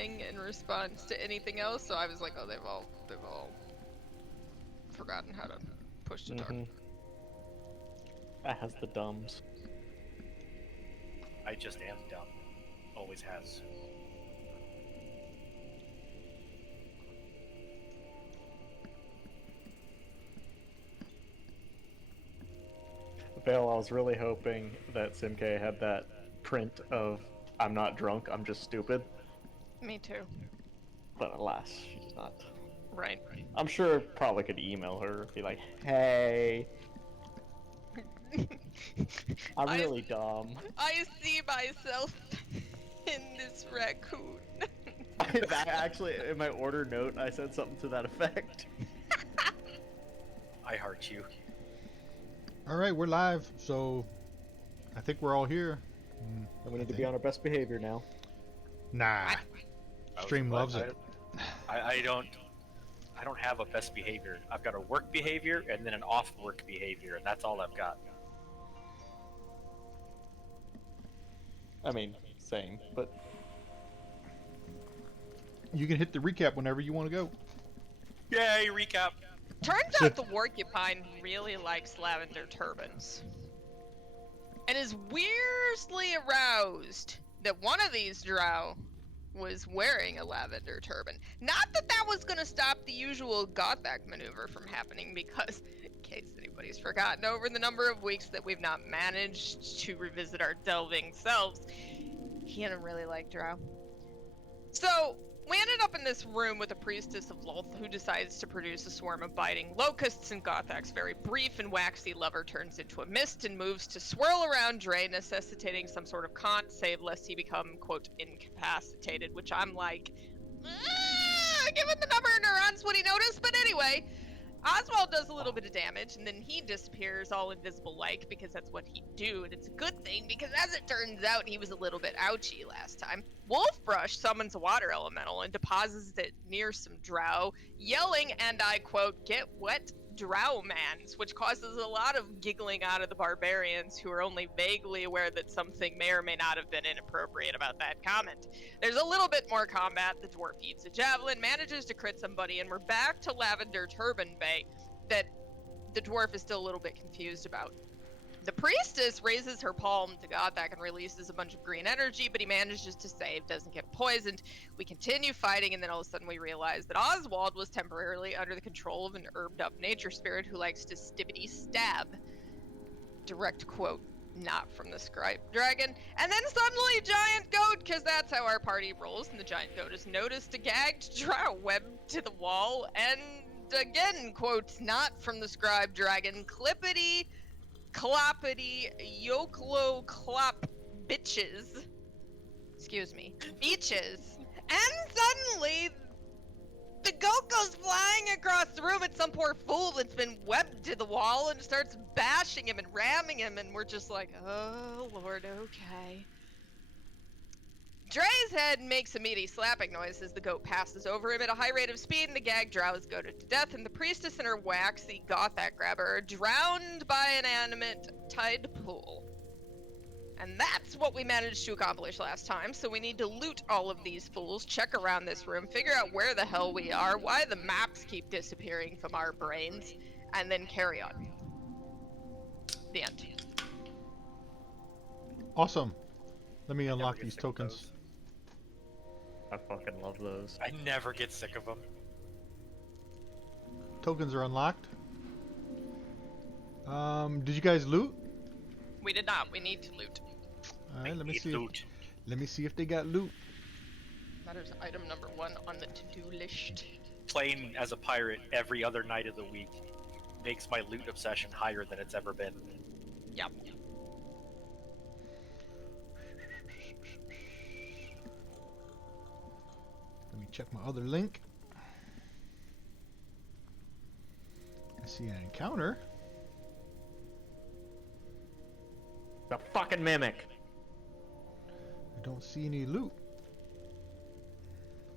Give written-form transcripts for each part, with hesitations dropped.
anything in response to anything else, so I was like, oh, they've all forgotten how to push to talk. That has the dumbs. I just am dumb. Always has. Vale, I was really hoping that Simke had that print of I'm not drunk, I'm just stupid. Me too. But alas, she's not. Right. I'm sure probably could email her, be like, hey, I'm really dumb. I see myself in this raccoon. Actually, in my order note, I said something to that effect. I heart you. Alright, we're live, so I think we're all here. And we need to be on our best behavior now. Nah. Stream loves it. I don't have a best behavior. I've got a work behavior and then an off work behavior, and that's all I've got. I mean, same, but You can hit the recap whenever you want to go. Yay, recap! Turns out the Warcupine really likes lavender turbans. And is weirdly aroused that one of these drow was wearing a lavender turban. Not that that was going to stop the usual Gothak maneuver from happening, because, in case anybody's forgotten, over the number of weeks that we've not managed to revisit our delving selves, he didn't really like drow. So, we ended up in this room with a priestess of Lolth who decides to produce a swarm of biting locusts, and Gothak's very brief and waxy lover turns into a mist and moves to swirl around Dre, necessitating some sort of con save lest he become, quote, incapacitated, which I'm like, given the number of neurons, would he notice? But anyway, Oswald does a little bit of damage, and then he disappears all invisible-like, because that's what he'd do, and it's a good thing, because as it turns out, he was a little bit ouchy last time. Wolfbrush summons a water elemental and deposits it near some drow, yelling, and I quote, "Get wet, drowmans," which causes a lot of giggling out of the barbarians, who are only vaguely aware that something may or may not have been inappropriate about that comment. There's a little bit more combat. The dwarf eats a javelin, manages to crit somebody, and we're back to Lavender Turban Bay that the dwarf is still a little bit confused about. The priestess raises her palm to Gothak and releases a bunch of green energy, but he manages to save, doesn't get poisoned. We continue fighting, and then all of a sudden we realize that Oswald was temporarily under the control of an herbed-up nature spirit who likes to stibbity stab. Direct quote, not from the scribe dragon. And then suddenly a giant goat, because that's how our party rolls, and the giant goat has noticed a gagged drow webbed to the wall, and again, quote, not from the scribe dragon, clippity cloppity yoklo clop bitches. Excuse me. Beaches. And suddenly the goat goes flying across the room at some poor fool that's been webbed to the wall and starts bashing him and ramming him, and we're just like, oh lord, okay. Dre's head makes a meaty slapping noise as the goat passes over him at a high rate of speed, and the gagged drow is goaded to death, and the priestess and her waxy Gothak grabber are drowned by an animate tide pool. And that's what we managed to accomplish last time, so we need to loot all of these fools, check around this room, figure out where the hell we are, why the maps keep disappearing from our brains, and then carry on. The end. Awesome. Let me unlock these tokens. I fucking love those. I never get sick of them. Tokens are unlocked. Did you guys loot? We did not. We need to loot. Alright, let me see. Loot. Let me see if they got loot. That is item number 1 on the to-do list. Playing as a pirate every other night of the week makes my loot obsession higher than it's ever been. Yep. Let me check my other link. I see an encounter. The fucking mimic! I don't see any loot.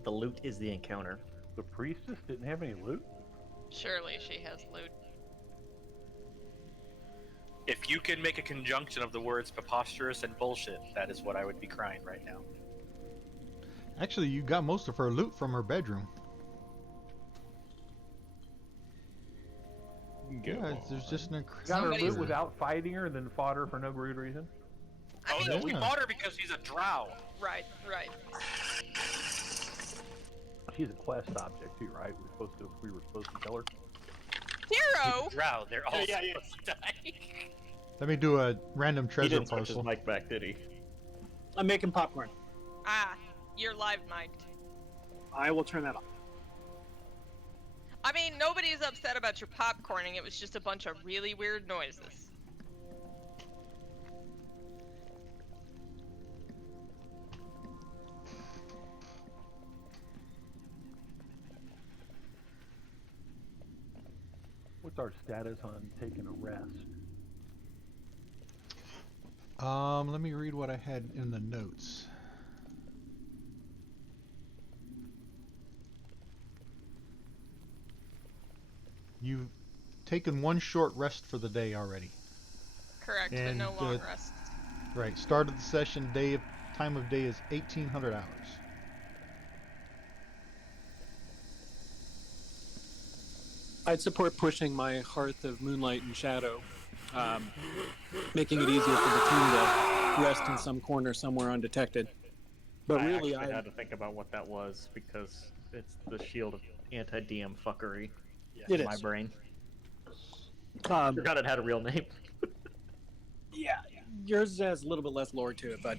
The loot is the encounter. The priestess didn't have any loot? Surely she has loot. If you can make a conjunction of the words preposterous and bullshit, that is what I would be crying right now. Actually, you got most of her loot from her bedroom. Yeah, there's just an Got her Somebody's- loot without fighting her and then fought her for no good reason. I Oh mean, no, we Yeah. bought her because she's a drow. right. She's a quest object too, right? We were supposed to kill her. Hero. Drow, they're all Yeah, yeah. supposed to die. Let me do a random He treasure didn't switch his parcel. mic back, did he? I'm making popcorn. Ah, you're live mic'd. I will turn that off. I mean, nobody's upset about your popcorning. It was just a bunch of really weird noises. What's our status on taking a rest? Let me read what I had in the notes. You've taken one short rest for the day already. Correct, but And, no long uh, rests. Right. Start of the session, time of day is 1800 hours. I'd support pushing my Hearth of Moonlight and Shadow, making it easier for the team to rest in some corner somewhere undetected. But I really, actually I had to think about what that was because it's the shield of anti-DM fuckery It in my is. brain. um, Forgot it had a real name. yeah, yours has a little bit less lore to it, but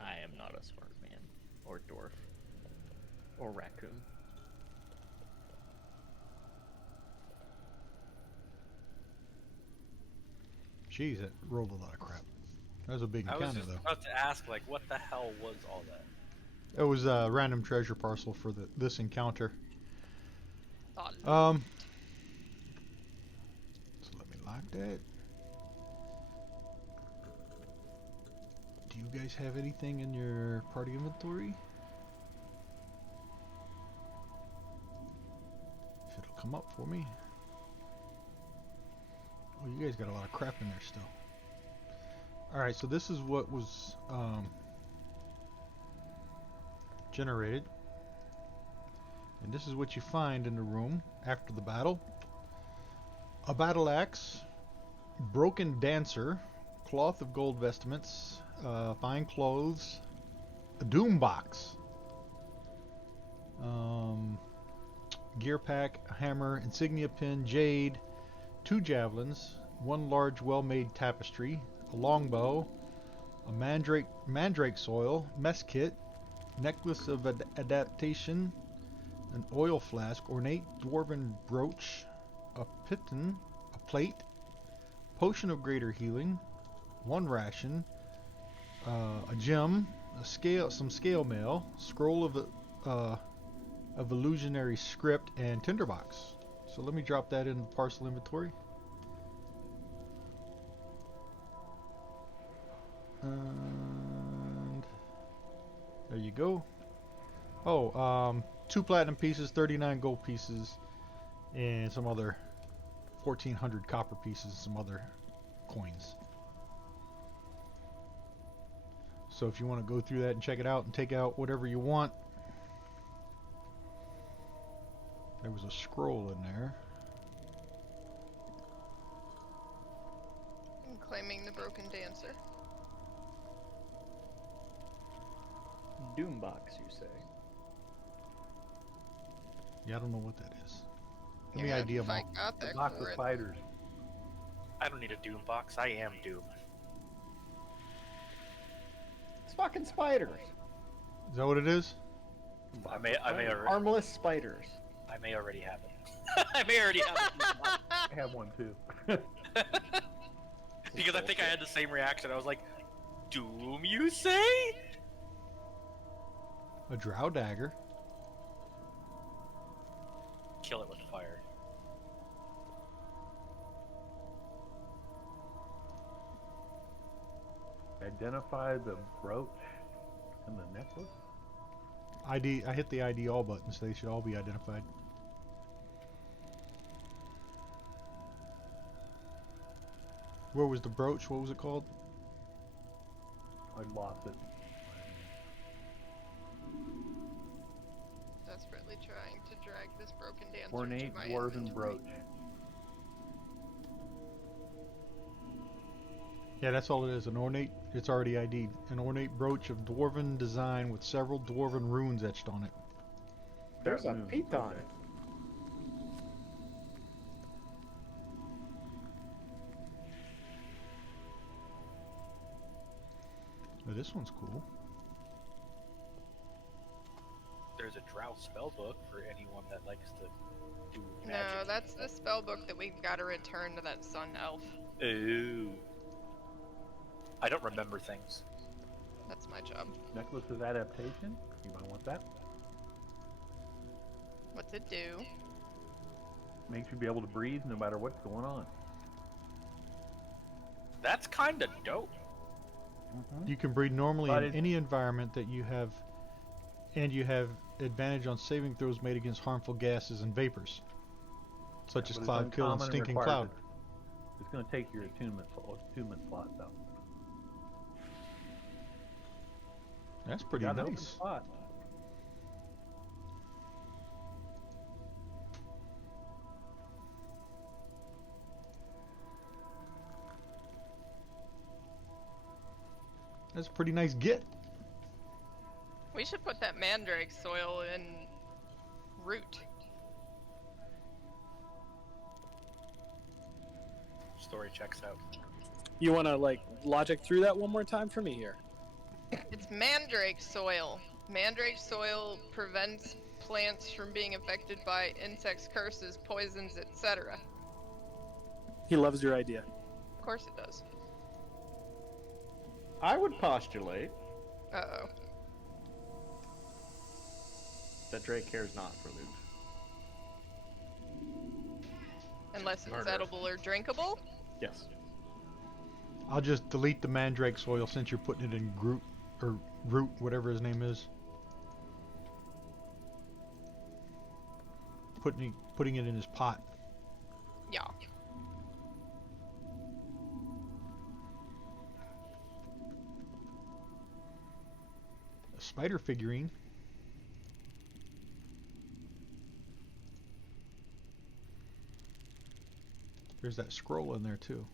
I am not a smart man, or dwarf, or raccoon. Jeez, that rolled a lot of crap. That was a big I was encounter, just though. about to ask, like, what the hell was all that? It was a random treasure parcel for this encounter. Thought So let me lock that. Do you guys have anything in your party inventory? If it'll come up for me. Oh, you guys got a lot of crap in there still. Alright, so this is what was generated. And this is what you find in the room after the battle. A battle axe, broken dancer, cloth of gold vestments, fine clothes, a doom box, gear pack, a hammer, insignia pin, jade, 2 javelins, 1 large well-made tapestry, a longbow, a mandrake soil, mess kit, necklace of adaptation, an oil flask, ornate dwarven brooch, a piton, a plate, potion of greater healing, 1 ration, a gem, some scale mail, scroll of illusionary script, and tinderbox. So let me drop that in the parcel inventory. And there you go. Oh, 2 platinum pieces, 39 gold pieces, and some other 1,400 copper pieces, some other coins. So if you want to go through that and check it out and take out whatever you want. There was a scroll in there. I'm claiming the broken dancer. Doombox, you say? Yeah, I don't know what that is. Give You're me gonna have idea, to fight Mom. The Gothic box for of it. spiders. I don't need a Doom box. I am Doom. It's fucking spiders. Is that what it is? I may already, Armless spiders. I may already have it. I may already have it. I have one too. Because I think I had the same reaction. I was like, Doom, you say? A drow dagger. Kill it with fire. Identify the brooch and the necklace. ID. I hit the ID all buttons. They should all be identified. Where was the brooch? What was it called? I lost it. answer to Ornate my dwarven inventory. brooch. Yeah, that's all it is. An ornate. It's already ID'd. An ornate brooch of dwarven design with several dwarven runes etched on it. There's a Moon, piton. okay. Oh, this one's cool. There's a drow spell book for anyone that likes to do No, magic. that's the spell book that we've got to return to that sun elf. Ooh. I don't remember things. That's my job. Necklace of adaptation. You might want that. What's it do? Makes you be able to breathe no matter what's going on. That's kind of dope. You can breathe normally But in it- any environment that you have, and you have advantage on saving throws made against harmful gases and vapors, such as But it's cloud kill and uncommon stinking requires cloud. it. It's going to take your attunement slots out. That's pretty Got an open nice. spot. That's a pretty nice get. We should put that mandrake soil in root. Story checks out. You want to like logic through that one more time for me here? It's mandrake soil. Mandrake soil prevents plants from being affected by insects, curses, poisons, etc. He loves your idea. Of course it does. I would postulate Uh-oh. that Drake cares not for loot. Unless it's Murder. edible or drinkable? Yes. I'll just delete the mandrake soil since you're putting it in Groot or root, whatever his name is. Putting it in his pot. Yeah. A spider figurine. There's that scroll in there too.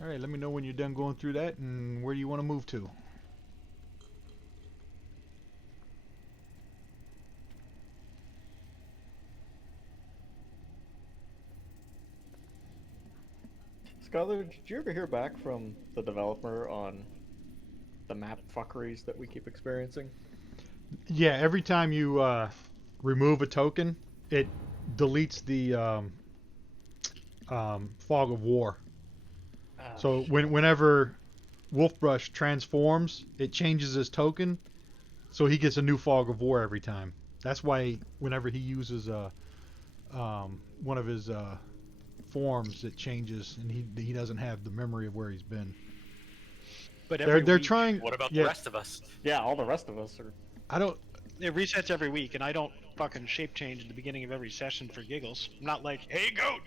Alright, let me know when you're done going through that and where you want to move to. Scholar, did you ever hear back from the developer on the map fuckeries that we keep experiencing? Yeah, every time you remove a token, it deletes the fog of war. So whenever Wolfbrush transforms, it changes his token, so he gets a new fog of war every time. That's why whenever he uses one of his forms, it changes, and he doesn't have the memory of where he's been. But They're week, trying. What about Yeah. the rest of us? Yeah, all the rest of us are. I don't. it resets every week, and I don't fucking shape change at the beginning of every session for giggles. I'm not like, hey goat.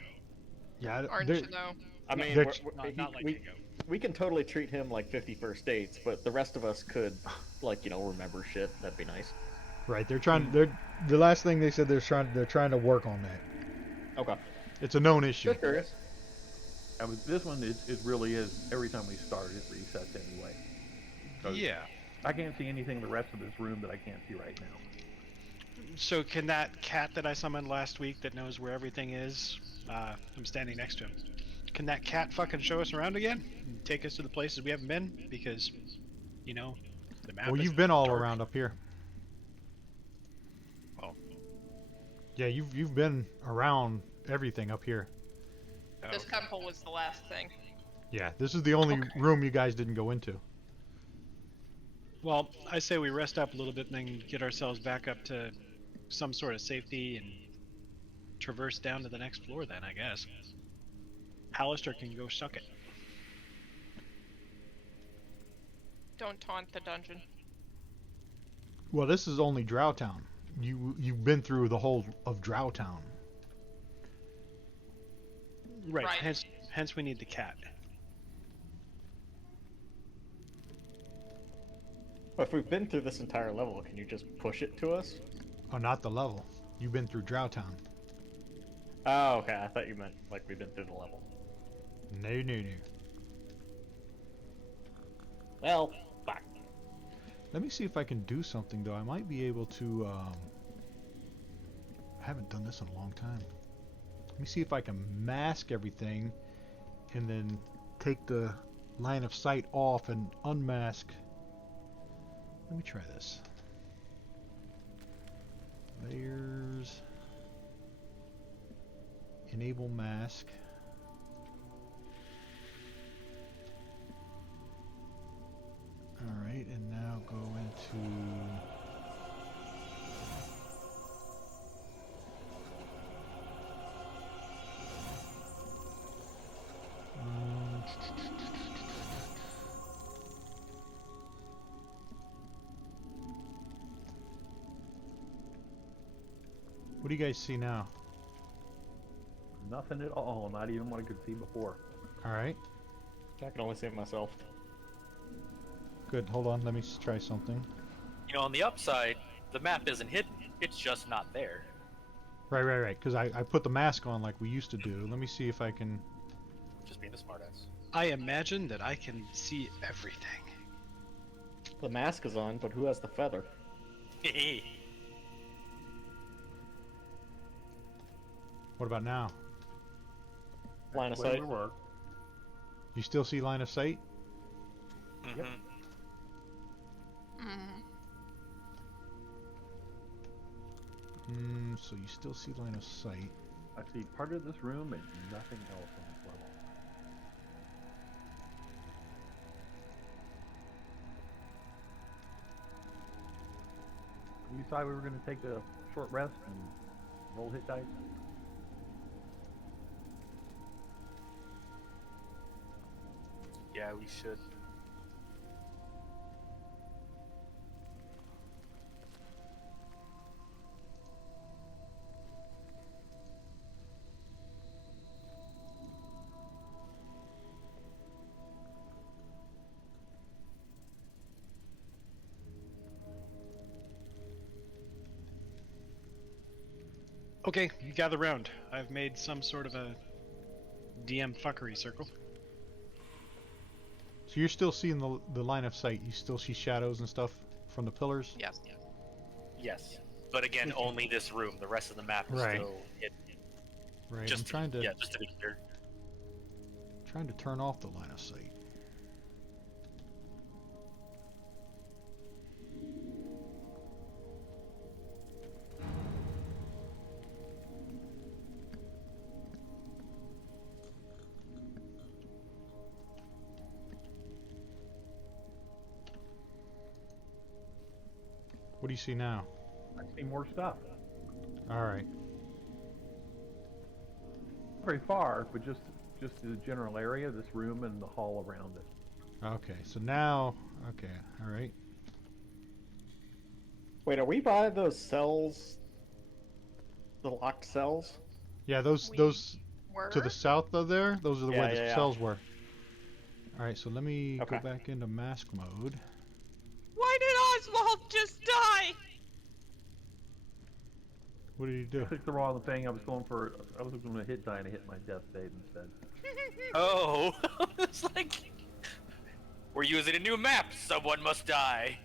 Yeah, Aren't they're- you though? I mean, They're- Not like we, hey goat. we can totally treat him like 51st dates, but the rest of us could, like, remember shit. That'd be nice. right. They're trying. They're the last thing they said. They're trying to work on that. Okay. It's a known issue. Just curious. And with this one, it really is. Every time we start, it resets anyway. So Yeah. I can't see anything in the rest of this room that I can't see right now. So can that cat that I summoned last week that knows where everything is, I'm standing next to him. Can that cat fucking show us around again? And take us to the places we haven't been? Because, the map Well, is you've been all dark. around up here. Oh. Yeah, you've been around everything up here. Oh, This okay. temple was the last thing. Yeah, this is the only Okay. room you guys didn't go into. Well, I say we rest up a little bit and then get ourselves back up to some sort of safety and traverse down to the next floor then, I guess. Hallister can go suck it. Don't taunt the dungeon. Well, this is only Drowtown. You've been through the whole of Drowtown. Right. Right. Hence we need the cat. But if we've been through this entire level, can you just push it to us? Oh, not the level. You've been through Drowtown. Oh, okay. I thought you meant like we've been through the level. No. Well, fuck. Let me see if I can do something, though. I might be able to, I haven't done this in a long time. Let me see if I can mask everything and then take the line of sight off and unmask. Let me try this. Layers. Enable mask. Alright, and now go into... What do you guys see now? Nothing at all, not even what I could see before. Alright, I can only see it myself. good. Hold on, let me try something. You know, on the upside, the map isn't hidden. It's just not there. Right. Because I put the mask on like we used to do. Let me see if I can... Just being a smartass. I imagine that I can see everything. The mask is on, but who has the feather? What about now? Line of Where sight. we were. You still see line of sight? Mhm. So you still see line of sight. I see part of this room and nothing else on this level. We decided we were going to take a short rest and roll hit dice. Yeah, we should. Okay, you gather round. I've made some sort of a DM fuckery circle. So you're still seeing the line of sight. You still see shadows and stuff from the pillars? Yes. Yes. But again, only this room. The rest of the map is Right. still hidden. Right. Just I'm trying to just to be clear. turn off the line of sight. What do you see now? I see more stuff. All right. Not very far, but just the general area, this room and the hall around it. Okay. So now, okay. All right. Wait, are we by those cells? The locked cells? Yeah, those Were? to the south of there, those are the Yeah, where the yeah. cells were. All right. So let me Okay. go back into mask mode. Why did Oswald just die? What did he do? I clicked the wrong thing. I was going to hit die and I hit my death save instead. Oh, it's like we're using a new map. Someone must die.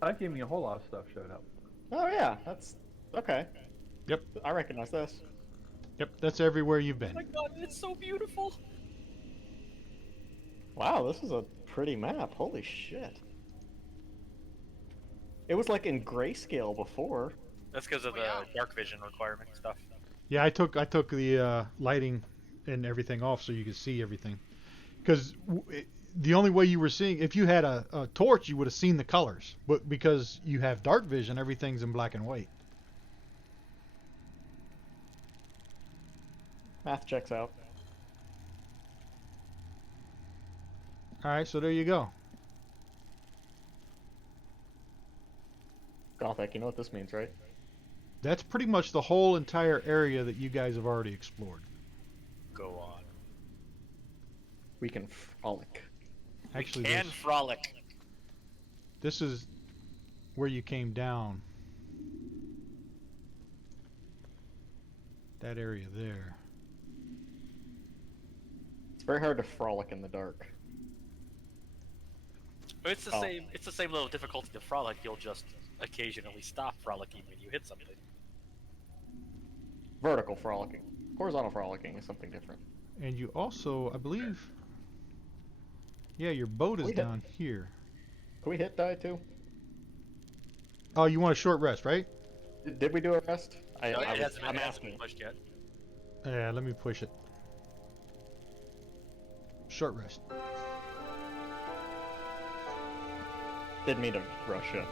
That gave me a whole lot of stuff showed up. Oh yeah, that's okay. Yep. I recognize this. Yep. That's everywhere you've Oh been. my god, it's so beautiful. Wow, this is a pretty map. Holy shit. It was like in grayscale before. That's because of Oh, yeah. the dark vision requirement stuff. Yeah, I took the lighting and everything off so you could see everything. Because the only way you were seeing, if you had a torch, you would have seen the colors. But because you have dark vision, everything's in black and white. Math checks out. All right, so there you go. Gothic, you know what this means, right? That's pretty much the whole entire area that you guys have already explored. Go on. We can frolic. Actually, And frolic. this is where you came down. That area there. It's very hard to frolic in the dark. But it's the Oh. same. It's the same level of difficulty to frolic. You'll just occasionally stop frolicking when you hit something. Vertical frolicking. Horizontal frolicking is something different. And you also, I believe... Yeah, your boat is We hit- down here. Can we hit die too? Oh, you want a short rest, right? Did we do a rest? No, it hasn't I'm been asking. pushed yet. Yeah, let me push it. Short rest. Didn't mean to rush it.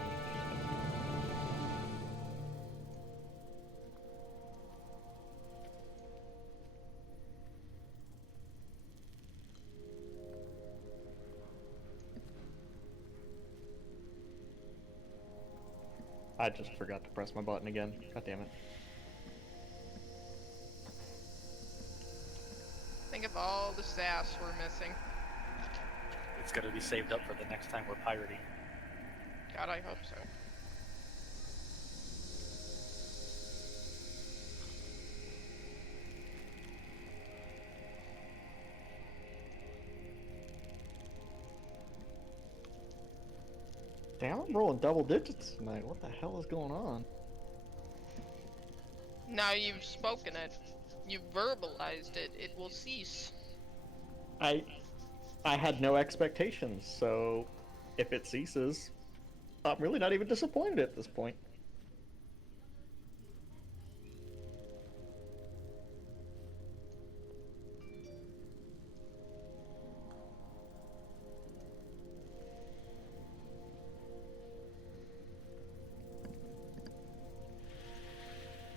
I just forgot to press my button again. God damn it. Think of all the sass we're missing. It's gonna be saved up for the next time we're pirating. God, I hope so. Damn, I'm rolling double digits tonight. What the hell is going on? Now you've spoken it. You've verbalized it. It will cease. I had no expectations, so if it ceases, I'm really not even disappointed at this point.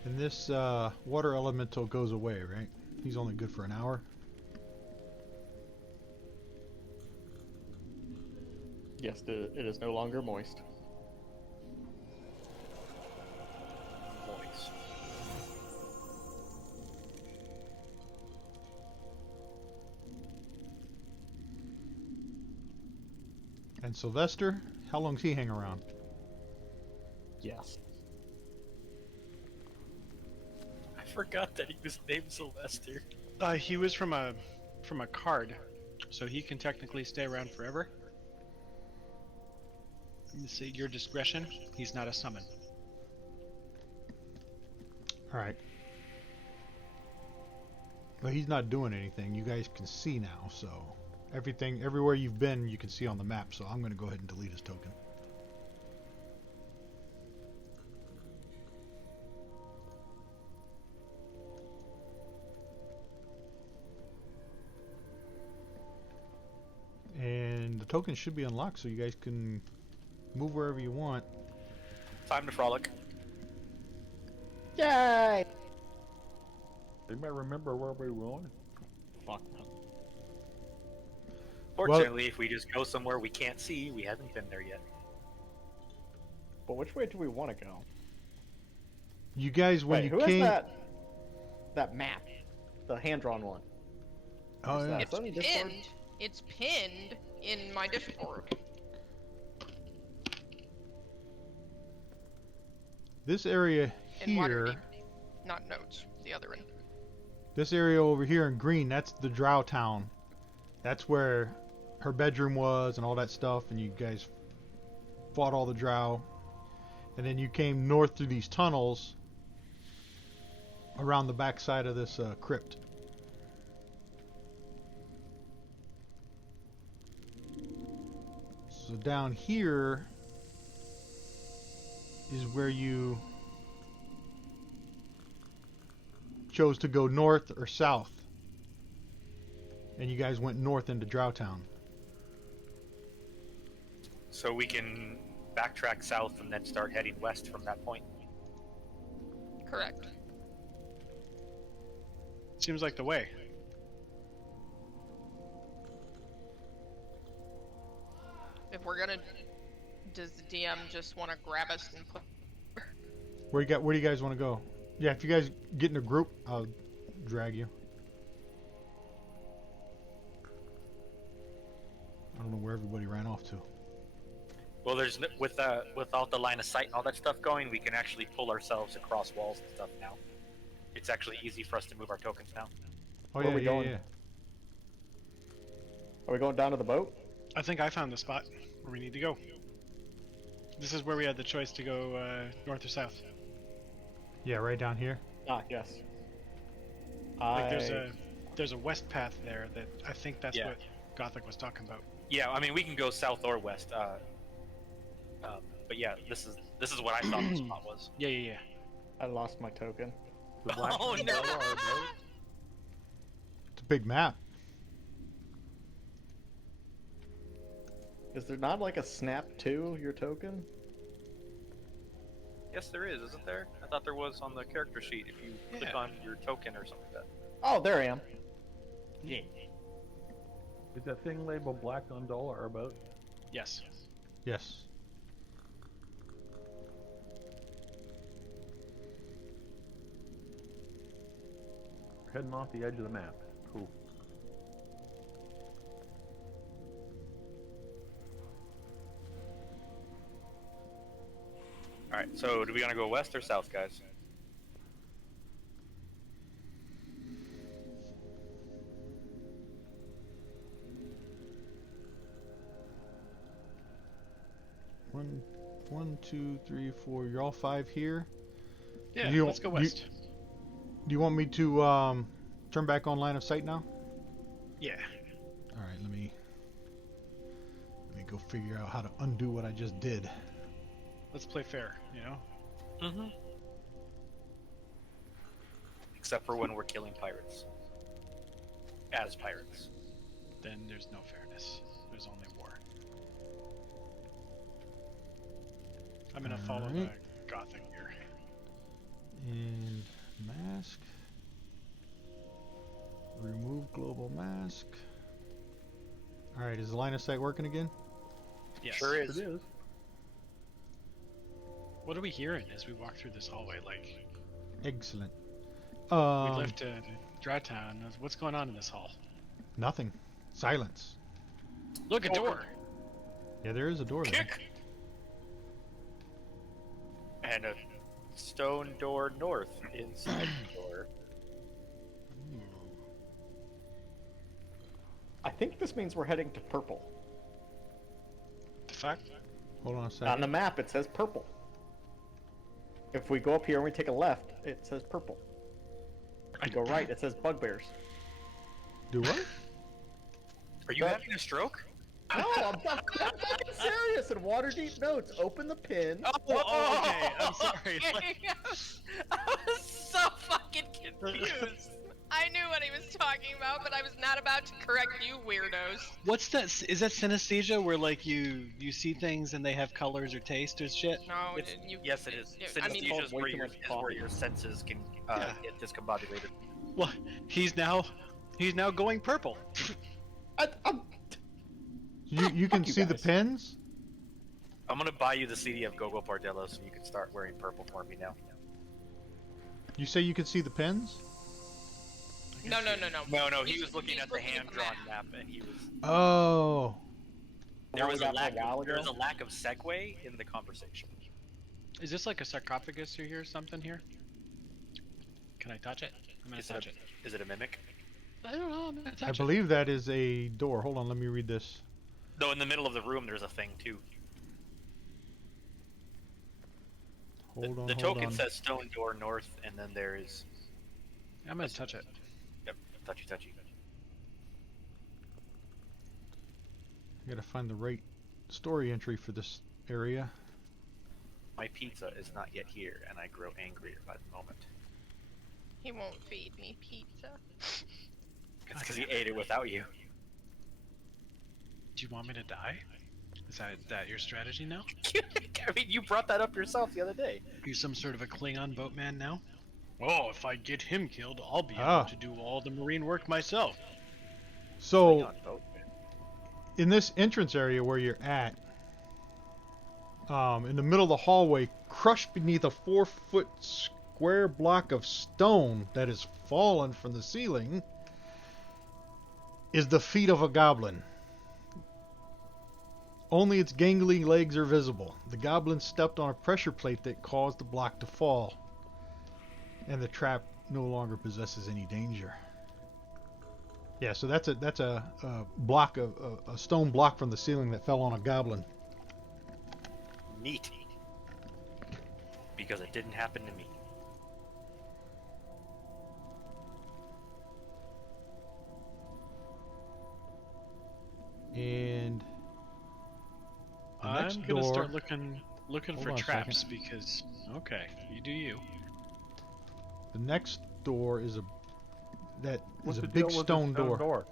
And this water elemental goes away, right? He's only good for an hour. Yes, it is no longer moist. Moist. And Sylvester, how long's he hang around? Yes. I forgot that he was named Sylvester. He was from a card, so he can technically stay around forever. Let me see, your discretion. He's not a summon. Alright. But he's not doing anything. You guys can see now, so... everywhere you've been, you can see on the map, so I'm going to go ahead and delete his token. And the token should be unlocked, so you guys can move wherever you want. Time to frolic. Yay! Anybody remember where we were going? Fuck. Fortunately, if we just go somewhere we can't see, we haven't been there yet. But which way do we want to go? You guys, when Wait, you who came... has that map? The hand-drawn one. Oh, Is yeah. that It's on Discord? pinned. It's pinned in my Discord. This area In here... Waterdeep. Not notes. The other one. This area over here in green, that's the Drow town. That's where her bedroom was and all that stuff, and you guys fought all the Drow. And then you came north through these tunnels around the backside of this crypt. So down here is where you chose to go north or south. And you guys went north into Drowtown. So we can backtrack south and then start heading west from that point. Correct. Seems like the way. If we're gonna... Does the DM just want to grab us and put Where do you guys want to go? Yeah, if you guys get in a group, I'll drag you. I don't know where everybody ran off to. Well, there's without the line of sight and all that stuff going, we can actually pull ourselves across walls and stuff now. It's actually easy for us to move our tokens now. Oh, Where yeah, are we yeah, going? yeah. Are we going down to the boat? I think I found the spot where we need to go. This is where we had the choice to go north or south. Yeah, right down here. Ah, yes. Like there's a west path there that I think that's Yeah. what Gothic was talking about. Yeah, I mean we can go south or west. But yeah, this is what I thought the spot was. Yeah. I lost my token. The black Oh, no. gondola, our boat. It's a big map. Is there not like a snap to your token? Yes, there is, isn't there? I thought there was on the character sheet if you click Yeah. on your token or something like that. Oh, there I am. Yeah. Is that thing labeled black gondola our boat? Yes. Yes. We're heading off the edge of the map. Cool. All right, so do we want to go west or south, guys? One, two, three, four. You're all 5 here. Yeah, You- let's go you- west. Do you want me to turn back on line of sight now? Yeah. All right, let me go figure out how to undo what I just did. Let's play fair, you know? Mm-hmm. Except for when we're killing pirates. As pirates. Then there's no fairness. There's only war. I'm gonna follow the Alright. Gothic here. And mask. Remove global mask. All right, is the line of sight working again? Yes. Sure is. It is. What are we hearing as we walk through this hallway? Like, Excellent. we left Dry Town. What's going on in this hall? Nothing. Silence. Look, a door! Yeah, there is a door there. Kick! And a stone door north inside the door. I think this means we're heading to purple. The fuck? Hold on a On second. the map, it says purple. If we go up here and we take a left, it says purple. If we go right, it says bugbears. Do what? Are you having a stroke? No, I'm fucking serious. In Waterdeep Notes, open the pin. Oh, okay. I'm sorry. I was so fucking confused. I knew what he was talking about, but I was not about to correct you weirdos. What's that? Is that synesthesia where like you see things and they have colors or taste or shit? No, It's- you. yes, it is. I mean, Synesthesia is way where too your, much is where coffee. your senses can Yeah. get discombobulated. Well, he's now going purple. You can Fuck you see the guys. pins? I'm gonna buy you the CD of Gogo Pardello so you can start wearing purple for me now. You say you can see the pins? No. No, he He's- was looking he's at the looking at the hand-drawn map, and he was. Oh. There was a That lack. a while There was a ago? lack of segue in the conversation. Is this like a sarcophagus or here something here? Can I touch it? I'm gonna touch it. Is it a mimic? I don't know. I'm gonna touch I believe that is a door. Hold on, let me read this. No, in the middle of the room, there's a thing too. Hold on, The hold token on. says stone door north, and then there is. it. I'm gonna touch it. Yep, touchy. I gotta find the right story entry for this area. My pizza is not yet here, and I grow angrier by the moment. He won't feed me pizza. It's because he ate it without you. Do you want me to die? Is that your strategy now? I mean, you brought that up yourself the other day. Are you some sort of a Klingon boatman now? Oh, if I get him killed, I'll be Ah. able to do all the marine work myself. So, Klingon boat. in this entrance area where you're at, In the middle of the hallway, crushed beneath a 4-foot square block of stone that has fallen from the ceiling, is the feet of a goblin. Only its gangly legs are visible. The goblin stepped on a pressure plate that caused the block to fall, and the trap no longer possesses any danger. Yeah, so that's a block of a stone block from the ceiling that fell on a goblin. Neat. Because it didn't happen to me. And the I'm next gonna door. start looking Hold for on a traps because okay, you do you. The next door is a What's the big deal with stone the door.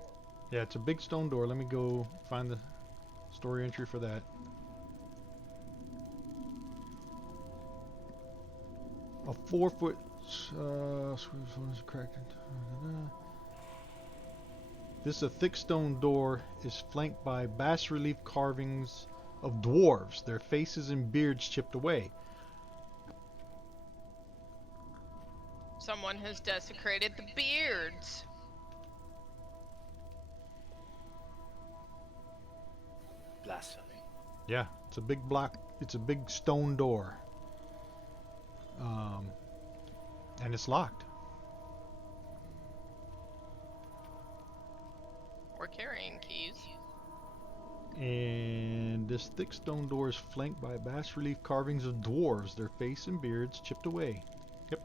Yeah, it's a big stone door. Let me go find the story entry for that. A 4-foot cracked. This a thick stone door is flanked by bas-relief carvings of dwarves, their faces and beards chipped away. Someone has desecrated the beards. Blasphemy. Yeah, it's a big block. It's a big stone door. And it's locked. We're carrying keys. And this thick stone door is flanked by bas-relief carvings of dwarves, their face and beards chipped away. Yep.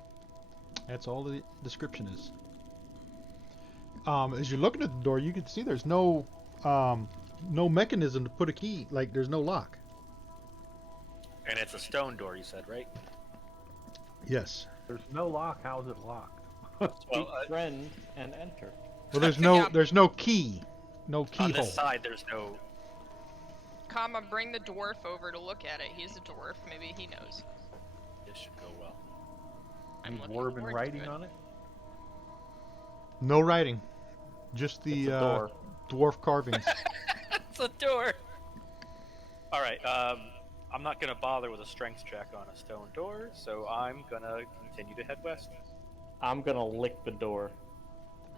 That's all the description is. As you're looking at the door, you can see there's no mechanism to put a key. Like, there's no lock. And it's a stone door, you said, right? Yes. There's no lock. How is it locked? Speak friend and enter. Well, there's Yeah. no key. No On keyhole. this side, there's no... Comma, bring the dwarf over to look at it. He's a dwarf. Maybe he knows. This should go well. I'm Any looking dwarven forward to writing it. on it? No writing. Just the It's a door. dwarf carvings. It's a door! Alright, I'm not gonna bother with a strength check on a stone door, so I'm gonna continue to head west. I'm gonna lick the door.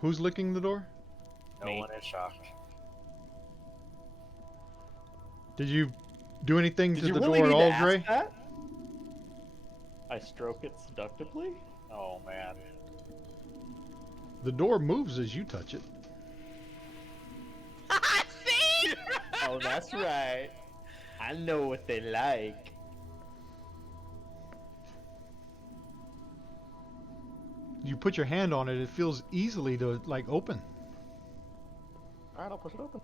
Who's licking the door? No Me. one is shocked. Did you do anything Did to you the really door need at to all, ask Dre? that? I stroke it seductively. Oh, man. The door moves as you touch it. See? Oh, that's right. I know what they like. You put your hand on it, it feels easily to, like, open. Alright, I'll push it open.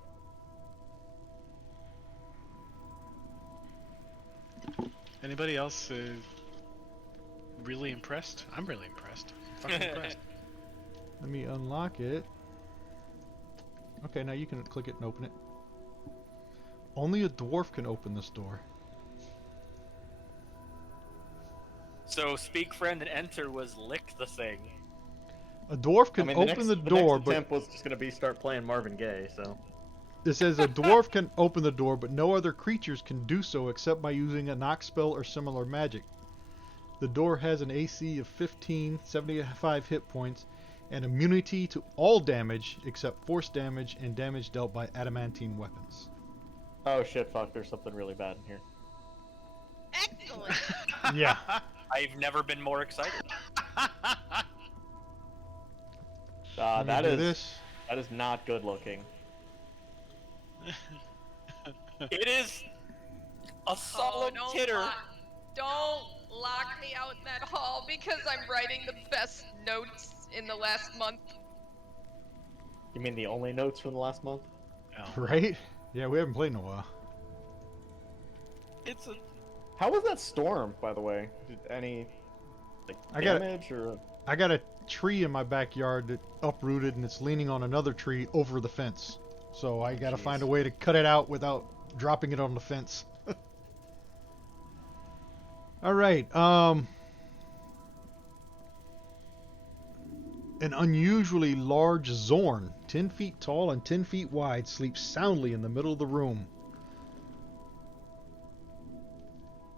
Anybody else really impressed? I'm really impressed. Fucking impressed. Let me unlock it. Okay, now you can click it and open it. Only a dwarf can open this door. So, speak friend and enter was lick the thing. A dwarf can I mean, open the door, next but attempt was just gonna be start playing Marvin Gaye, so. it says a dwarf can open the door, but no other creatures can do so except by using a knock spell or similar magic. The door has an AC of 15, 75 hit points, and immunity to all damage except force damage and damage dealt by adamantine weapons. Oh shit, fuck, there's something really bad in here. Excellent. Yeah. I've never been more excited. Let me That do is this. that is not good looking. It is a Oh, solemn titter. Don't lock me out in that hall because I'm writing the best notes in the last month. You mean the only notes from the last month? Right? Yeah, we haven't played in a while. It's a... How was that storm, by the way? Did any like I got it. damage or? I got a tree in my backyard that uprooted and it's leaning on another tree over the fence. So I gotta find a way to cut it out without dropping it on the fence. Alright, an unusually large Zorn, 10 feet tall and 10 feet wide, sleeps soundly in the middle of the room.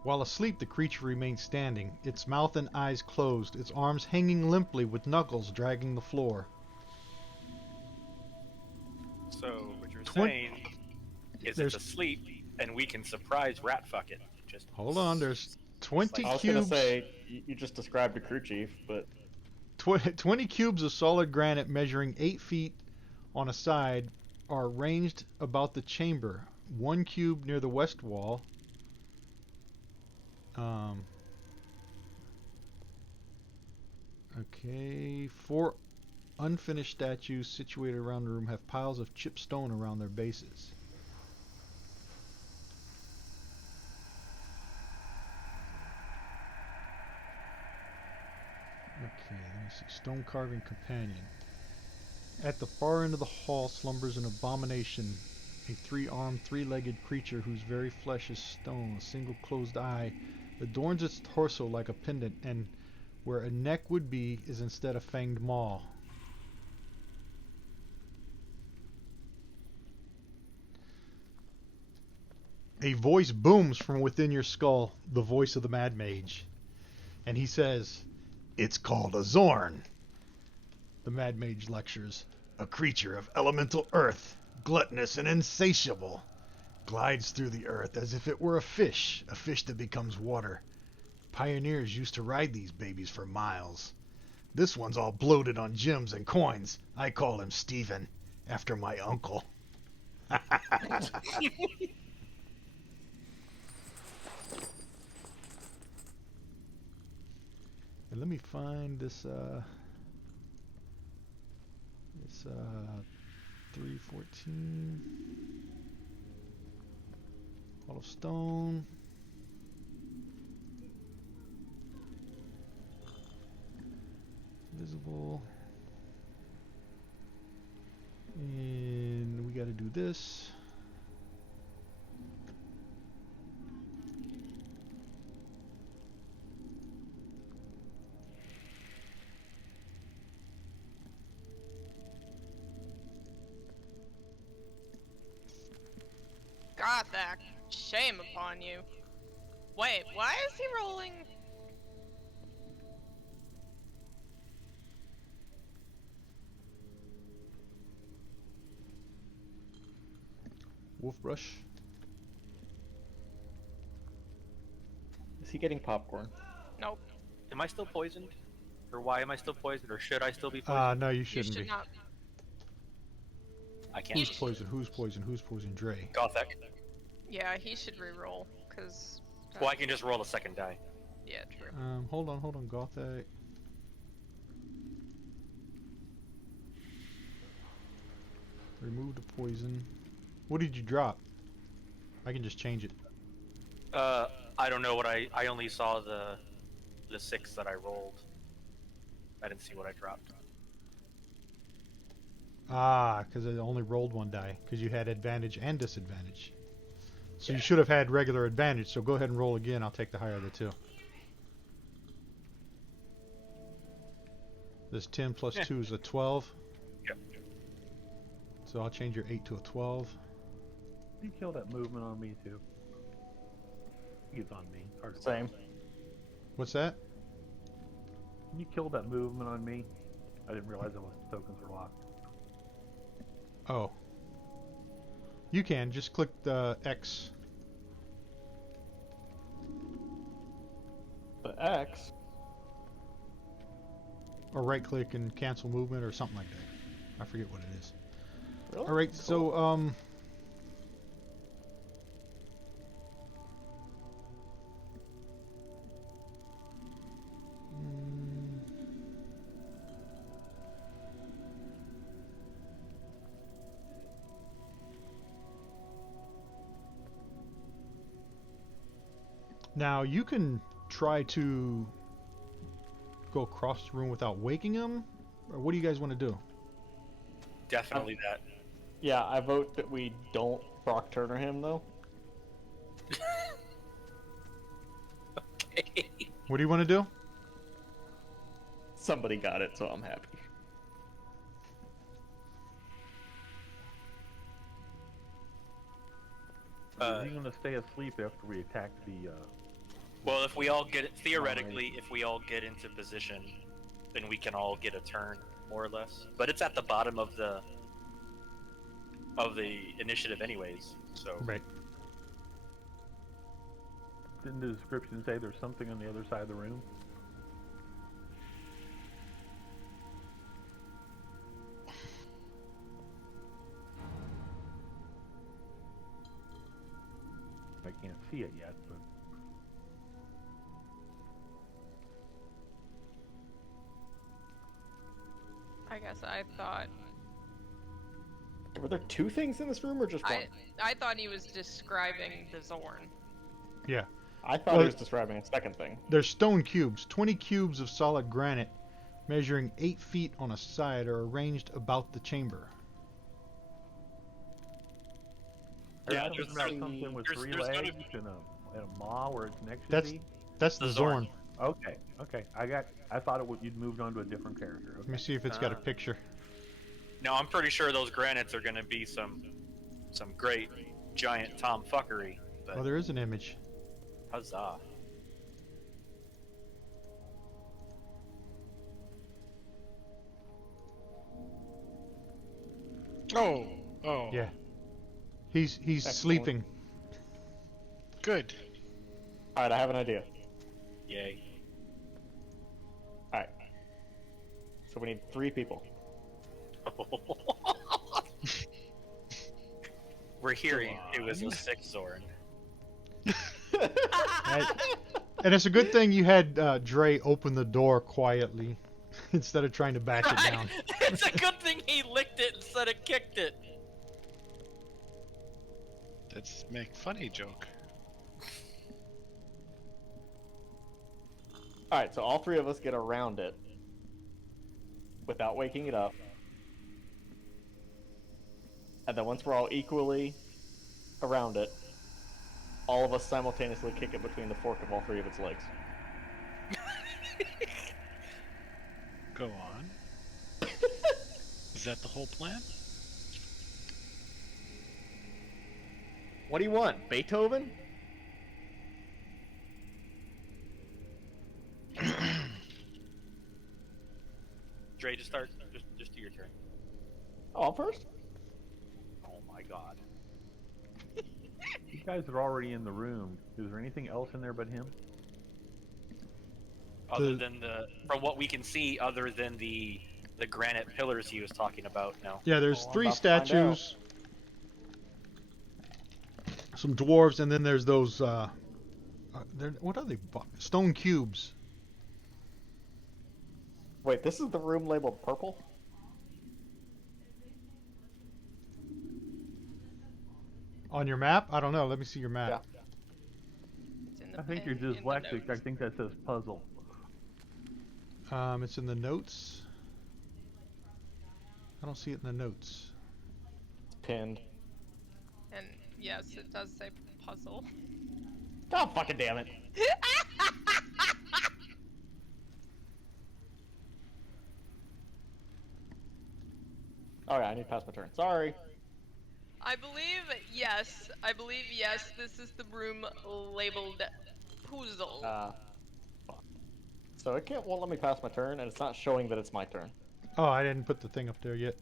While asleep, the creature remains standing, its mouth and eyes closed, its arms hanging limply with knuckles dragging the floor. So what you're Twen- saying is There's- it's asleep, and we can surprise rat fuck it. Just Hold on, there's 20 I was gonna cubes. say you just described a crew chief, but 20 cubes of solid granite measuring 8 feet on a side are ranged about the chamber. 1 cube near the west wall. Okay, 4 unfinished statues situated around the room have piles of chipped stone around their bases. Okay, let me see. Stone carving companion. At the far end of the hall slumbers an abomination, a 3-armed, 3-legged creature whose very flesh is stone. A single closed eye adorns its torso like a pendant, and where a neck would be is instead a fanged maw. A voice booms from within your skull, the voice of the Mad Mage. And he says, "It's called a Zorn." The Mad Mage lectures, "A creature of elemental earth, gluttonous and insatiable, glides through the earth as if it were a fish that becomes water. Pioneers used to ride these babies for miles. This one's all bloated on gems and coins. I call him Stephen, after my uncle." And let me find this 314 Hall of Stone. Visible. And we got to do this. Gothak, shame upon you. Wait, why is he rolling? Wolf brush. is he getting popcorn? Nope, Am I still poisoned? Or why am I still poisoned? Or should I still be poisoned? No, you you shouldn't should be. not. I can't. Who's poisoned? Who's poisoned? Who's poisoned? Dre. Gothak. Yeah, he should re-roll, cause. Well, I can just roll a second die. Yeah, true. Hold on, Gothak. Remove the poison. What did you drop? I can just change it. I don't know what I only saw the 6 that I rolled. I didn't see what I dropped. Ah, because I only rolled 1 die, because you had advantage and disadvantage. So Yeah. you should have had regular advantage, so go ahead and roll again. I'll take the higher of the 2. This 10 plus 2 is a 12. Yep. So I'll change your 8 to a 12. You kill that movement on me too. It's on me. Hard to Same. What's that? Can you kill that movement on me? I didn't realize those tokens were locked. Oh. You can. Just click the X. The X. Or right click and cancel movement or something like that. I forget what it is. Really? Alright, so, now you can try to go across the room without waking him, or what do you guys want to do? Definitely that. Yeah, I vote that we don't Brock Turner him though. Okay. What do you want to do? Somebody got it, so I'm happy. Is he going to stay asleep after we attack the Well, if we all get theoretically, if we all get into position, then we can all get a turn, more or less. But it's at the bottom of the initiative, anyways. So. Right. Didn't the description say there's something on the other side of the room? I can't see it yet, but I guess I thought Were there two things in this room or just one? I thought he was describing the Zorn. Yeah. I thought Well, he was describing a second thing. There's stone cubes. 20 cubes of solid granite measuring 8 feet on a side are arranged about the chamber. Yeah, there's something with three there's legs gonna and a maw where its neck should That's be. That's the The Zorn. Zorn. Okay. I thought you'd moved on to a different character. Let me see if it's got a picture. No, I'm pretty sure those granites are gonna be some great giant tomfuckery. But Oh, there is an image. huzzah! Oh. Yeah. He's Excellent. sleeping. Good. Alright, I have an idea. Yay! Alright. So we need 3 people. We're hearing it was a 6 Zorn. And it's a good thing you had Dre open the door quietly instead of trying to back it down. It's a good thing he licked it instead of kicked it. Let's make funny joke. Alright, so all 3 of us get around it without waking it up. And then once we're all equally around it, all of us simultaneously kick it between the fork of all 3 of its legs. Go on. Is that the whole plan? What do you want? Beethoven? Dre, just start. Just do your turn. Oh, I'm first? Oh my god. You guys are already in the room. Is there anything else in there but him? Other than from what we can see, other than the granite pillars he was talking about, no. Yeah, there's Oh, I'm 3 about to find statues, some dwarves, and then there's those. What are they? Stone cubes. Wait, this is the room labeled purple? On your map? I don't know. Let me see your map. It's in the I think pen- you're in the dyslexic. I notes. think that says puzzle. It's in the notes. I don't see it in the notes. It's pinned. And yes, it does say puzzle. God fucking damn it. Alright, I need to pass my turn. Sorry. I believe yes. This is the room labeled puzzle. Fuck. So it won't let me pass my turn, and it's not showing that it's my turn. Oh, I didn't put the thing up there yet.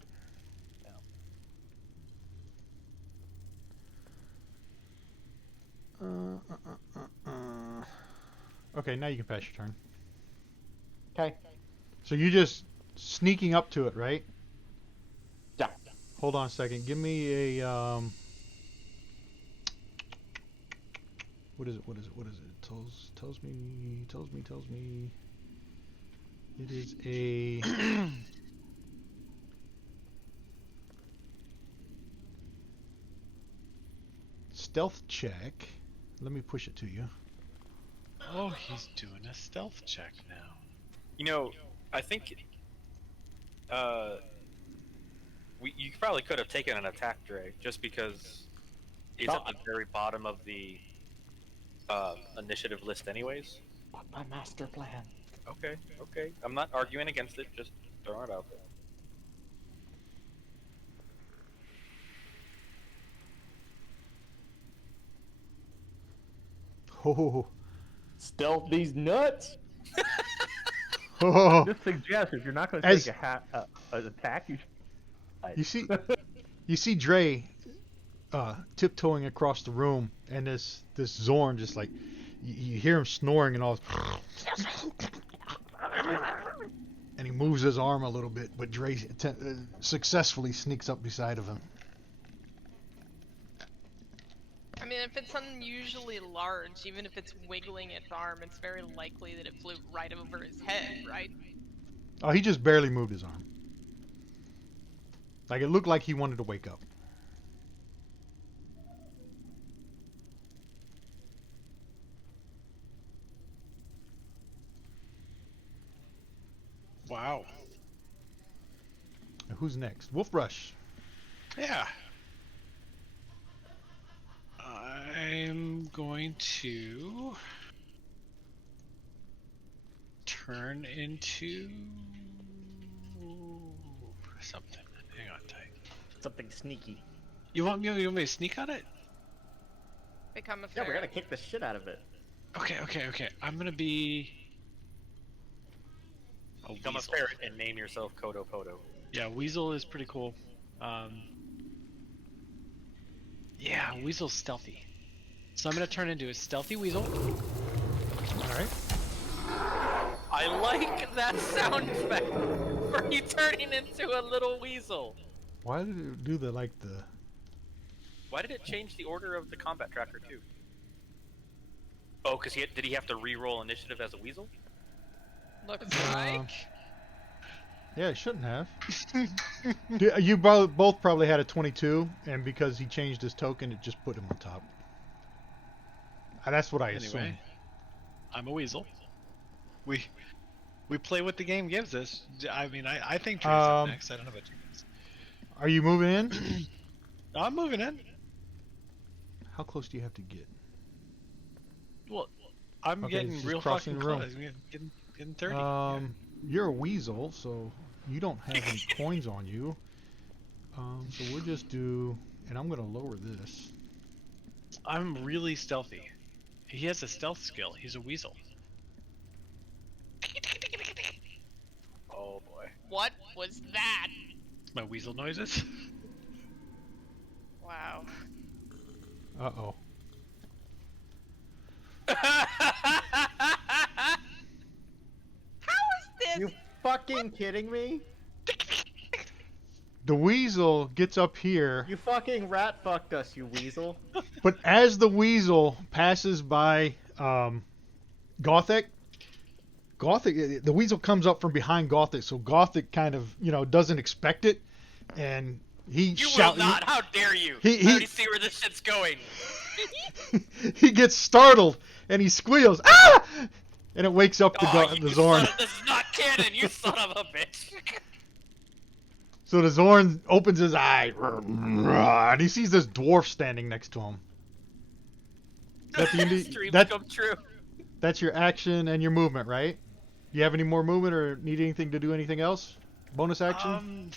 Okay, now you can pass your turn. Okay. So you're just sneaking up to it, right? Yeah. Hold on a second. Give me a What is it? Tells me. It is a stealth check. Let me push it to you. Oh, he's doing a stealth check now. You know, I think you probably could have taken an attack, Dre, just because it's at the very bottom of the initiative list, anyways. But my master plan. Okay. I'm not arguing against it. Just throwing it out there. Oh, Stealth these nuts. Oh, Just suggest if you're not going to As- take an attack, you should. you see Dre tiptoeing across the room, and this Zorn just like you hear him snoring and all, and he moves his arm a little bit, but Dre successfully sneaks up beside of him. I mean, if it's unusually large, even if it's wiggling its arm, it's very likely that it flew right over his head, right? Oh, he just barely moved his arm. Like it looked like he wanted to wake up. Wow. Now, who's next? Wolf Rush. Yeah. I'm going to turn into something. Hang on tight. Something sneaky. You want me to sneak on it? Become a Yeah, we're ferret. gonna kick the shit out of it. Okay. I'm gonna be a Become a weasel. ferret and name yourself Kodo Podo. Yeah, Weasel is pretty cool. Yeah, Weasel's stealthy. So I'm gonna turn into a stealthy weasel. All right. I like that sound effect for you turning into a little weasel. Why did it do the Why did it change the order of the combat tracker too? Oh, because did he have to re-roll initiative as a weasel? Looks like. Yeah, it shouldn't have. You both probably had a 22, and because he changed his token, it just put him on top. That's what I assume. Anyway, I'm a weasel. We play what the game gives us. I mean, I think Dre's up next. I don't know about you guys. Are you moving in? I'm moving in. How close do you have to get? Well, I'm Okay, getting just real crossing fucking the room. close. I'm getting 30. You're a weasel, so you don't have any coins on you. So we'll just do, and I'm gonna lower this. I'm really stealthy. He has a stealth skill. He's a weasel. Oh boy. What was that? My weasel noises. Wow. Uh-oh. How is this? You fucking kidding me? The weasel gets up here, You fucking rat fucked us, you weasel. but as the weasel passes by Gothic, the weasel comes up from behind Gothic, so Gothic kind of, doesn't expect it, and he You shouts. will not! How dare you! He- I already see where this shit's going. He gets startled and he squeals, ah! And it wakes up the You Zorn. This is not canon, you son of a bitch! So the Zorn opens his eye, and he sees this dwarf standing next to him. Dreams come true. That's your action and your movement, right? Do you have any more movement or need anything to do anything else? Bonus action?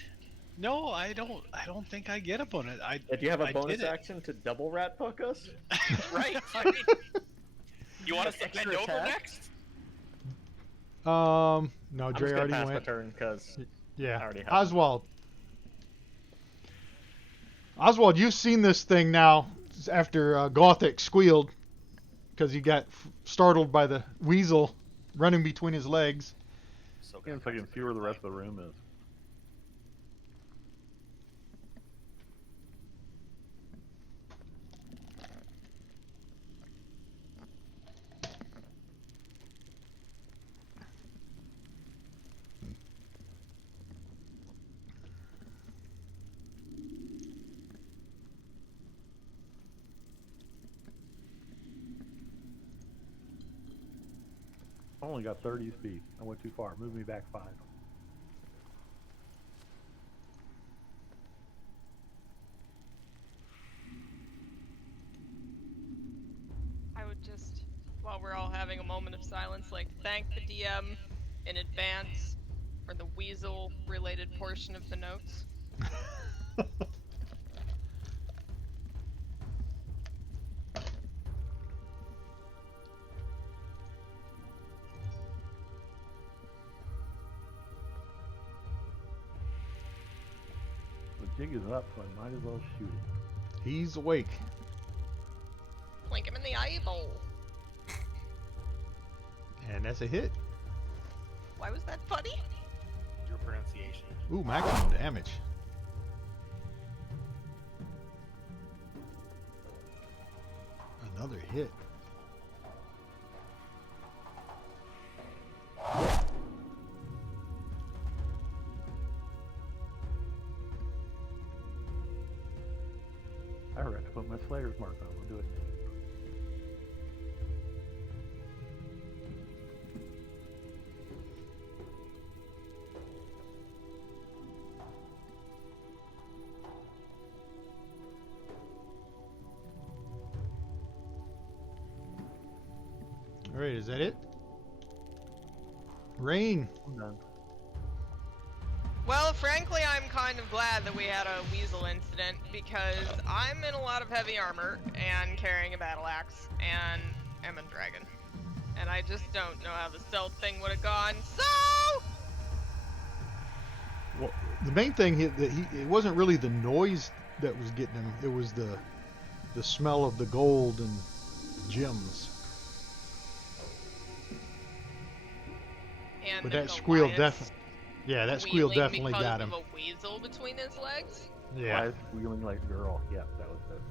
No, I don't think I get a bonus. Do you have a I bonus did it. action to double rat fuck us? Right? I mean, you want us to Extra bend over attack? next? No, I'm Dre just gonna already pass my went. turn because Yeah. I already have. Oswald. Oswald, you've seen this thing now after Gothic squealed because he got startled by the weasel running between his legs. So Seems like I can see where the rest of the room is. I only got 30 speed. I went too far. Move me back 5. I would just, while we're all having a moment of silence, thank the DM in advance for the weasel-related portion of the notes. Jig is up, so I might as well shoot it. He's awake. Blink him in the eyeball. And that's a hit. Why was that funny? Your pronunciation. Ooh, maximum damage. Another hit. I forgot to put my Slayer's mark on. We'll do it. Alright, is that it? Rain. I'm done. Well, frankly, I'm kind of glad that we had a Weasel incident because I'm in a lot of heavy armor and carrying a battle axe and am a dragon. And I just don't know how the stealth thing would have gone, so... Well, the main thing it wasn't really the noise that was getting him. It was the smell of the gold and gems. And But the that squeal Goliath that squeal squealing definitely because got him. of a weasel between his legs? Yeah. Why is squealing like a girl? Yeah, that was it.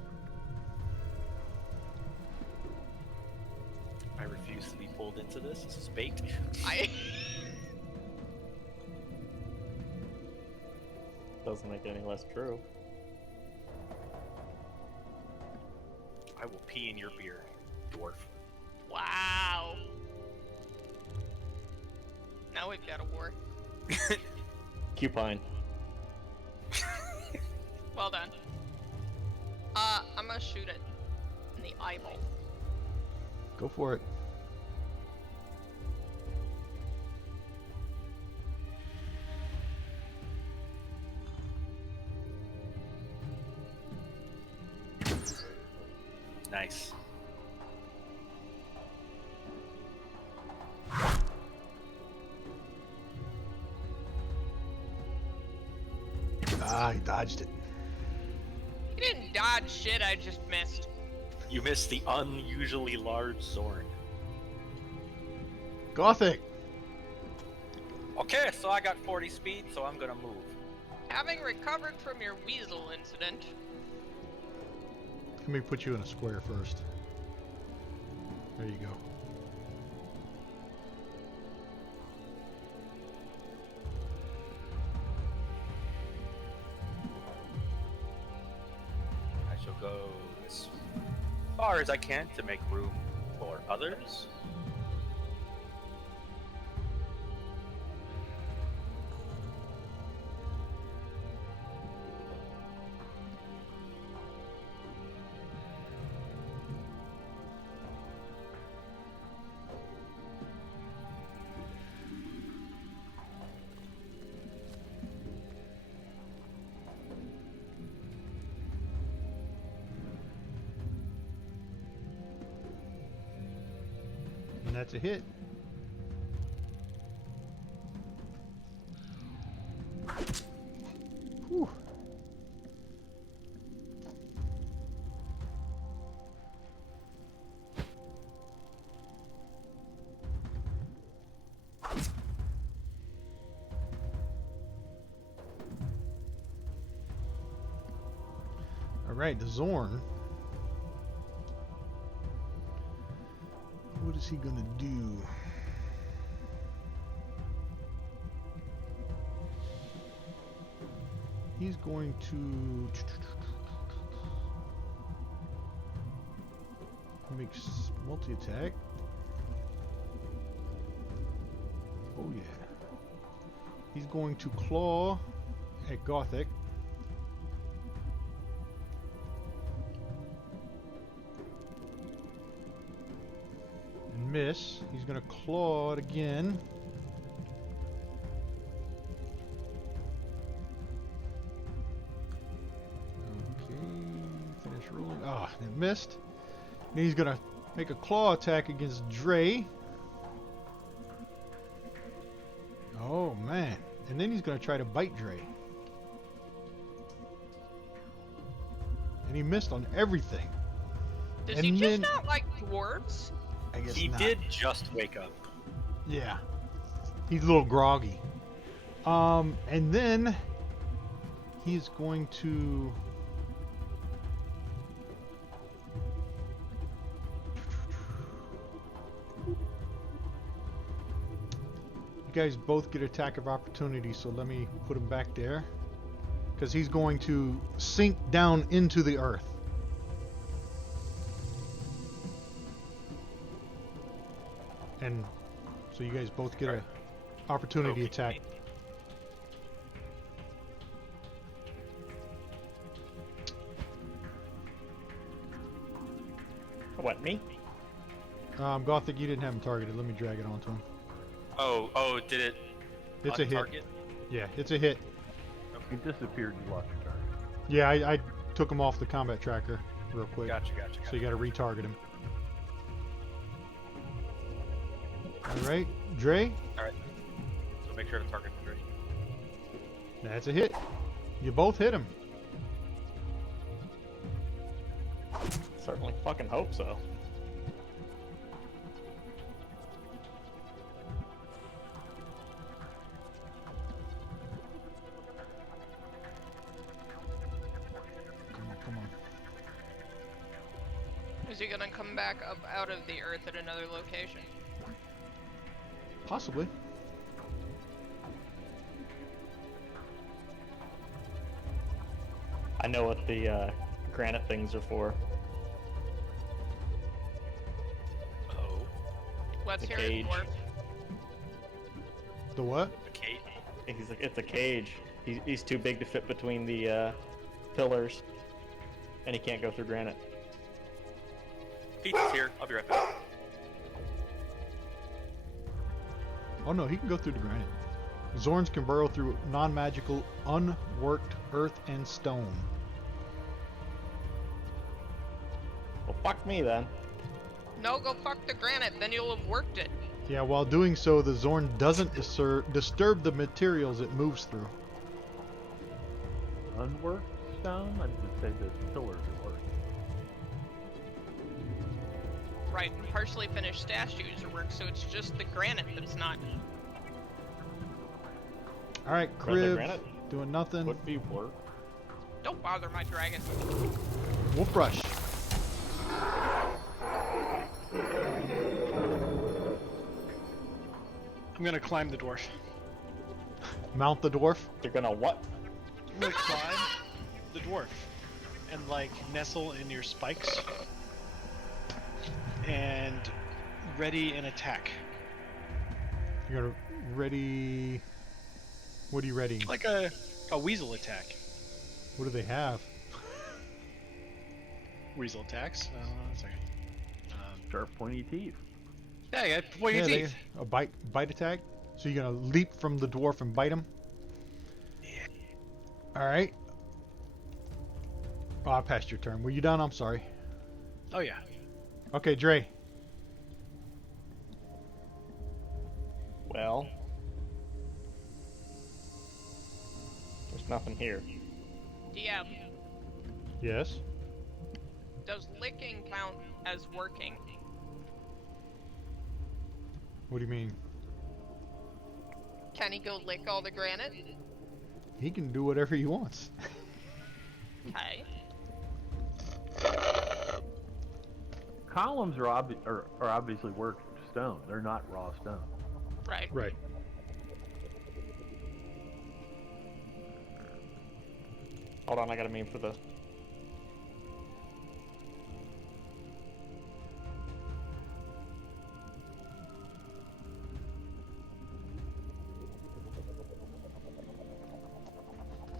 I refuse to be pulled into this. This is bait. Doesn't make it any less true. I will pee in your beer, dwarf. Wow. Now we've got a war. Cupine. Well done. I'm gonna shoot it in the eyeball. Go for it. Nice. Ah, he dodged it. You didn't dodge shit, I just missed. You missed the unusually large Zorn. Gothic. Okay, so I got 40 speed, so I'm gonna move. Having recovered from your weasel incident, Let me put you in a square first. There you go. I shall go as far as I can to make room for others. And that's a hit. Whew. All right, the Zorn. What is he gonna do? He's going to make multi-attack. Oh yeah. He's going to claw at Gothic. And miss. He's going to claw it again. Okay, finish rolling. Ah, it missed. And he's going to make a claw attack against Dre. Oh man. And then he's going to try to bite Dre. and he missed on everything. Does And he just then- not like dwarves? I guess He not. did just wake up. Yeah. He's a little groggy. And then he's going to... You guys both get attack of opportunity, so let me put him back there. Because he's going to sink down into the earth. And so you guys both get a opportunity Okay. attack. What, me? Gothic, you didn't have him targeted. Let me drag it onto him. Oh, did it? It's a hit. Target? Yeah, it's a hit. He disappeared. You lost your target. Yeah, I took him off the combat tracker real quick. Gotcha. So you got to retarget him. All right, Dre. So make sure to target the tree. That's a hit. You both hit him. Certainly fucking hope so. Come on. Is he gonna come back up out of the earth at another location? Possibly. I know what the granite things are for. Oh, Let's The hear cage. it, dwarf. The what? okay. It's a cage. He's too big to fit between the pillars, and he can't go through granite. Pete's here. I'll be right back. Oh no, he can go through the granite. Zorns can burrow through non-magical, unworked earth and stone. Well, fuck me then. No, go fuck the granite, then you'll have worked it. Yeah, while doing so, the Zorn doesn't disturb the materials it moves through. Unworked stone? I would say the pillars are worked. Right, and partially finished statues are work, so it's just the granite that's not. All right, Red Crib, granite doing nothing. would be work. Don't bother my dragon. Wolf Rush. I'm gonna climb the dwarf. Mount the dwarf. They're gonna what? I'm gonna climb the dwarf and like nestle in your spikes and ready an attack. You're gonna ready. What are you ready? Like a weasel attack. What do they have? Weasel attacks. One second. Sharp, pointy teeth. Yeah, you got pointy Yeah, teeth. a bite attack. So you're gonna leap from the dwarf and bite him. Yeah. All right. Oh, I passed your turn. Were you done? I'm sorry. Oh yeah. Okay, Dre. Well, there's nothing here. DM, Yes. does licking count as working? What do you mean? Can he go lick all the granite? He can do whatever he wants. Okay. Columns are obviously worked stone. They're not raw stone. Right. Right. Hold on, I got a meme for this.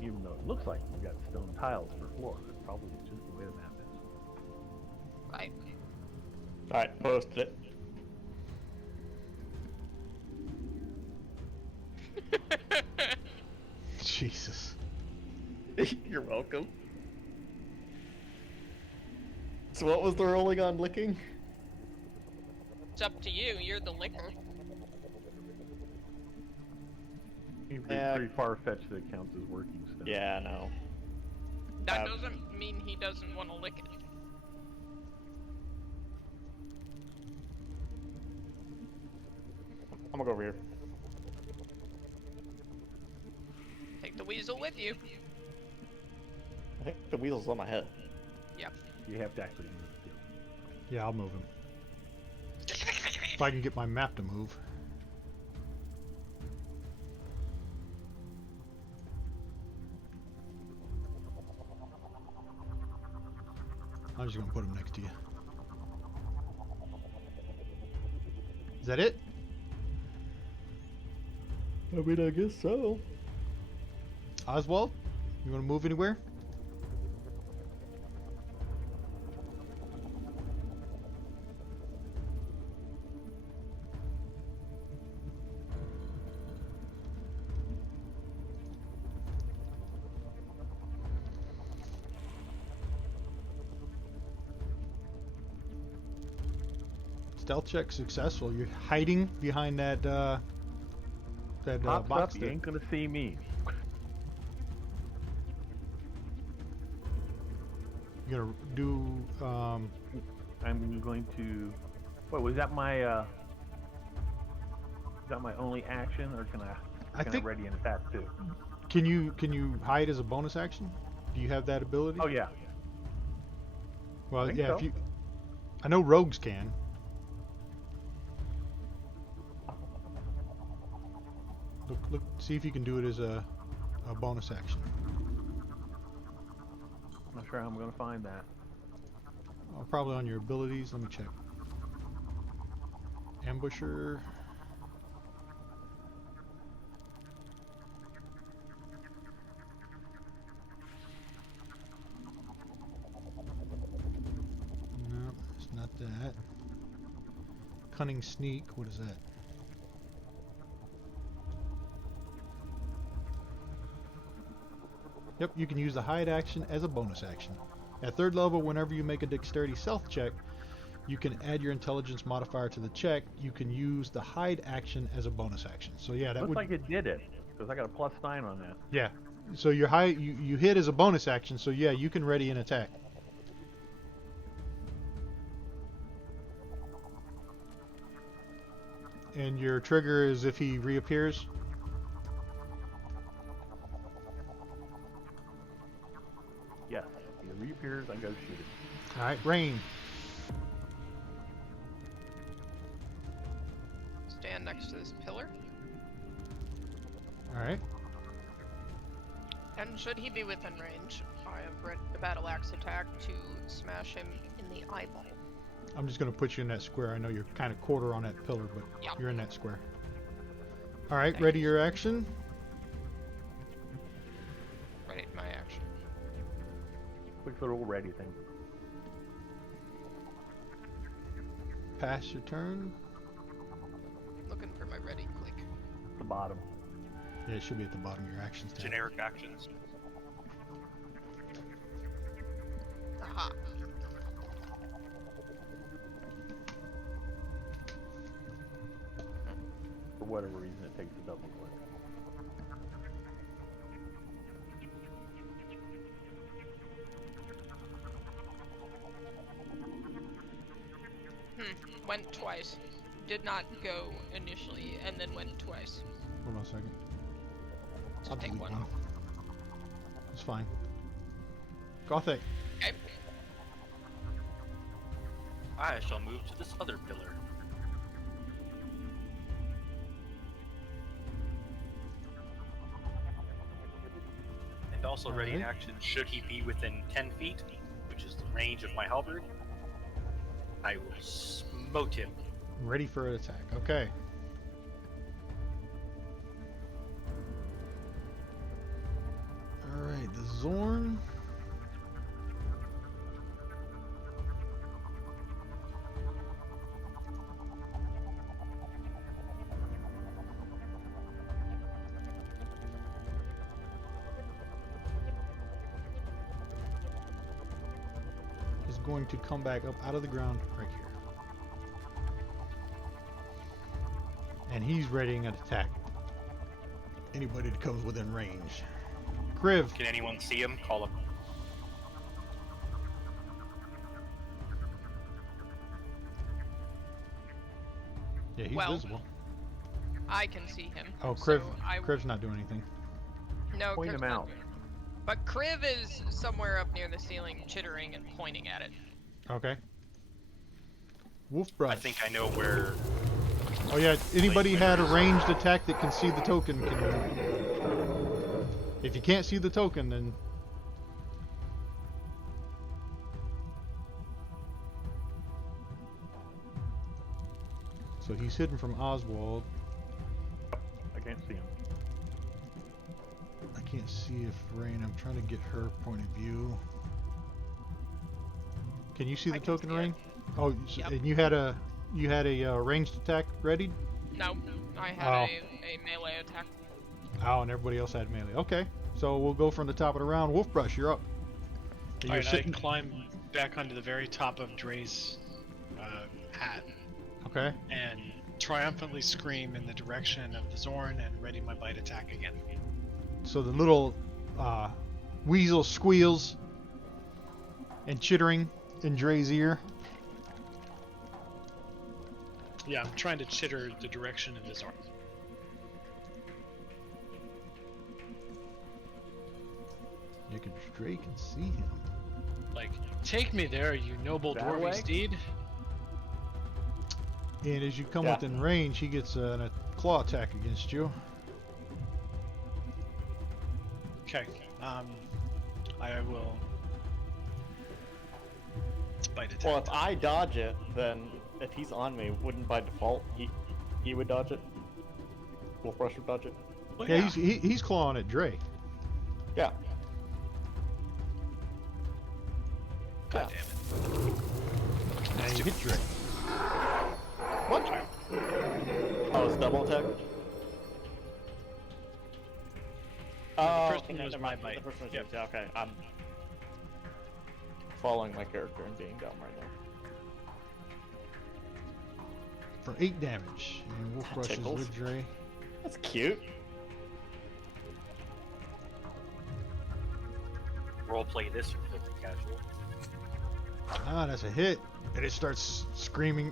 Even though it looks like we've got stone tiles for floor, that's probably just the way the map is. Right. Alright, posted it. Jesus. You're welcome. So what was the rolling on licking? It's up to you. You're the licker. It'd be Yeah. pretty far-fetched that it counts as working stone. Yeah, no. That doesn't mean he doesn't want to lick it. I'm gonna go over here. Take the weasel with you. I think the weasel's on my head. Yep. You have to actually move too. Yeah, I'll move him. If I can get my map to move. I'm just gonna put him next to you. Is that it? I mean, I guess so. Oswald? You wanna move anywhere? Stealth check successful. You're hiding behind that Pops box up, you there. ain't gonna see me. You're gonna do I'm going to. What was that? My is that my only action, or can I think- ready an attack too? can you hide as a bonus action? Do you have that ability? Oh yeah. Well, think yeah, so. if you I know rogues can. Look, see if you can do it as a bonus action. I'm not sure how I'm gonna find that. Probably on your abilities. Let me check. Ambusher. No, it's not that. Cunning sneak. What is that? Yep, you can use the hide action as a bonus action. At third level, whenever you make a dexterity stealth check, you can add your intelligence modifier to the check. You can use the hide action as a bonus action. So yeah, that Looks would like it did it, because I got a +9 on that. yeah. So your hide you hit as a bonus action. So yeah, you can ready an attack. And your trigger is if he reappears. Yes, he reappears. I go shoot it. All right, Rain. Stand next to this pillar. All right. And should he be within range, I have read the battle axe attack to smash him in the eyeball. I'm just gonna put you in that square. I know you're kind of quarter on that pillar, but Yeah. you're in that square. All right, Thank ready you. your action. Ready to my action. Quick little ready thing. Pass your turn. Looking for my ready click. The bottom. Yeah, it should be at the bottom of your actions tab. Generic actions. Aha. For whatever reason, it takes a double click. Went twice. Did not go initially, and then went twice. Hold on a second. So I'll take delete one. one. It's fine. Gothic. Okay. I shall move to this other pillar. And also ready in Alright. action should he be within 10 feet, which is the range of my halberd. I will smote him. Ready for an attack. Okay. Alright, the Zorn. Is going to come back up out of the ground right here. And he's readying an attack. Anybody that comes within range. Kriv. Can anyone see him? Call him. Yeah, he's Well, visible. I can see him. Oh, so Kriv. I Kriv's not doing anything. no. Point Kriv's him not out. doing it. But Kriv is somewhere up near the ceiling, chittering and pointing at it. Okay. Wolf brush. I think I know where. Oh yeah. Anybody had a ranged attack that can see the token can. If you can't see the token, then. So he's hidden from Oswald. I can't see him. I can't see if Rain. I'm trying to get her point of view. Can you see the I can token, see it. Rain? Oh, Yep. and you had a ranged attack ready? No, I had Oh. a melee attack. Oh, and everybody else had melee. Okay, so we'll go from the top of the round. Wolfbrush, you're up. And you're Alright, I sitting. climb back onto the very top of Dre's hat Okay. and triumphantly scream in the direction of the Zorn and ready my bite attack again. So the little weasel squeals and chittering in Dre's ear. Yeah, I'm trying to chitter the direction of the Zorn. You can Dre can see him. Like, take me there, you noble That dwarvy way? steed. And as you come Yeah. within range, he gets a claw attack against you. Okay, I will bite attack. Well, if I dodge it, then if he's on me, wouldn't by default he would dodge it? Wolf Rush would dodge it? Well, Yeah, he's clawing at Dre. Yeah. God damn it. And you hit Dre. What? Oh, it's double attack? Oh, first one was never my mind. bite. The first one was Yep. yours. Yeah, okay. I'm following my character and being dumb right now. For 8 damage. And Wolf That Rush is tickles. with Dre. That's cute. Roleplay this, you filthy casual. Ah, that's a hit. And it starts screaming.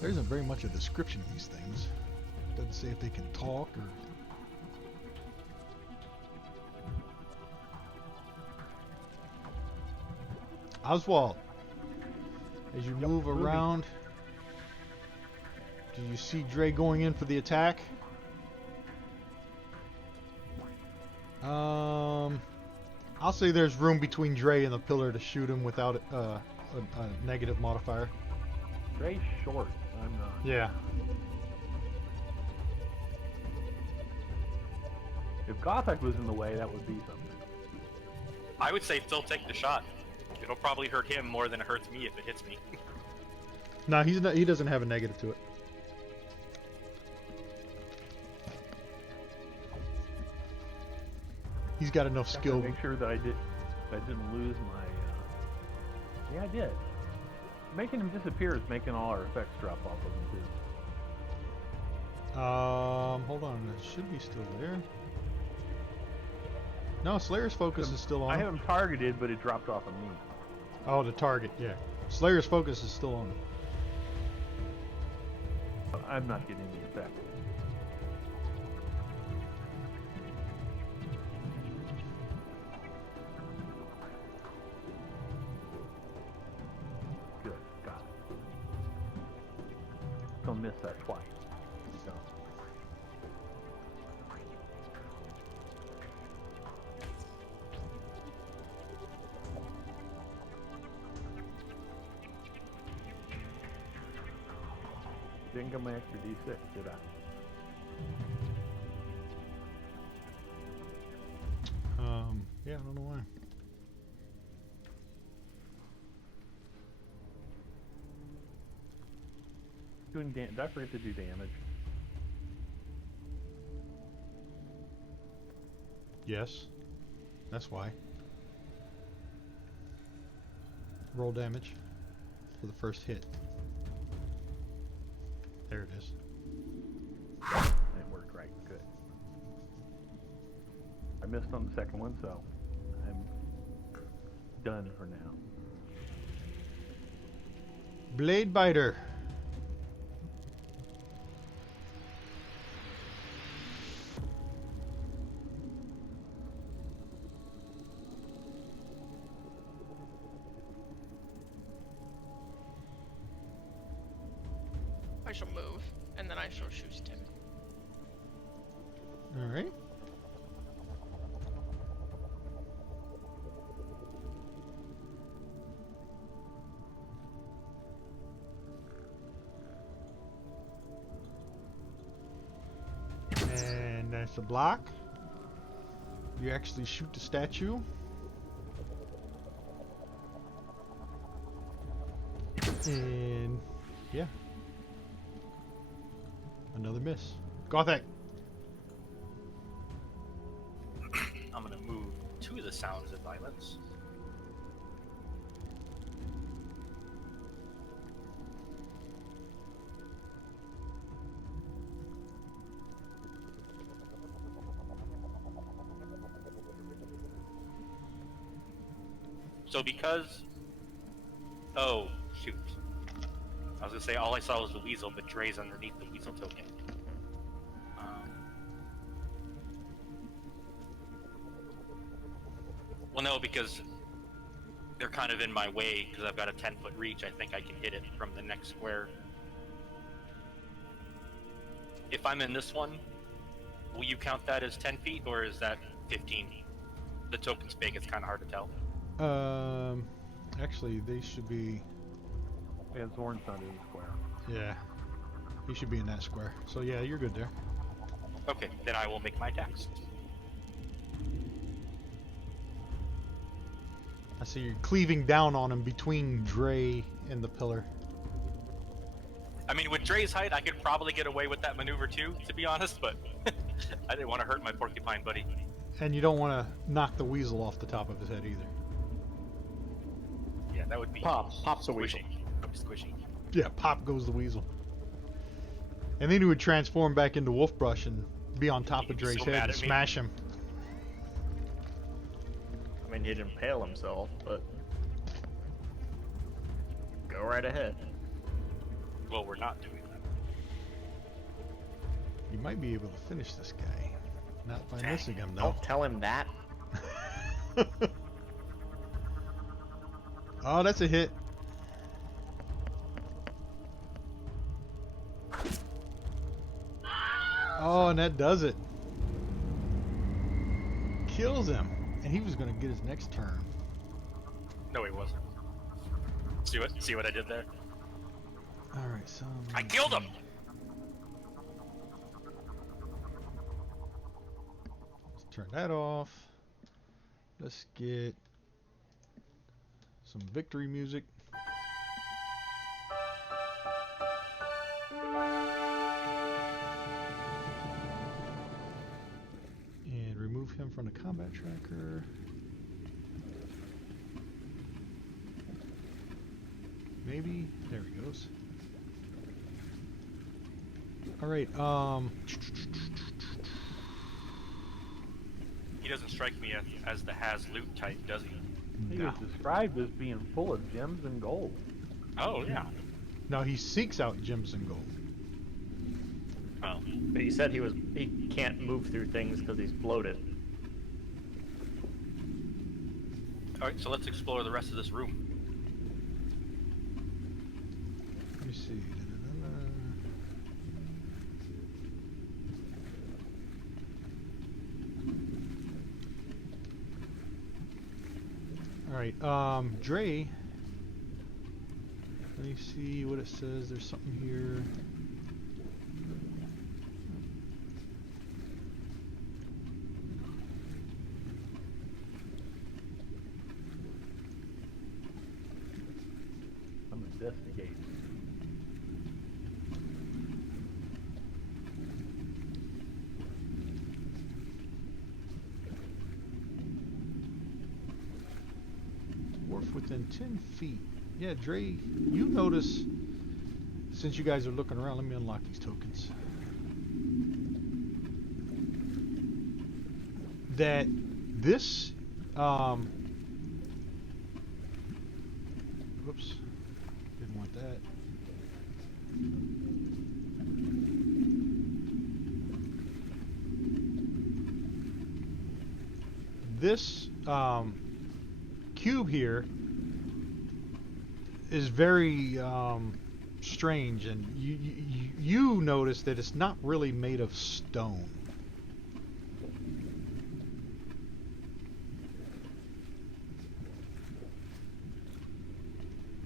There isn't very much a description of these things. Doesn't say if they can talk or. Oswald, as you move moving. around, do you see Dre going in for the attack? I'll say there's room between Dre and the pillar to shoot him without a negative modifier. Dre's short. I'm not. Yeah. If Gothic was in the way, that would be something. I would say still take the shot. It'll probably hurt him more than it hurts me if it hits me. No, he's not. He doesn't have a negative to it. He's got enough Have to skill. Make sure that I didn't lose my. Yeah, I did. Making him disappear is making all our effects drop off of him too. Hold on. It should be still there. No, Slayer's focus is still on. I have him targeted, but it dropped off of me. Oh, the target. Yeah. Slayer's focus is still on. I'm not getting the effect. Good, got it. Don't miss that twice. So. Didn't get my extra D6, did I? Yeah, I don't know why. Doing did I forget to do damage? Yes. That's why. Roll damage for the first hit. There it is. That worked right. Good. I missed on the second one, so I'm done for now. Blade Biter. I shall move, and then I shall shoot him. All right. And that's a block. You actually shoot the statue. And yeah. Another miss. Gothic. I'm gonna move to the sounds of violence. So because... Oh, shoot. I was gonna say all I saw was the weasel, but Dre's underneath the weasel token. Well, no, because they're kind of in my way, because I've got a 10-foot reach. I think I can hit it from the next square. If I'm in this one, will you count that as 10 feet, or is that 15? The token's big, it's kind of hard to tell. Actually, they should be... Yeah, Zorn's not in the square. Yeah. He should be in that square. So yeah, you're good there. Okay, then I will make my attacks. I see you're cleaving down on him between Dre and the pillar. I mean, with Dre's height, I could probably get away with that maneuver too, to be honest, but I didn't want to hurt my porcupine buddy. And you don't want to knock the weasel off the top of his head either. Yeah, that would be Pop's a weasel. Squishy. Yeah, pop goes the weasel. And then he would transform back into wolf brush and be on top of Dre's so head mad and at me. smash him. I mean, he'd impale himself, but go right ahead. Well, we're not doing that. You might be able to finish this guy. Not by missing him, though. Don't tell him that. Oh, that's a hit. Oh, and that does it. Kills him. And he was going to get his next turn. No, he wasn't. See what I did there? Alright, so... I killed him! Let's turn that off. Let's get some victory music. And remove him from the combat tracker. Maybe. There he goes. Alright, He doesn't strike me as the has loot type, does he? He no. was described as being full of gems and gold. Oh, yeah. No, he seeks out gems and gold. Oh. But he said he can't move through things because he's bloated. Alright, so let's explore the rest of this room. Let me see. Alright, Dre. Let me see what it says. There's something here. I'm investigating. Dwarf within 10 feet. Yeah, Dre, you notice, since you guys are looking around, let me unlock these tokens. that this whoops, didn't want that. This cube here is very strange, and you notice that it's not really made of stone.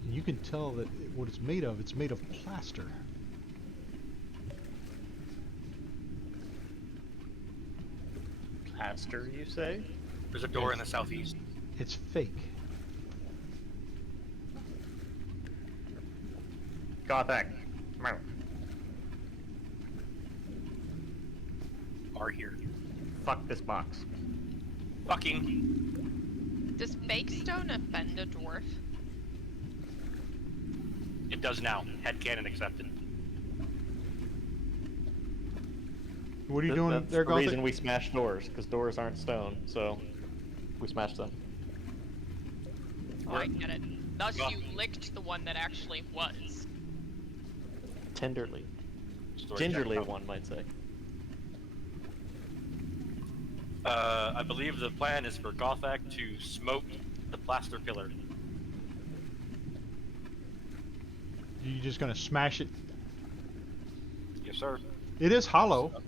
And you can tell that what it's made of plaster. Plaster, you say? There's a door in the southeast. It's fake. Gothic. Are here. Fuck this box. Fucking. Does fake stone offend a dwarf? It does now. Headcanon accepted. What are you doing That's there, the Gothic? reason we smash doors, because doors aren't stone, so we smashed them. Oh, I get it. Thus Yeah. you licked the one that actually was. Tenderly. Storage Gingerly, check. one might say. I believe the plan is for Gothic to smoke the plaster pillar. You just gonna smash it? Yes, sir. It is hollow.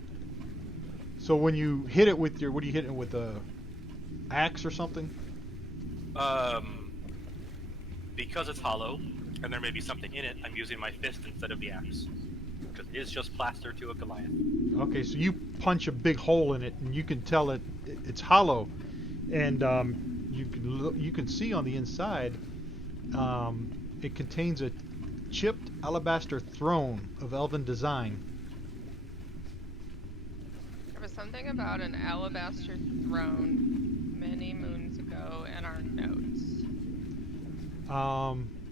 So when you hit it with your, what are you hitting it with, a axe or something? Because it's hollow, and there may be something in it, I'm using my fist instead of the axe. Because it is just plaster to a Goliath. Okay, so you punch a big hole in it, and you can tell it's hollow, and you can see on the inside, it contains a chipped alabaster throne of elven design. There was something about an alabaster throne many moons ago in our notes.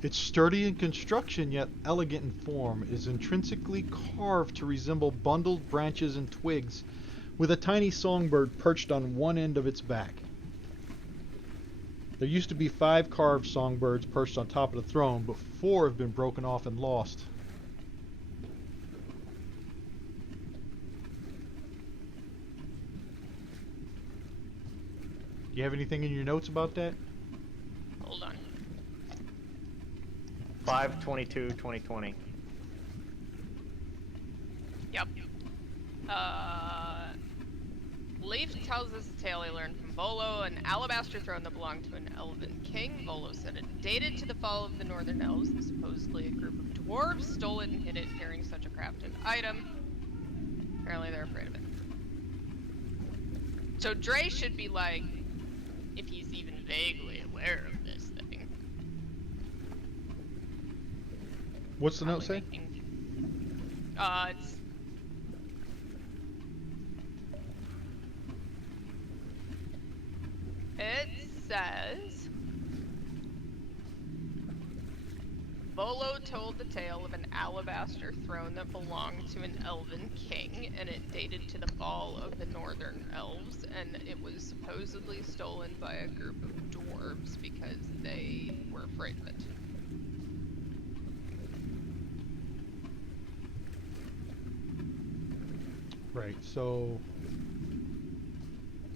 It's sturdy in construction, yet elegant in form. It is intrinsically carved to resemble bundled branches and twigs, with a tiny songbird perched on one end of its back. There used to be 5 carved songbirds perched on top of the throne, but 4 have been broken off and lost. Do you have anything in your notes about that? Hold on. 5/22/2020. Yep. Leif tells us a tale he learned from Volo, an alabaster throne that belonged to an elven king. Volo said it dated to the fall of the northern elves, and supposedly a group of dwarves stole it and hid it, carrying such a crafted item. Apparently they're afraid of it. So Dre should be like, if he's even vaguely aware of this thing. What's the note Probably say? It says, Volo told the tale of an alabaster throne that belonged to an elven king, and it dated to the fall of the northern elves, and it was supposedly stolen by a group of dwarves because they were afraid of it. Right, so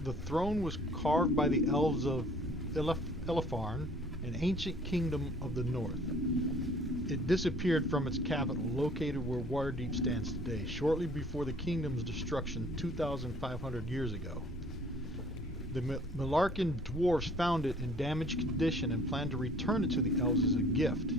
the throne was carved by the elves of Elefarn, an ancient kingdom of the north. It disappeared from its capital, located where Waterdeep stands today, shortly before the kingdom's destruction 2,500 years ago. The Melarkin dwarves found it in damaged condition and planned to return it to the elves as a gift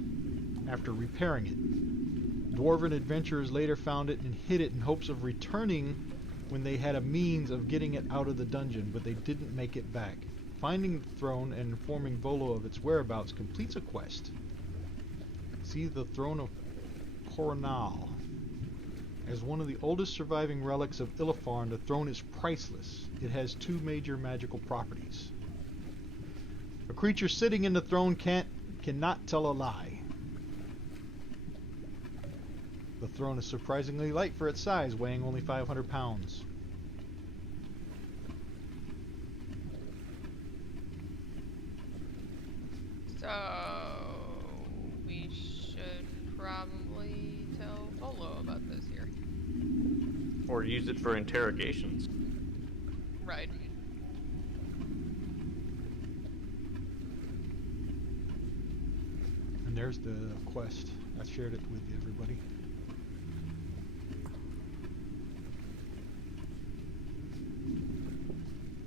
after repairing it. Dwarven adventurers later found it and hid it in hopes of returning when they had a means of getting it out of the dungeon, but they didn't make it back. Finding the throne and informing Volo of its whereabouts completes a quest. See the Throne of Coronal. As one of the oldest surviving relics of Ilefarn, the throne is priceless. It has 2 major magical properties. A creature sitting in the throne cannot tell a lie. The throne is surprisingly light for its size, weighing only 500 pounds. Or use it for interrogations. Right. And there's the quest. I shared it with everybody.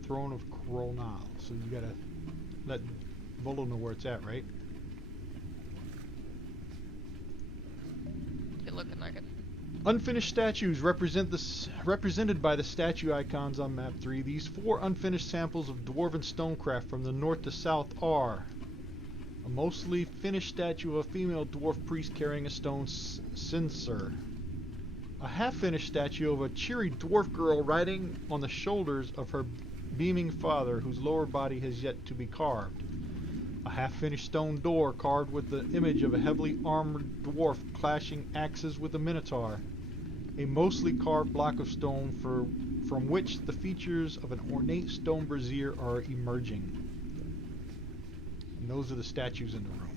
Throne of Kronal. So you gotta let Volo know where it's at, right? You're looking like it. Unfinished statues represented by the statue icons on map 3. These 4 unfinished samples of dwarven stonecraft from the north to south are a mostly finished statue of a female dwarf priest carrying a stone censer, a half-finished statue of a cheery dwarf girl riding on the shoulders of her beaming father, whose lower body has yet to be carved, a half-finished stone door carved with the image of a heavily armored dwarf clashing axes with a minotaur, a mostly carved block of stone from which the features of an ornate stone brazier are emerging. And those are the statues in the room.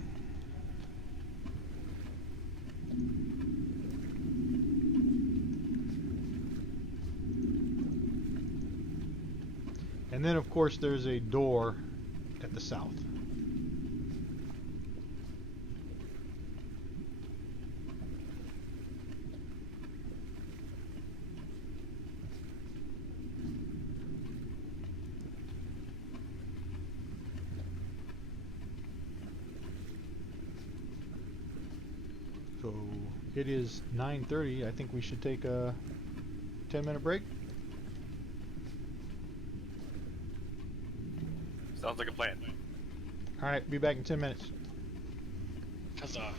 And then, of course, there's a door at the south. So it is 9:30. I think we should take a 10-minute break. Sounds like a plan. All right, be back in 10 minutes. Huzzah.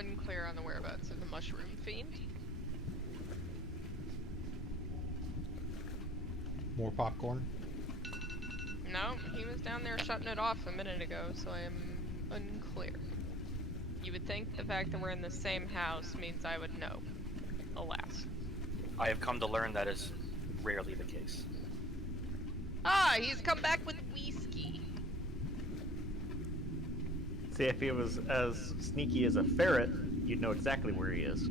unclear on the whereabouts of the mushroom fiend. More popcorn. No, he was down there shutting it off a minute ago, so I am unclear. You would think the fact that we're in the same house means I would know. Alas. I have come to learn that is rarely the case. Ah, he's come back with whiskey. See, if he was as sneaky as a ferret, you'd know exactly where he is.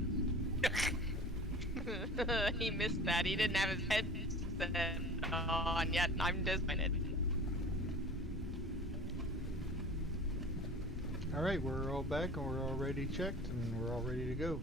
He missed that. He didn't have his headset on yet. I'm disappointed. Alright, we're all back and we're all ready checked and we're all ready to go.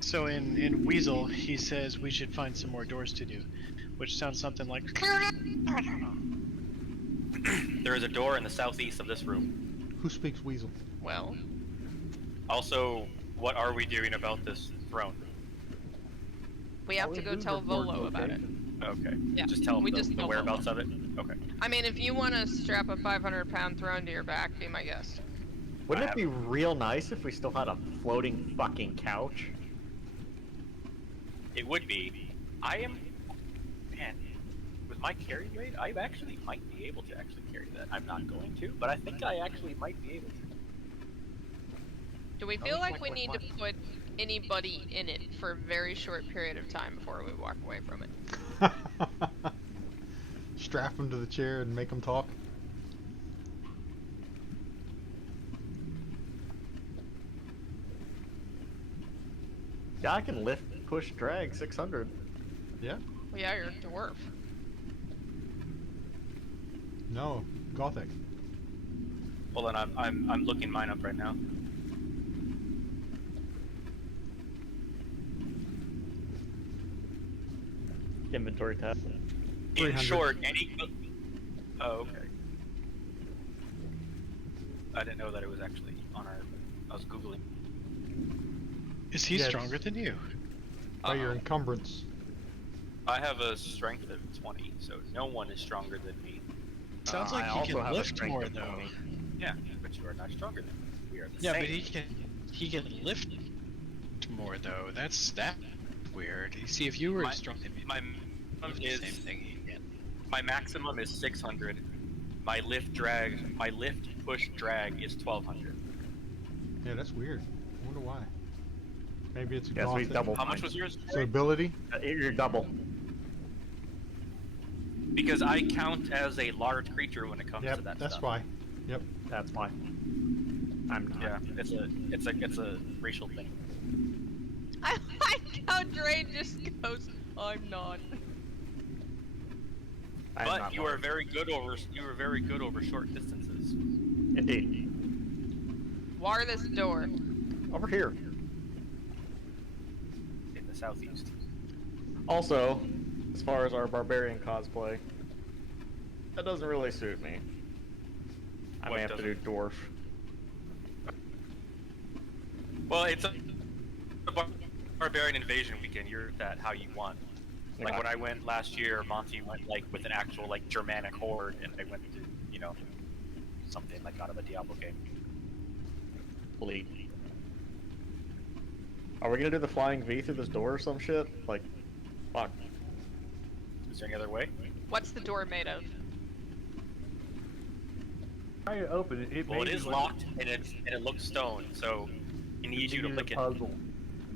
So in Weasel, he says we should find some more doors to do, which sounds something like. There is a door in the southeast of this room. Who speaks Weasel? Well, Also, what are we doing about this throne? we have to go tell Volo about it. Okay. Yeah, Just tell we them just the know whereabouts of it. Okay. I mean, if you want to strap a 500-pound throne to your back, be my guest. Wouldn't it be real nice if we still had a floating fucking couch? It would be. I am. Man, with my carry weight, I actually might be able to actually carry that. I'm not going to, but I think I actually might be able to. Do we feel like we need to put anybody in it for a very short period of time before we walk away from it? Strap them to the chair and make them talk. Yeah, I can lift, push, drag 600. Yeah? Well, yeah, you're a dwarf. No, Gothic. Hold on, I'm looking mine up right now. Inventory tab. In 300. short, any. Oh, okay. I didn't know that it was actually on our. I was googling. Is he Yes. stronger than you? By your encumbrance. I have a strength of 20, so no one is stronger than me. Sounds I like he also can have a lift strength more of though. 20. Yeah, but you are not stronger than me. We are the Yeah, same. but he can lift more though. That's weird. You see, if you were My- strong than me, My lift the is same thing he can. my maximum is 600. My lift push drag is 1200. Yeah, that's weird. I wonder why. Maybe it's a Yes, we Gothic. double. How much was yours? It's an ability? You're double. Because I count as a large creature when it comes to Yep, that that's stuff. why. Yep. That's why. I'm not. Yeah, it's a racial thing. I like how Dre just goes, I'm not. I'm But not you are large. very good over short distances. Indeed. War this door. Over here. In the southeast. Also, as far as our barbarian cosplay, that doesn't really suit me. I What may have to do doesn't? dwarf. Well, it's a barbarian invasion weekend. You're that how you want. Like Yeah. when I went last year, Monty went like with an actual like Germanic horde, and I went to something like out of a Diablo game. Bleed. Are we gonna do the flying V through this door or some shit? Like, fuck. Is there any other way? What's the door made of? Try to open it. Well, it may is be locked and it looks stone, so I need you to lick it. Puzzle.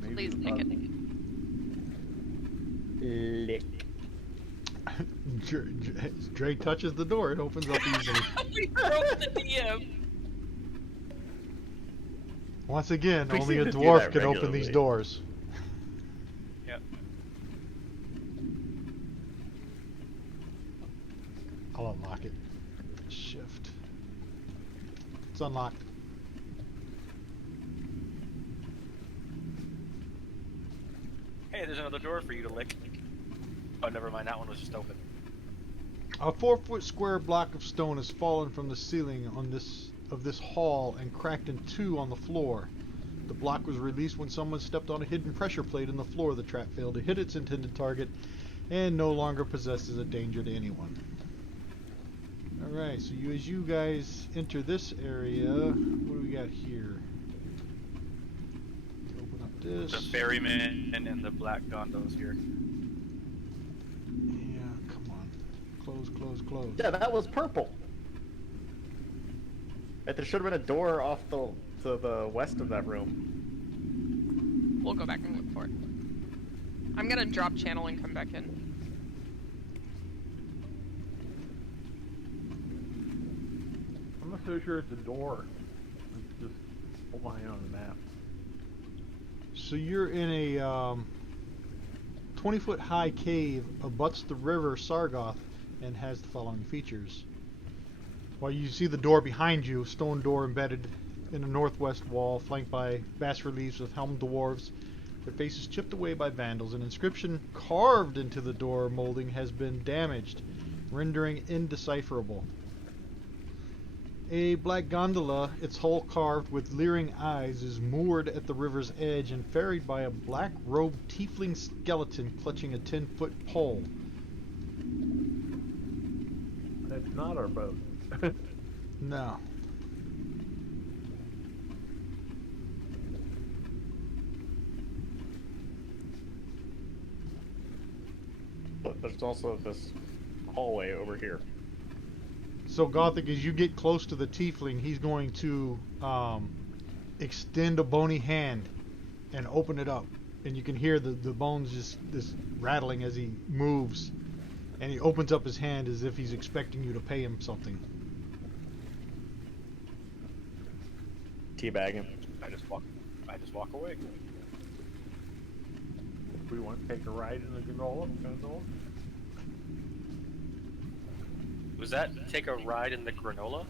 Maybe Please a lick it. puzzle. Lick. Dre touches the door, it opens up easily. We broke the DM. Once again, We only seem a to do dwarf that can open these regularly. doors. Yep. I'll unlock it. Shift. It's unlocked. Hey, there's another door for you to lick. Oh, never mind. That one was just open. A 4-foot square block of stone has fallen from the ceiling of this hall and cracked in two on the floor. The block was released when someone stepped on a hidden pressure plate in the floor. The trap failed to hit its intended target and no longer possesses a danger to anyone. Alright, so as you guys enter this area, what do we got here? Open up this. The ferryman and the black gondolas here. Yeah, come on. Close, close, close. Yeah, that was purple. There should have been a door off to the west of that room. We'll go back and look for it. I'm gonna drop channel and come back in. I'm not so sure it's a door. It's just a line on the map. So you're in a 20-foot high cave, abuts the river Sargoth, and has the following features. While you see the door behind you, stone door embedded in the northwest wall, flanked by bas-reliefs with helmed dwarves. Their faces chipped away by vandals. An inscription carved into the door molding has been damaged, rendering indecipherable. A black gondola, its hull carved with leering eyes, is moored at the river's edge and ferried by a black-robed tiefling skeleton clutching a 10-foot pole. That's not our boat. No. But there's also this hallway over here. So Gothic, as you get close to the tiefling, he's going to extend a bony hand and open it up. And you can hear the bones just this rattling as he moves. And he opens up his hand as if he's expecting you to pay him something. Teabag him. I just walk away. We want to take a ride in the gondola? Was that take a ride in the granola?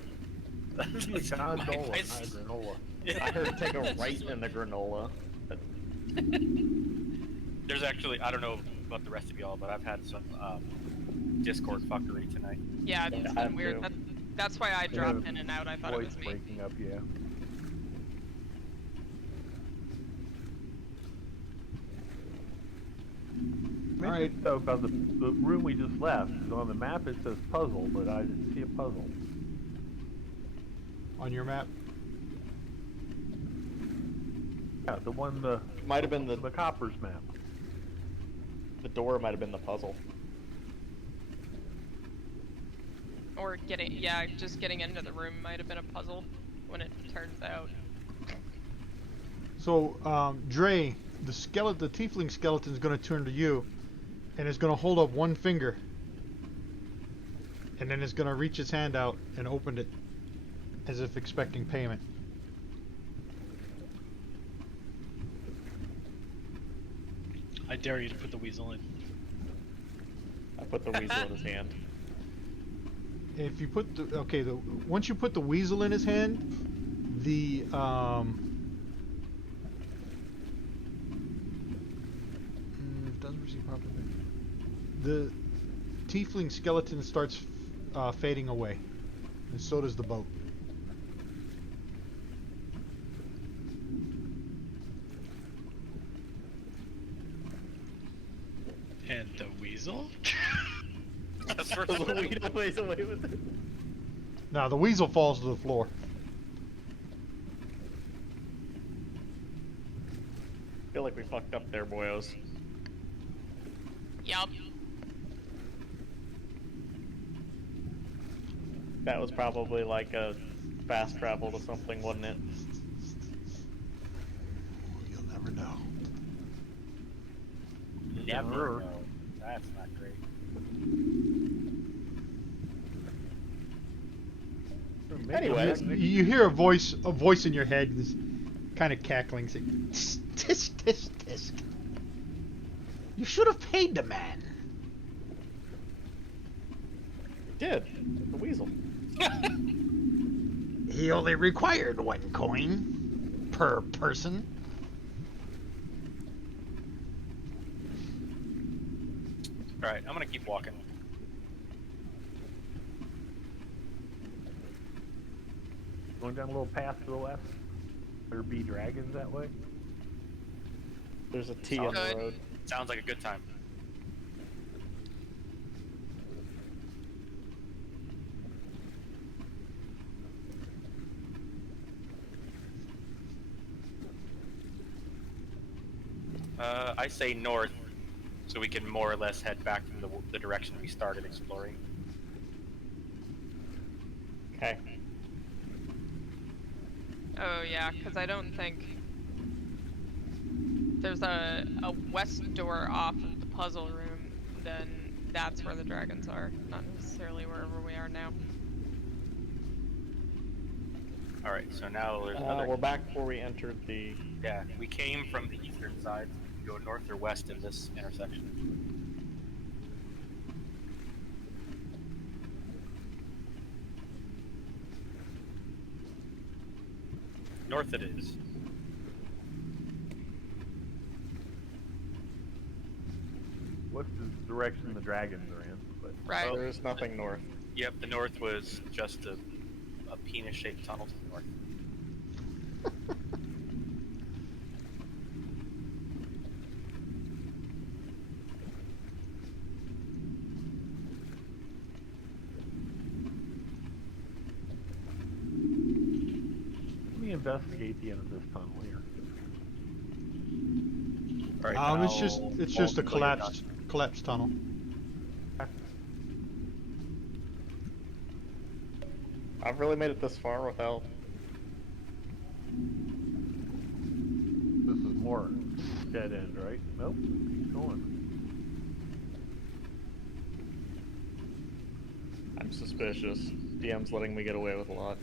It's a gondola, not a granola. I heard take a right in the granola. There's actually, I don't know about the rest of y'all, but I've had some Discord fuckery tonight. Yeah, it's I been weird. too. That's why I dropped in and out. I thought it Voice was me. breaking up, yeah. Alright. Though, about the room we just left, 'cause on the map it says puzzle, but I didn't see a puzzle. On your map? Yeah, the one Might have been the Copper's map. door. Might have been the puzzle. Or just getting into the room might have been a puzzle when it turns out. So, Dre, the tiefling skeleton is going to turn to you, and is going to hold up one finger, and then it's going to reach its hand out and open it, as if expecting payment. I dare you to put the weasel in. I put the weasel in his hand. If you put once you put the weasel in his hand, the it doesn't receive proper. The tiefling skeleton starts fading away, and so does the boat. And the weasel? That's for The weasel plays away with it. Now the weasel falls to the floor. I feel like we fucked up there, boyos. Yup. That was probably like a fast travel to something, wasn't it? You'll never know. Never know. That's not great. Anyway, You hear a voice in your head, this kind of cackling, saying, "Tisk, tisk, tisk. You should have paid the man." Did. The weasel. He only required 1 coin per person. Alright, I'm gonna keep walking. Going down a little path to the left. There be dragons that way. There's a T on the Good. road. Sounds like a good time. I say north, so we can more or less head back from the direction we started exploring. Okay. Oh yeah, because I don't think there's a west door off of the puzzle room. Then that's where the dragons are, not necessarily wherever we are now. Alright, so now there's another. We're back where we entered the... Yeah, we came from the eastern side. We go north or west in this intersection. North it is. What's the direction the dragons are in? But Right. Oh. There's nothing north. Yep, the north was just a penis-shaped tunnel to the north. let me investigate the end of this tunnel here. Alright, It's just a collapsed tunnel. I've really made it this far without... This is more dead end, right? Nope. Keep going. I'm suspicious. DM's letting me get away with a lot.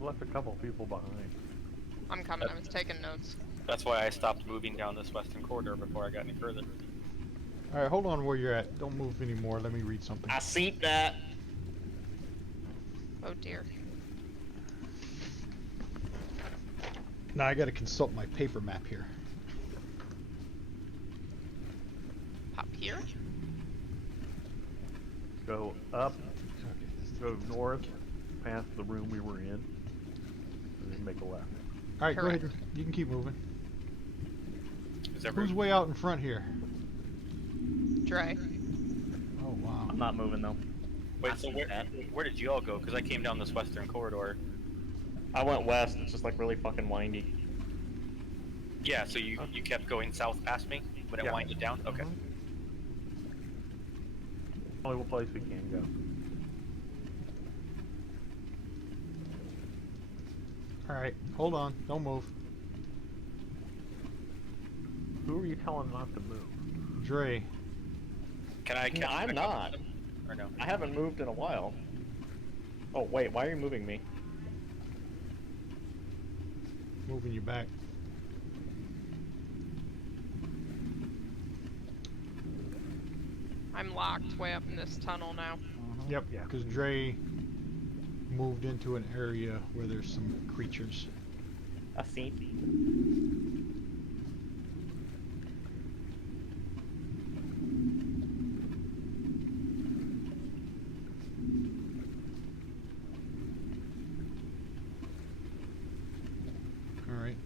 Left a couple people behind. I'm coming. I was taking notes. That's why I stopped moving down this western corridor before I got any further. All right, hold on where you're at. Don't move anymore. Let me read something. I see that. Oh dear. Now I got to consult my paper map here. Pop here. Go up, Okay. go north, past the room we were in, and then make a left. All right, go ahead. Correct. You can keep moving. Is every- Who's way out in front here? Dre. Oh wow. I'm not moving though. Wait, so where did you all go? Because I came down this western corridor. I went west. It's just like really fucking windy. Yeah, so you kept going south past me when it Yeah. winded down? Okay. Only place we can go. All right, hold on. Don't move. Who are you telling not to move? Dre. Can I No, I'm back up not. to them? Or no? I haven't moved in a while. Oh wait, why are you moving me? Moving you back. I'm locked way up in this tunnel now. Yep, Yeah. because Dre moved into an area where there's some creatures. I see. All right.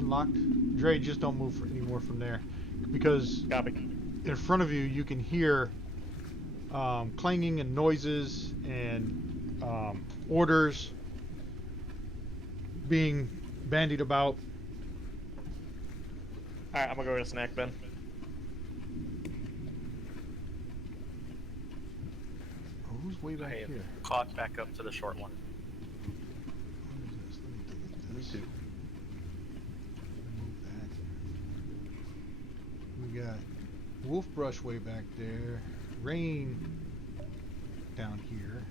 Unlocked. Dre, just don't move anymore from there, because Copy. in front of you you can hear clanging and noises and orders being bandied about. Alright, I'm gonna go get a snack, Ben. Oh, who's way back I have here? caught back up to the short one. What is this? Let me delete this. Me too. Remove that. We got wolf brush way back there. Rain down here.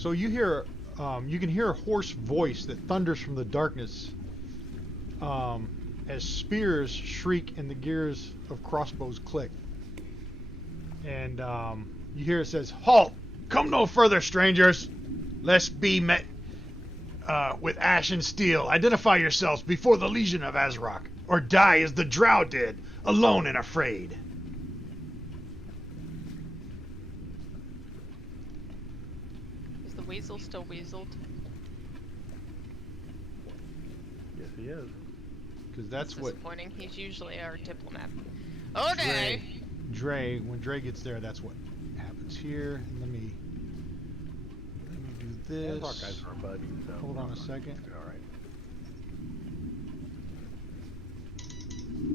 So you hear, you can hear a hoarse voice that thunders from the darkness as spears shriek and the gears of crossbows click. And you hear it says, "Halt! Come no further, strangers, lest be met with ash and steel. Identify yourselves before the Legion of Azrock, or die as the Drow did, alone and afraid." Is the weasel still weaseled? Yes, he is. Because that's what Disappointing. He's usually our diplomat. Okay. When Dre gets there, that's what happens here. And let me do this. Our guys are buddies, so Hold on a second. all right.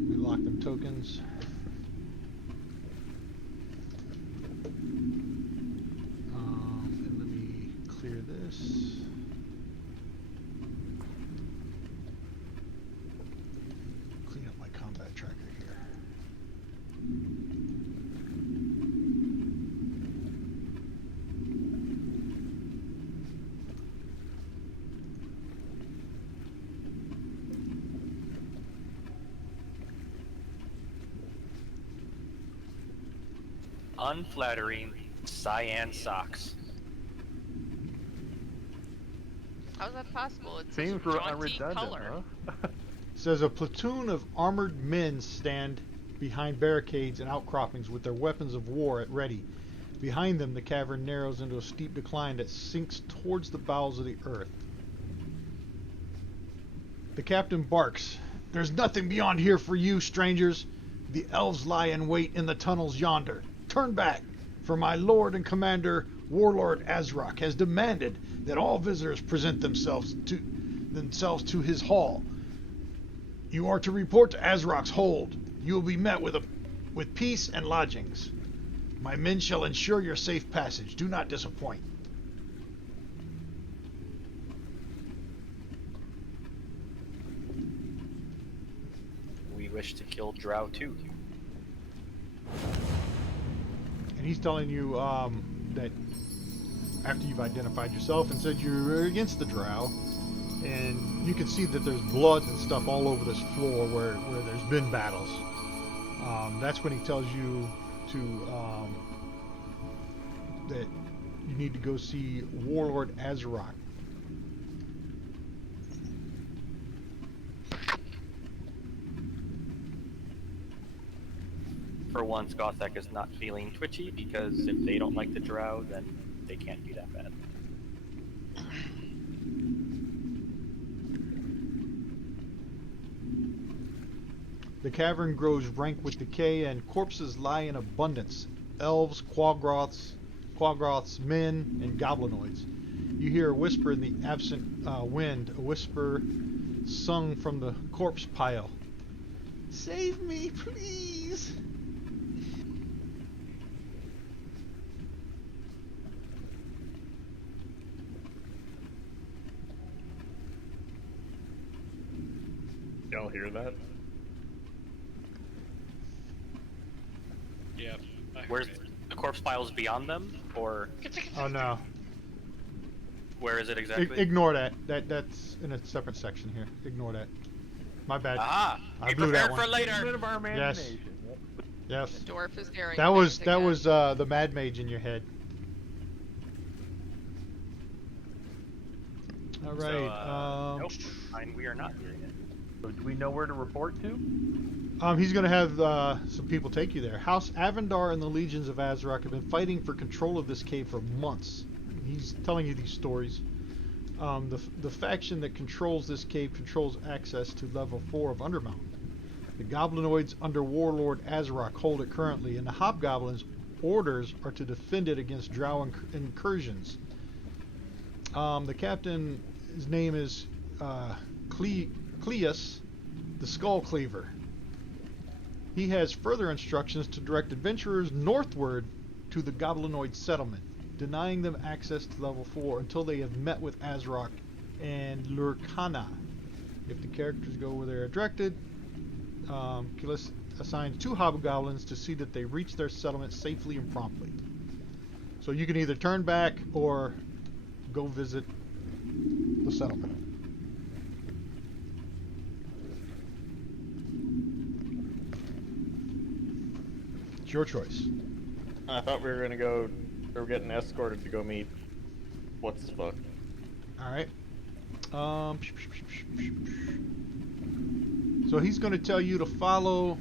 We lock them tokens. And let me clear this. Clean up my combat tracker here. Unflattering cyan socks. How's that possible? It's Seems such a jaunty redundant, color. huh? Says a platoon of armored men stand behind barricades and outcroppings with their weapons of war at ready. Behind them, the cavern narrows into a steep decline that sinks towards the bowels of the earth. The captain barks, "There's nothing beyond here for you, strangers. The elves lie in wait in the tunnels yonder. Turn back, for my lord and commander, Warlord Azrock, has demanded that all visitors present themselves to his hall. You are to report to Azrock's hold. You will be met with peace and lodgings. My men shall ensure your safe passage. Do not disappoint." We wish to kill Drow too. And he's telling you that after you've identified yourself and said you're against the Drow, and you can see that there's blood and stuff all over this floor where there's been battles. That's when he tells you to that you need to go see Warlord Azrock. For once, Gothak is not feeling twitchy because if they don't like the Drow, then they can't be that bad. The cavern grows rank with decay, and corpses lie in abundance. Elves, quagroths, men, and goblinoids. You hear a whisper in the absent wind, a whisper sung from the corpse pile. "Save me, please!" Y'all hear that? Yeah. Where's the corpse piles beyond them, or Oh no. where is it exactly? Ignore that. That's in a separate section here. Ignore that. My bad. Ah, I be blew that prepared one. for later. Bit of our Yes. imagination. Yep. Yes. The dwarf is hearing That was things again. the Mad Mage in your head. All right. So, nope, fine, we are not hearing it. So do we know where to report to? He's going to have some people take you there. House Avendar and the Legions of Azrock have been fighting for control of this cave for months. He's telling you these stories. The faction that controls this cave controls access to level 4 of Undermount. The Goblinoids under Warlord Azrock hold it currently, and the Hobgoblins' orders are to defend it against Drow incursions. The captain, his name is Cleus, the Skull Cleaver. He has further instructions to direct adventurers northward to the Goblinoid settlement, denying them access to level 4 until they have met with Azrock and Lurkana. If the characters go where they are directed, Cleus assigns 2 hobgoblins to see that they reach their settlement safely and promptly. So you can either turn back or go visit the settlement. It's your choice. I thought we were gonna go. We were getting escorted to go meet. What's his fuck? All right. So he's going to tell you to follow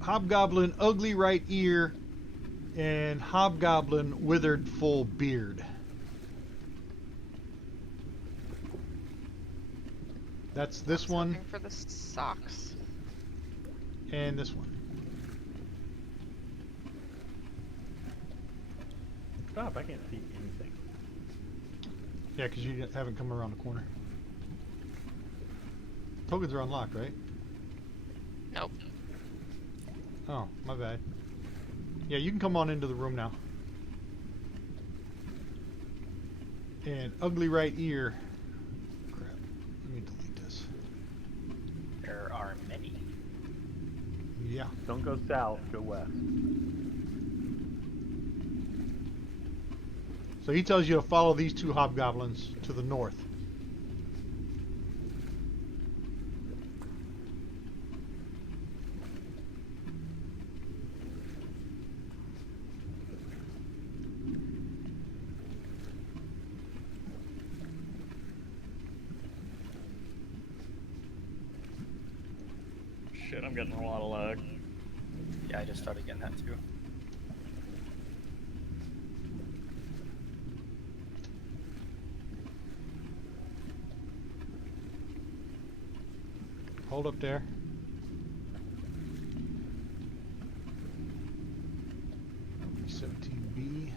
Hobgoblin Ugly Right Ear and Hobgoblin Withered Full Beard. That's this one Looking for the socks. and this one. Stop! I can't see anything. Yeah, because you haven't come around the corner. Tokens are unlocked, right? Nope. Oh, my bad. Yeah, you can come on into the room now. And Ugly Right Ear. Crap. Let me delete this. There are many. Yeah. Don't go south. Go west. So he tells you to follow these two hobgoblins to the north. Shit, I'm getting a lot of lag. Yeah, I just started getting that too. Hold up there. That'll be 17B.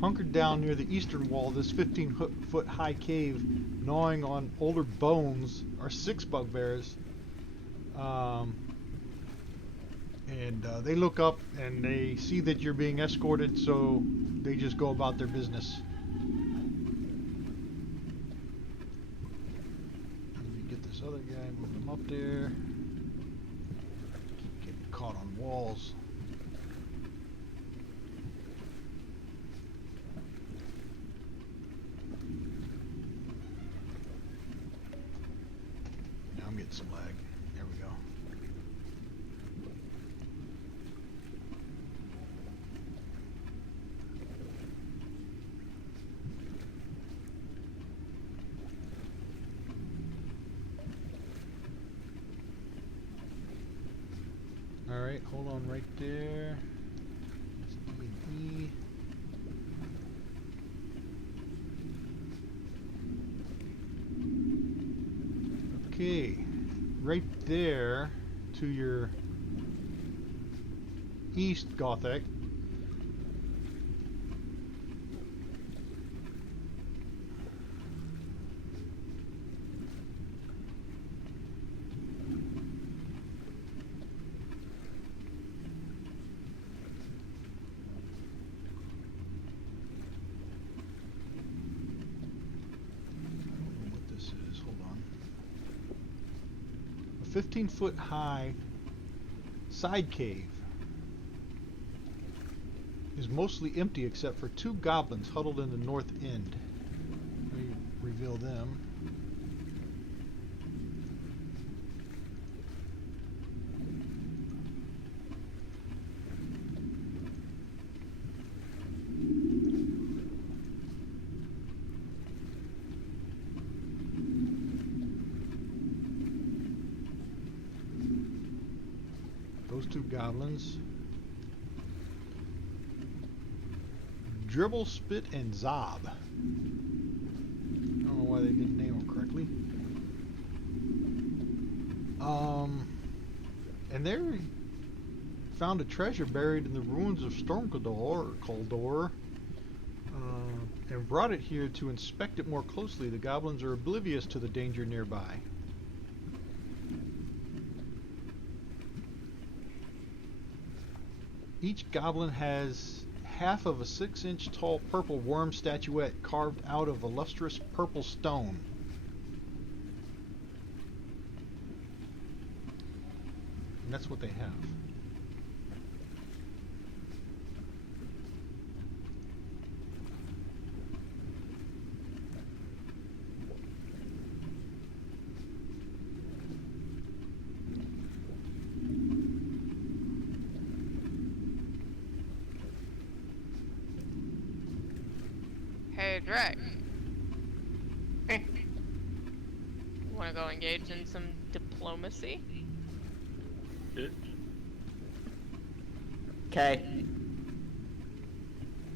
Hunkered down near the eastern wall, this 15-foot high cave, gnawing on older bones, are 6 bugbears. And they look up and they see that you're being escorted, so they just go about their business. Let me get this other guy, move him up there. Keep getting caught on walls. Now I'm getting some lag. There we go. Alright, hold on right there. It's D and E. Okay, right there to your east, Gothic. What this is, hold on. A 15-foot high side cave is mostly empty except for 2 goblins huddled in the north end. Let me reveal them. Those 2 goblins. Dribble, Spit, and Zob. I don't know why they didn't name them correctly. And they found a treasure buried in the ruins of Stormcaldor, or Caldor, and brought it here to inspect it more closely. The goblins are oblivious to the danger nearby. Each goblin has half of a 6-inch tall purple worm statuette carved out of a lustrous purple stone. And that's what they have. Hey, Drake. Want to go engage in some diplomacy? Okay.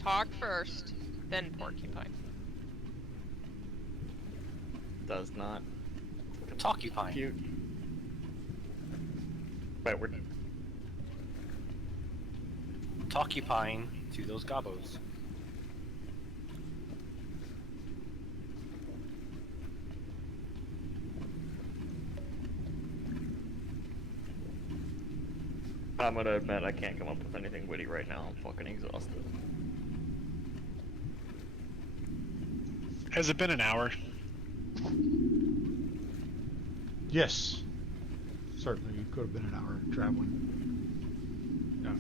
Talk first, then porcupine. Does not. Talcupine. Cute. Wait, we're. Talcupine to those gobos. I'm gonna admit I can't come up with anything witty right now. I'm fucking exhausted. Has it been an hour? Yes. Certainly, it could have been an hour traveling.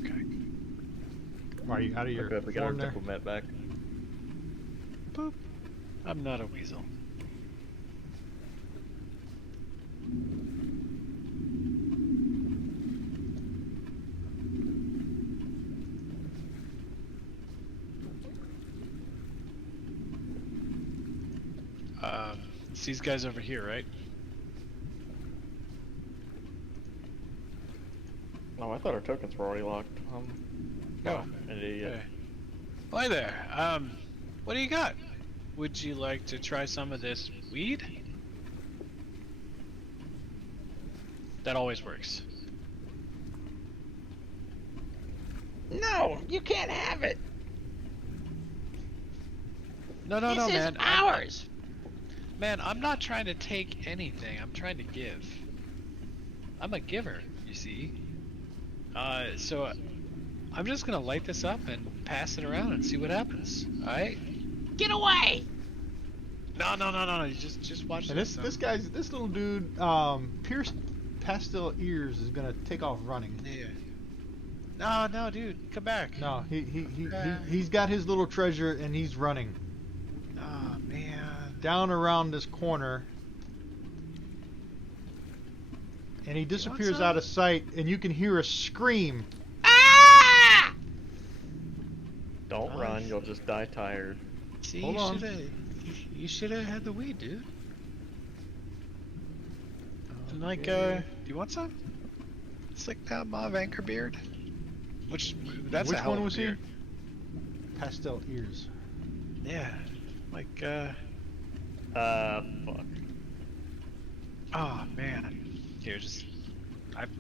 Okay. Are you out of your Good, we got our form there? diplomat back. Boop. I'm not a weasel. It's these guys over here, right? Oh, I thought our tokens were already locked. Oh, An idiot. hey. Hi there. What do you got? Would you like to try some of this weed? That always works. No, you can't have it. No, This is man. ours. Man, I'm not trying to take anything. I'm trying to give. I'm a giver, you see. So I'm just gonna light this up and pass it around and see what happens. All right? Get away. No. You just watch And this. this little dude, pierced pastel ears, is gonna take off running. Yeah. No, dude, come back. No, he's got his little treasure and he's running Oh man. down around this corner, and he disappears some? out of sight, and you can hear a scream. Ah! Don't Oh, run, you'll just die tired. See, Hold on. you should have had the weed, dude. And like, Okay. do you want some? Slick down mauve anchor beard. Which that's Which a hell one of a was he? beard. Pastel ears. Yeah. Like, Fuck. oh man. Here, just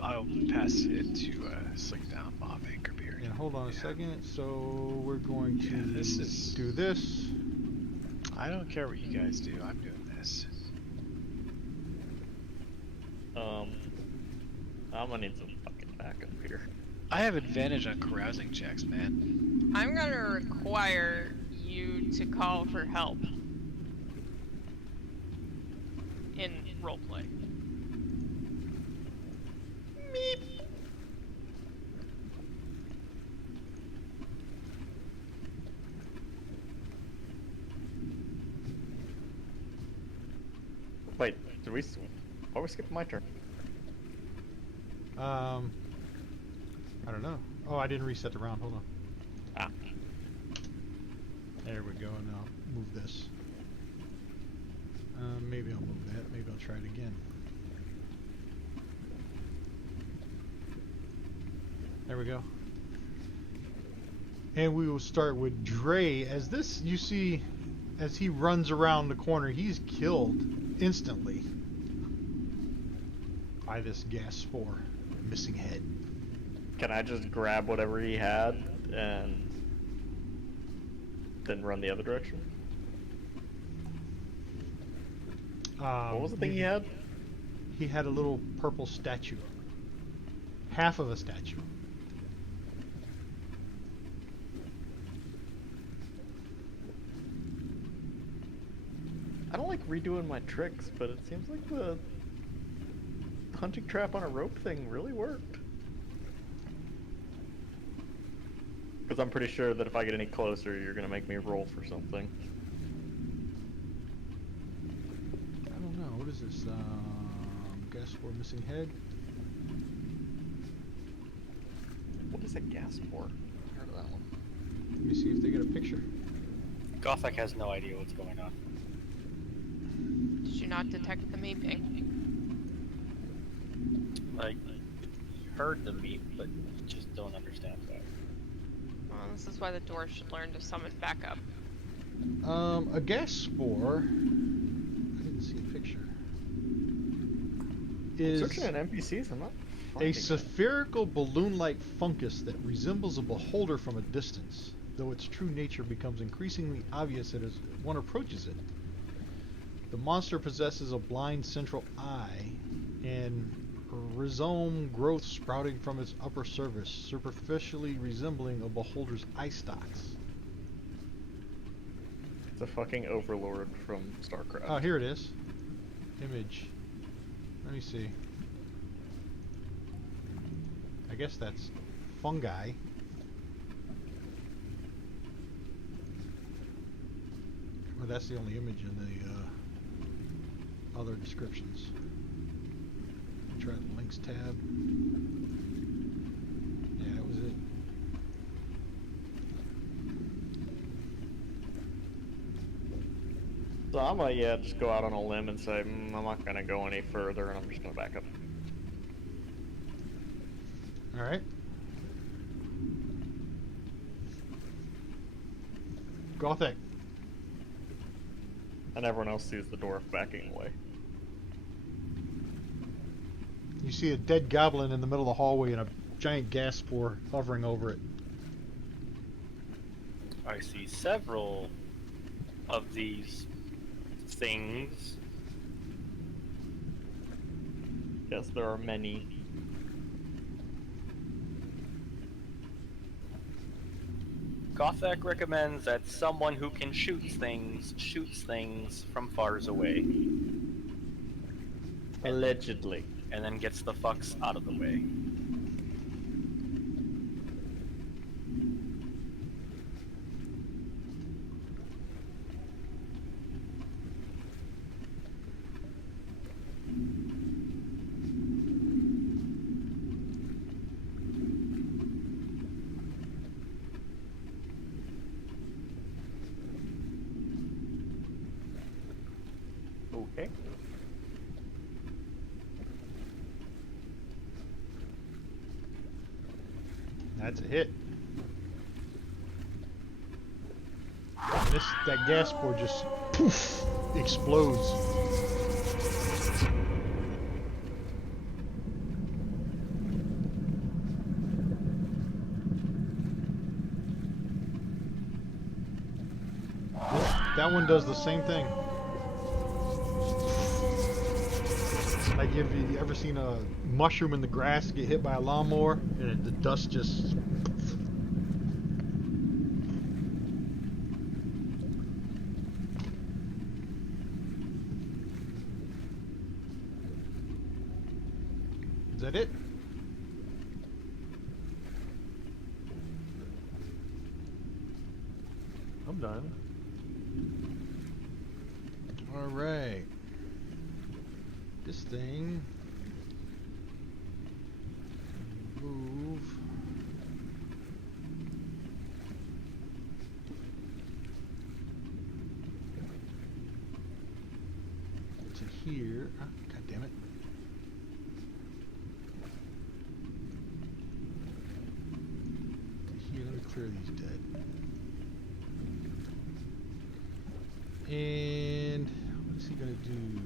I'll pass it to slick down mauve anchor beard. And hold on a Yeah. second. So we're going to Yeah, this is- do this. I don't care what you guys do. I'm doing this. I'm gonna need some fucking backup here. I have advantage on carousing checks, man. I'm gonna require you to call for help in roleplay. Wait, did we? Why are we skipping my turn? I don't know. Oh, I didn't reset the round. Hold on. Ah. There we go. And I'll move this. Maybe I'll move that. Maybe I'll try it again. There we go. And we will start with Dre. As this, you see, as he runs around the corner, he's killed instantly by this gas spore. Missing head. Can I just grab whatever he had and then run the other direction? What was the thing he had? He had a little purple statue. Half of a statue. I don't like redoing my tricks, but it seems like the hunting trap on a rope thing really worked. Because I'm pretty sure that if I get any closer, you're gonna make me roll for something. I don't know. What is this? Gas for missing head. What is a gas for? Heard of that one. Let me see if they get a picture. Gothic has no idea what's going on. Did you not detect the meeping? Like, heard the meat, but just don't understand that. Well, this is why the door should learn to summon backup. A gas spore. I didn't see a picture. Is Searching at NPCs, I'm not a finding it. spherical balloon-like fungus that resembles a beholder from a distance, though its true nature becomes increasingly obvious as one approaches it. The monster possesses a blind central eye and rhizome growth sprouting from its upper surface, superficially resembling a beholder's eye stalks. It's a fucking overlord from StarCraft. Oh, here it is. Image. Let me see. I guess that's fungi. Well, that's the only image in the other descriptions. Try the links tab. Yeah, that was it. So I'm gonna, just go out on a limb and say, I'm not gonna go any further, and I'm just gonna back up. Alright. Gothic. And everyone else sees the dwarf backing away. You see a dead goblin in the middle of the hallway and a giant gas spore hovering over it. I see several of these things. Yes, there are many. Gothic recommends that someone who can shoot things shoots things from far away, Allegedly. and then gets the fucks out of the way. Okay. That's a hit. That gas spore just poof explodes. That one does the same thing. Like, have you ever seen a mushroom in the grass get hit by a lawnmower and the dust just... Is that it? I'm done. All right. This thing move to here. Oh, God damn it. To here, let me clear these dead. And what is he gonna do?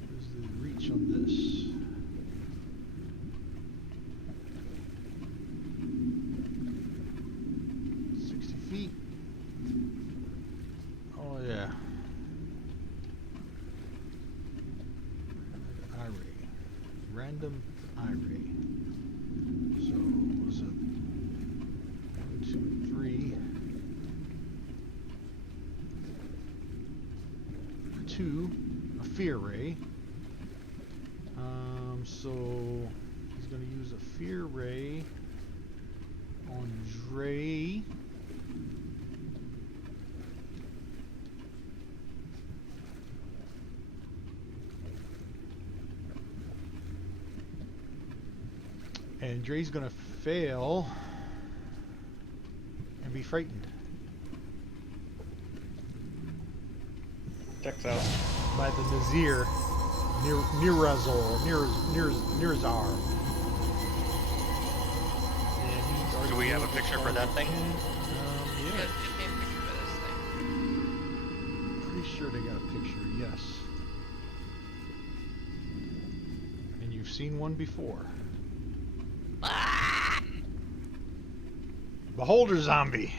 What is the reach on this? Feet. Oh yeah. Array. Random array. So was it 1, 2, 3? 2, a Fear Ray. So he's going to use a Fear Ray on Dre. And Dre's going to fail and be frightened. Checks out. By the Nazir, Nirzar. Do we have a picture for that thing? You guys give me a picture for this thing. Pretty sure they got a picture, yes. And you've seen one before. Ah! Beholder zombie.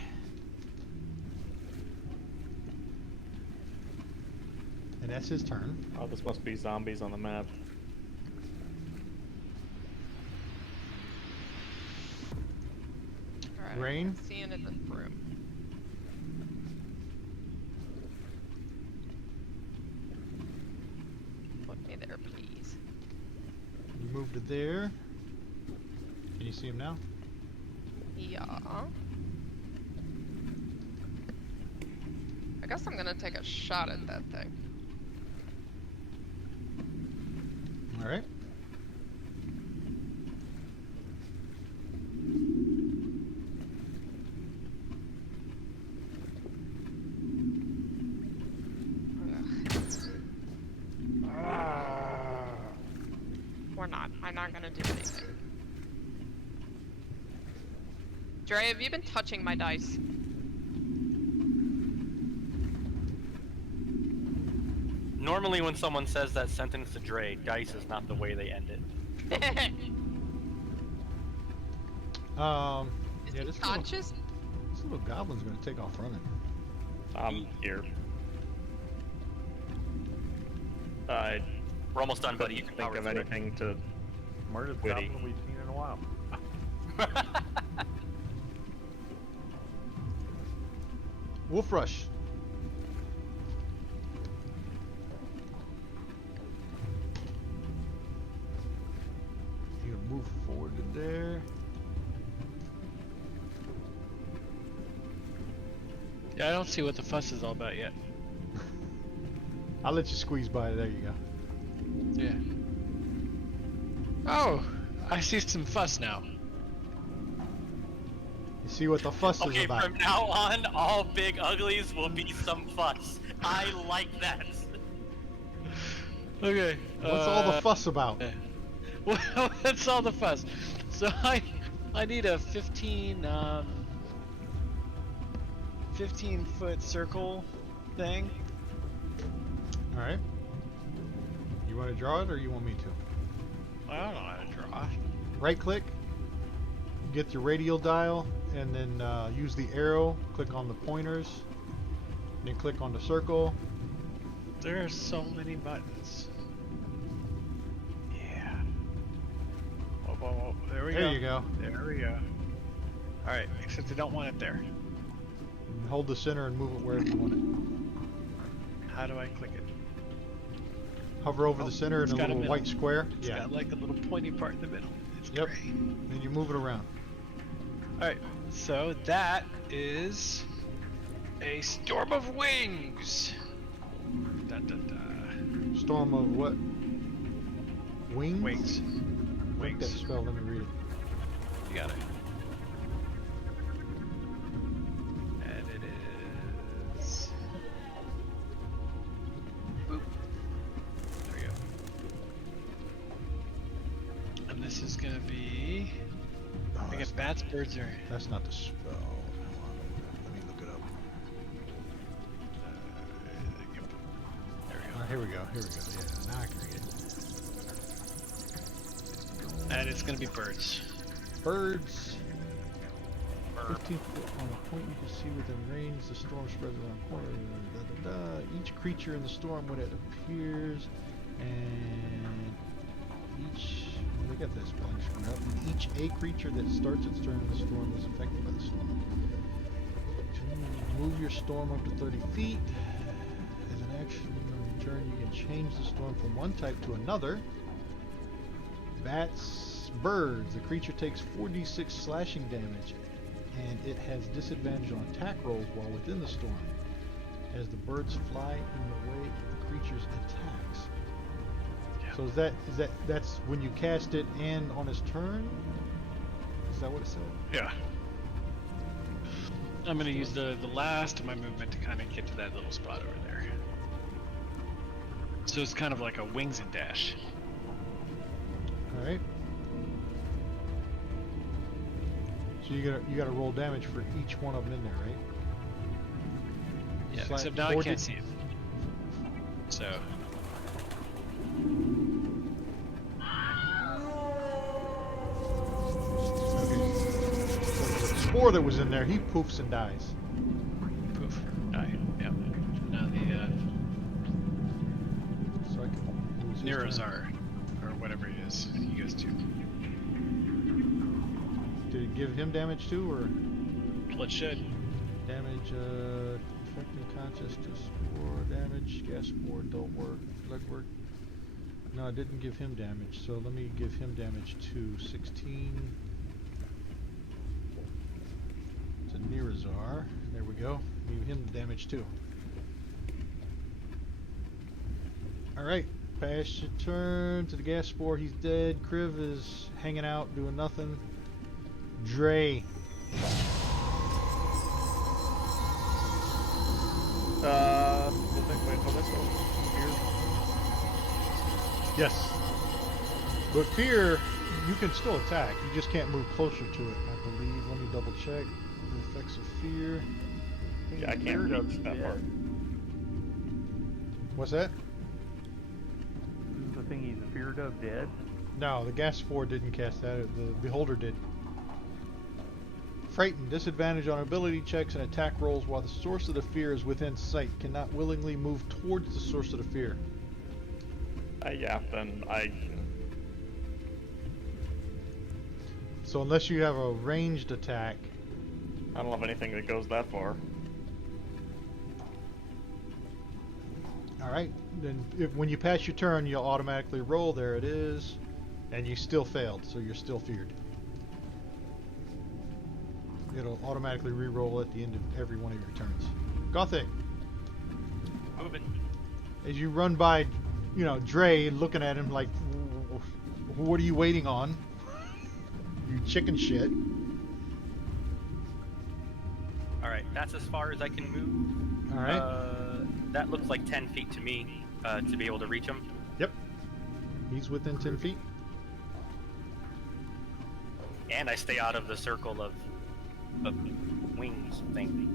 And that's his turn. Oh, this must be zombies on the map. Alright, Rain? I'm seeing in the room. Put me there, please. You moved to there. Can you see him now? Yeah. I guess I'm gonna take a shot at that thing. Alright. We're not. I'm not gonna do anything. Dre, have you been touching my dice? Normally when someone says that sentence to Dre, dice is not the way they end it. Is yeah, he this conscious? little goblin's gonna take off running. I'm here. We're almost done, buddy. You Couldn't can think power of through it. anything to. Smartest Witty. goblin we've seen in a while. Wolf rush. You gonna move forward to there. Yeah, I don't see what the fuss is all about yet. I'll let you squeeze by. There you go. Yeah. Oh, I see some fuss now. You see what the fuss is Okay, about. from now on, all big uglies will be some fuss. I like that. Okay. What's all the fuss about? Well, what's all the fuss? So I need a 15 foot circle thing. All right. You want to draw it, or you want me to? I don't know how to draw. Right click. Get your radial dial, and then use the arrow. Click on the pointers. Then click on the circle. There are so many buttons. Yeah. Whoa, whoa, whoa. There we go. There you go. There we go. Alright, except I don't want it there. And hold the center and move it wherever you want it. How do I click it? Hover over the center in it's a got a little middle. white square. It's got like a little pointy part in the middle. It's Yep. great. Then you move it around. Alright, so that is a storm of wings. Dun, dun, dun. Storm of what? Wings? Wings. Make that Wings. spell. Let me read it. You got it. And it is. Boop. There we go. And this is gonna be. Oh, I guess bats, birds, or. that's not the spell. Hold on. Let me look it up. There we go. Here we go. Here we go. Yeah, now I can read it. And it's gonna be birds. Birds. 15 foot on a point you can see within range. The storm spreads around corners. Da, da, da. Each creature in the storm when it appears, and each. Look at this spelling screwed up. Each a creature that starts its turn in the storm is affected by the storm. To move your storm up to 30 feet. As an action, turn, you can change the storm from one type to another. Bats, birds. The creature takes 4d6 slashing damage, and it has disadvantage on attack rolls while within the storm, as the birds fly in the way of the creature's attacks. Yeah. So that's when you cast it and on his turn? Is that what it said? Yeah. I'm gonna use the last of my movement to kind of get to that little spot over there. So it's kind of like a wings and dash. All right. So you gotta roll damage for each one of them in there, right? Yeah, Sla- except now I 4D can't see it. So The spore that was in there, he poofs and dies. poof, die. Yeah. Now the So I can use his turn. Neurazar, or whatever he is, he goes to. Did it give him damage too, or Well, it should. damage? Affecting conscious to spore damage. Gas spore don't work. Leg work. No, it didn't give him damage. So let me give him damage too. 16. To Neurazar. There we go. Give him the damage too. Alright. Pass your turn to the gas spore. He's dead. Kriv is hanging out, doing nothing. Dre. Wait, oh, that's what Yes. But fear, you can still attack. You just can't move closer to it, I believe. Let me double check. The effects of fear. Yeah, I can't reach that part. What's that? Isn't the thing he's feared of dead? No, the gas spore didn't cast that. The beholder did. Frightened. Disadvantage on ability checks and attack rolls while the source of the fear is within sight. Cannot willingly move towards the source of the fear. Yeah, then I... So unless you have a ranged attack... I don't have anything that goes that far. Alright, then when you pass your turn, you'll automatically roll. There it is. And you still failed, so you're still feared. It'll automatically re-roll at the end of every one of your turns. Gothic. Moving. As you run by, you know, Dre looking at him like, what are you waiting on? You chicken shit. Alright, that's as far as I can move. Alright. That looks like 10 feet to me to be able to reach him. Yep. He's within 10 feet. And I stay out of the circle of wings thing.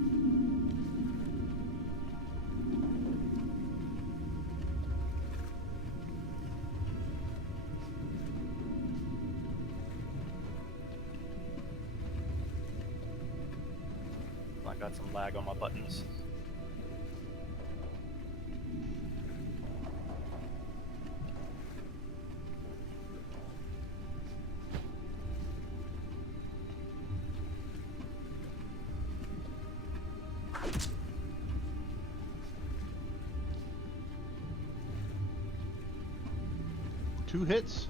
I got some lag on my buttons. Two hits.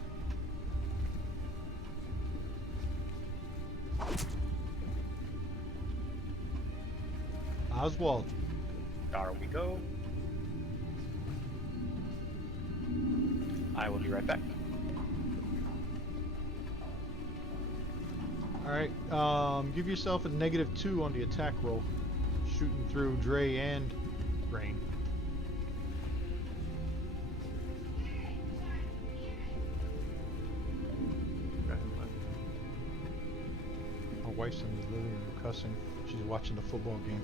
Oswald. There we go. I will be right back. Alright, give yourself a -2 on the attack roll. Shooting through Dre and Rain. My wife's in the living room cussing. She's watching the football game.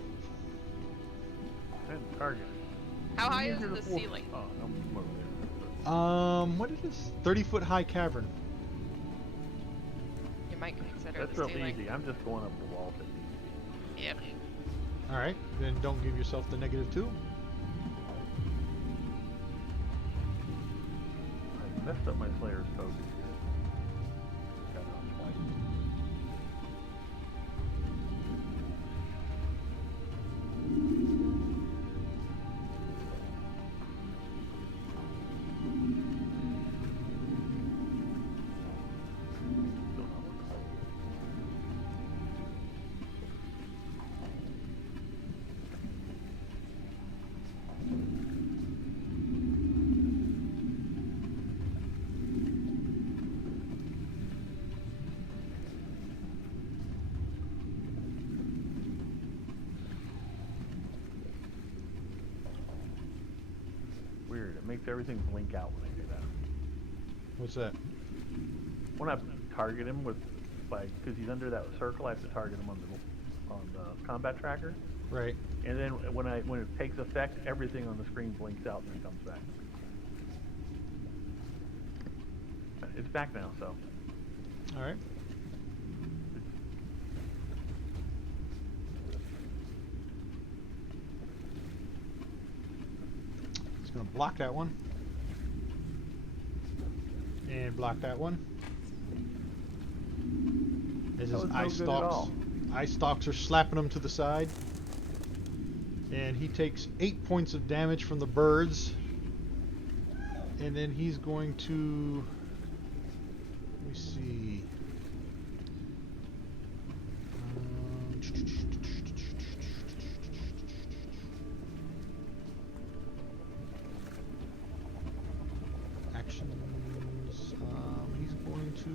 And target. How high is the ceiling? Oh, I'm over there. What is this? 30-foot high cavern. You might consider That's the real ceiling. easy. I'm just going up the wall. Yep. Alright, then don't give yourself the -2. I messed up my Slayer's token here. Got it on twice. It makes everything blink out when I do that. What's that? When I target him with, like, because he's under that circle, I have to target him on the combat tracker. Right. And then when it takes effect, everything on the screen blinks out and then comes back. It's back now, so. All right. It's gonna block that one. And block that one. As his eye stalks are slapping him to the side. And he takes 8 points of damage from the birds. And then he's going to... Let me see. Actions. He's going to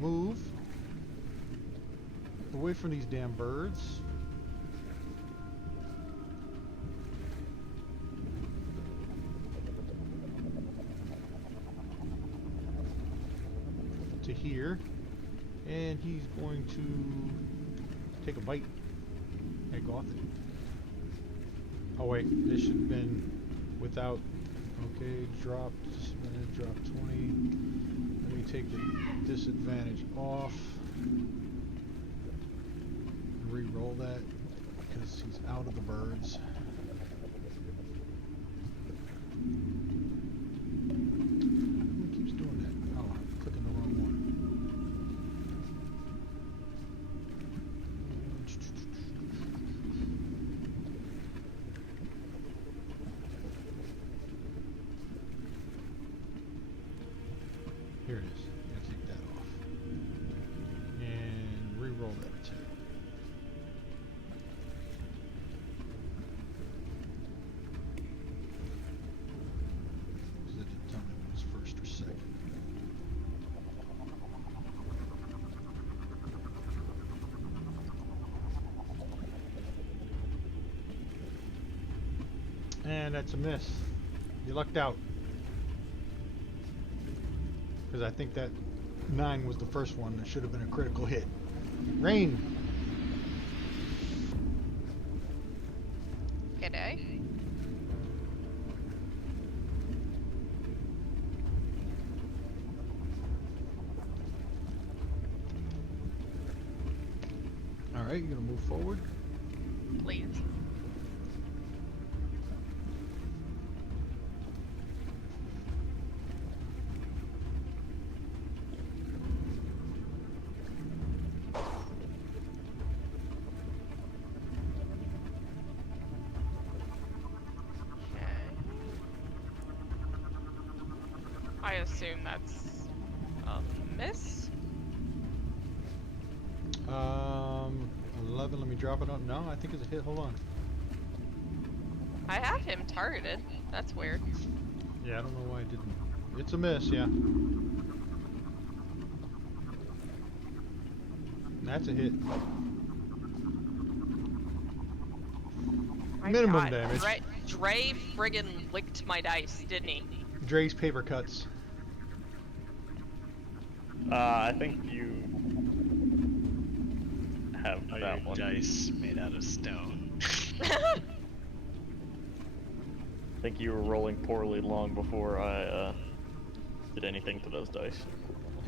move away from these damn birds. To here, and he's going to take a bite at Gothic. Oh wait, this should have been without. Okay, dropped. Drop 20. Let me take the disadvantage off. Re-roll that because he's out of the birds. It keeps doing that. Oh, I'm clicking the wrong one. Here it is. I'm gonna take that off and re-roll that attack. And that's a miss. You lucked out. Because I think that 9 was the first one that should have been a critical hit. Rain. G'day. Alright, you're gonna move forward. Please. I assume that's a miss? 11, let me drop it on. No, I think it's a hit. Hold on. I had him targeted. That's weird. Yeah, I don't know why I didn't. It's a miss, yeah. That's a hit. My Minimum God. damage. Dre friggin' licked my dice, didn't he? Dre's paper cuts. I think you have Are that your one. dice made out of stone? I think you were rolling poorly long before I did anything to those dice.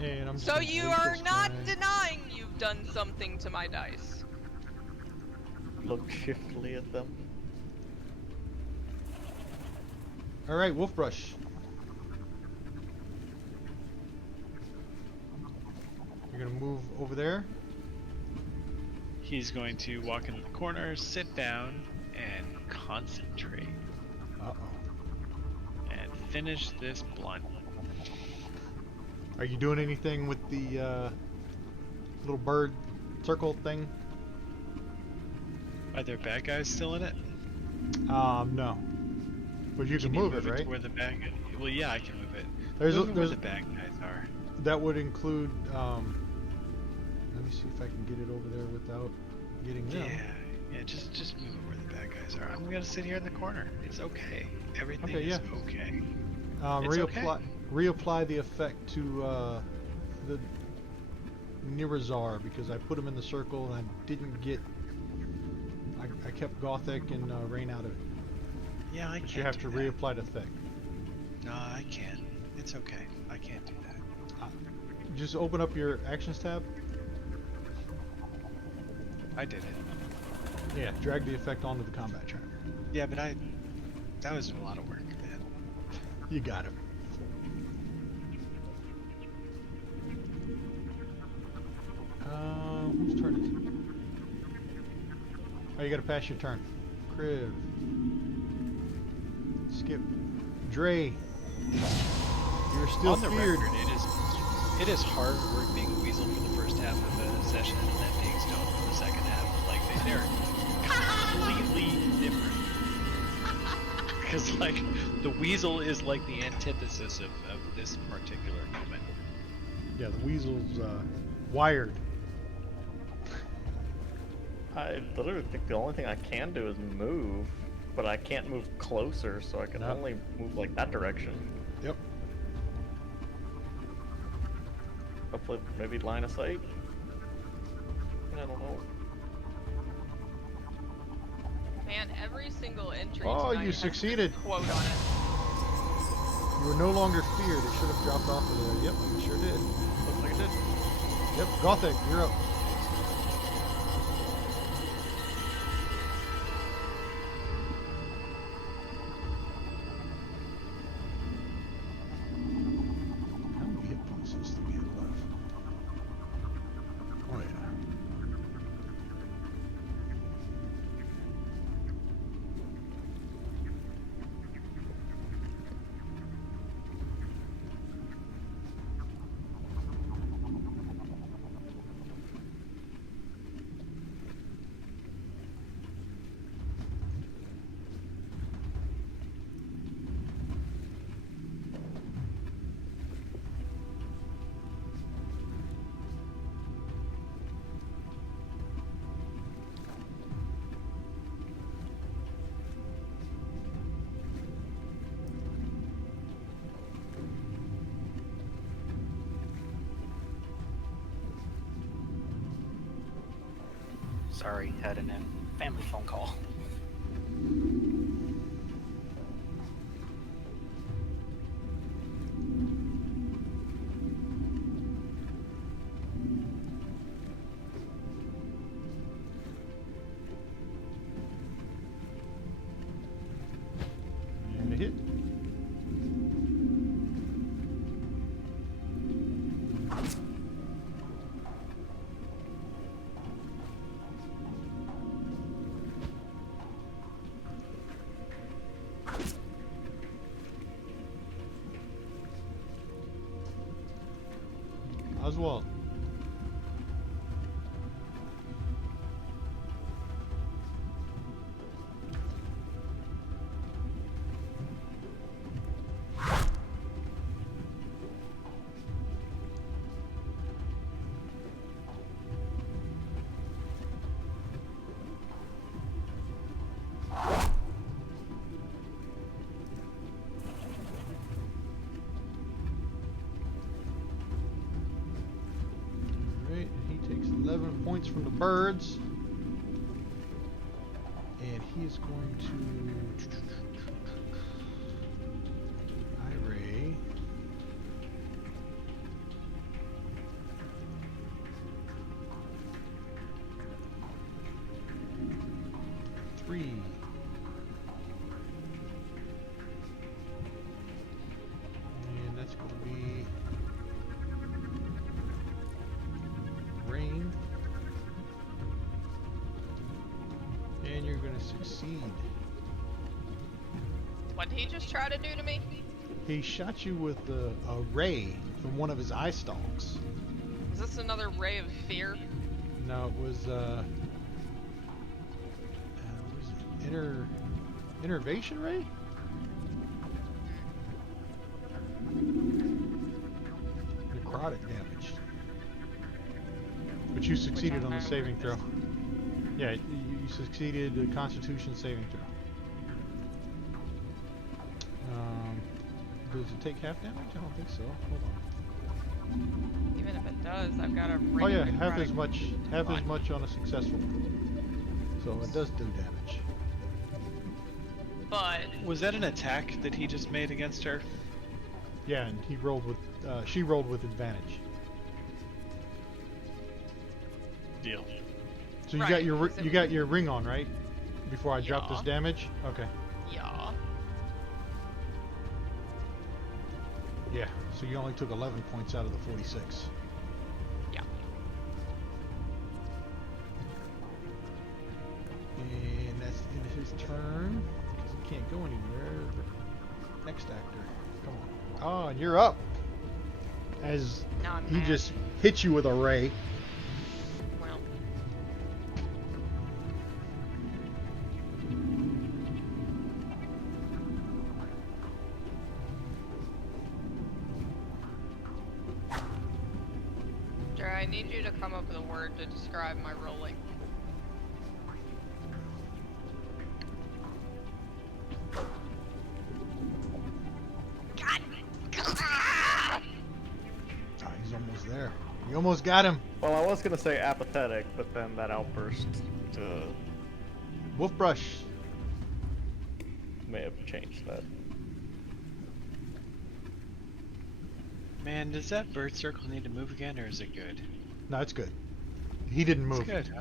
And I'm just So gonna you delete are this not guy. denying you've done something to my dice. Look shiftily at them. Alright, Wolf Brush. You're gonna move over there. He's going to walk into the corner, sit down, and concentrate. Uh-oh. And finish this blunt. Are you doing anything with the little bird circle thing? Are there bad guys still in it? No. But you can move it, to right? where the bad guy... Well, yeah, I can move it. There's Move it where there's the bad guys are. that would include let me see if I can get it over there without getting them. Yeah, Yeah, just move it where the bad guys are. I'm gonna sit here in the corner. It's okay. Everything Okay, is yeah. okay. It's reapply the effect to the Nirazar because I put him in the circle and I didn't get. I kept Gothic and Rain out of it. Yeah, I But can't. you have do to that. reapply the effect. No, I can't. It's okay. I can't do that. Just open up your actions tab. I did it. Yeah, drag the effect onto the combat tracker. Yeah, but that was a lot of work, man. You got him. Whose turn is it? Oh, you gotta pass your turn. Kriv. Skip. Dre. You're still On the feared. record, it is hard work being a weasel for the first half of a session and then being stoned for the second half. Like they're completely different. Because like the weasel is like the antithesis of this particular moment. Yeah, the weasel's wired. I literally think the only thing I can do is move, but I can't move closer, so I can No. only move like that direction. Yep. Hopefully, maybe line of sight. I don't know. Man, every single entry Oh, tonight you has succeeded. a quote on it. You are no longer feared. It should have dropped off of there. Yep, it sure did. Looks like it did. Yep, Gothic, you're up. How many hit points does the game left? Oh yeah. Sorry, had a family phone call. And a hit. Oswald. Alright, and he takes 11 points from the birds. And he is going to... Ray. Three. And that's going to be Rain. And you're going to succeed. What did he just try to do to me? He shot you with a ray from one of his eye stalks. Is this another ray of fear? No, it was innervation ray? Necrotic damage. But you succeeded on the saving throw. Yeah, you succeeded a Constitution saving throw. Does it take half damage? I don't think so. Hold on. Even if it does, I've got a ring Oh yeah, of half as necrotic much on a successful. So it does do damage. But Was that an attack that he just made against her? Yeah, and he rolled with, she rolled with advantage. Deal. So you Right, got your so- you got your ring on, right? Before I drop this Yeah. damage. Okay. yeah. Yeah. So you only took 11 points out of the 46. Yeah. And that's the end of his turn because he can't go anywhere. Next actor, come on. Oh, and you're up. As Now I'm he mad. just hits you with a ray. Well. Dre, I need you to come up with a word to describe my rolling. God! Oh, he's almost there. You almost got him. Well, I was gonna say apathetic, but then that outburst Wolf brush. may have changed that. Man, does that bird circle need to move again, or is it good? No, it's good. He didn't move. It's good.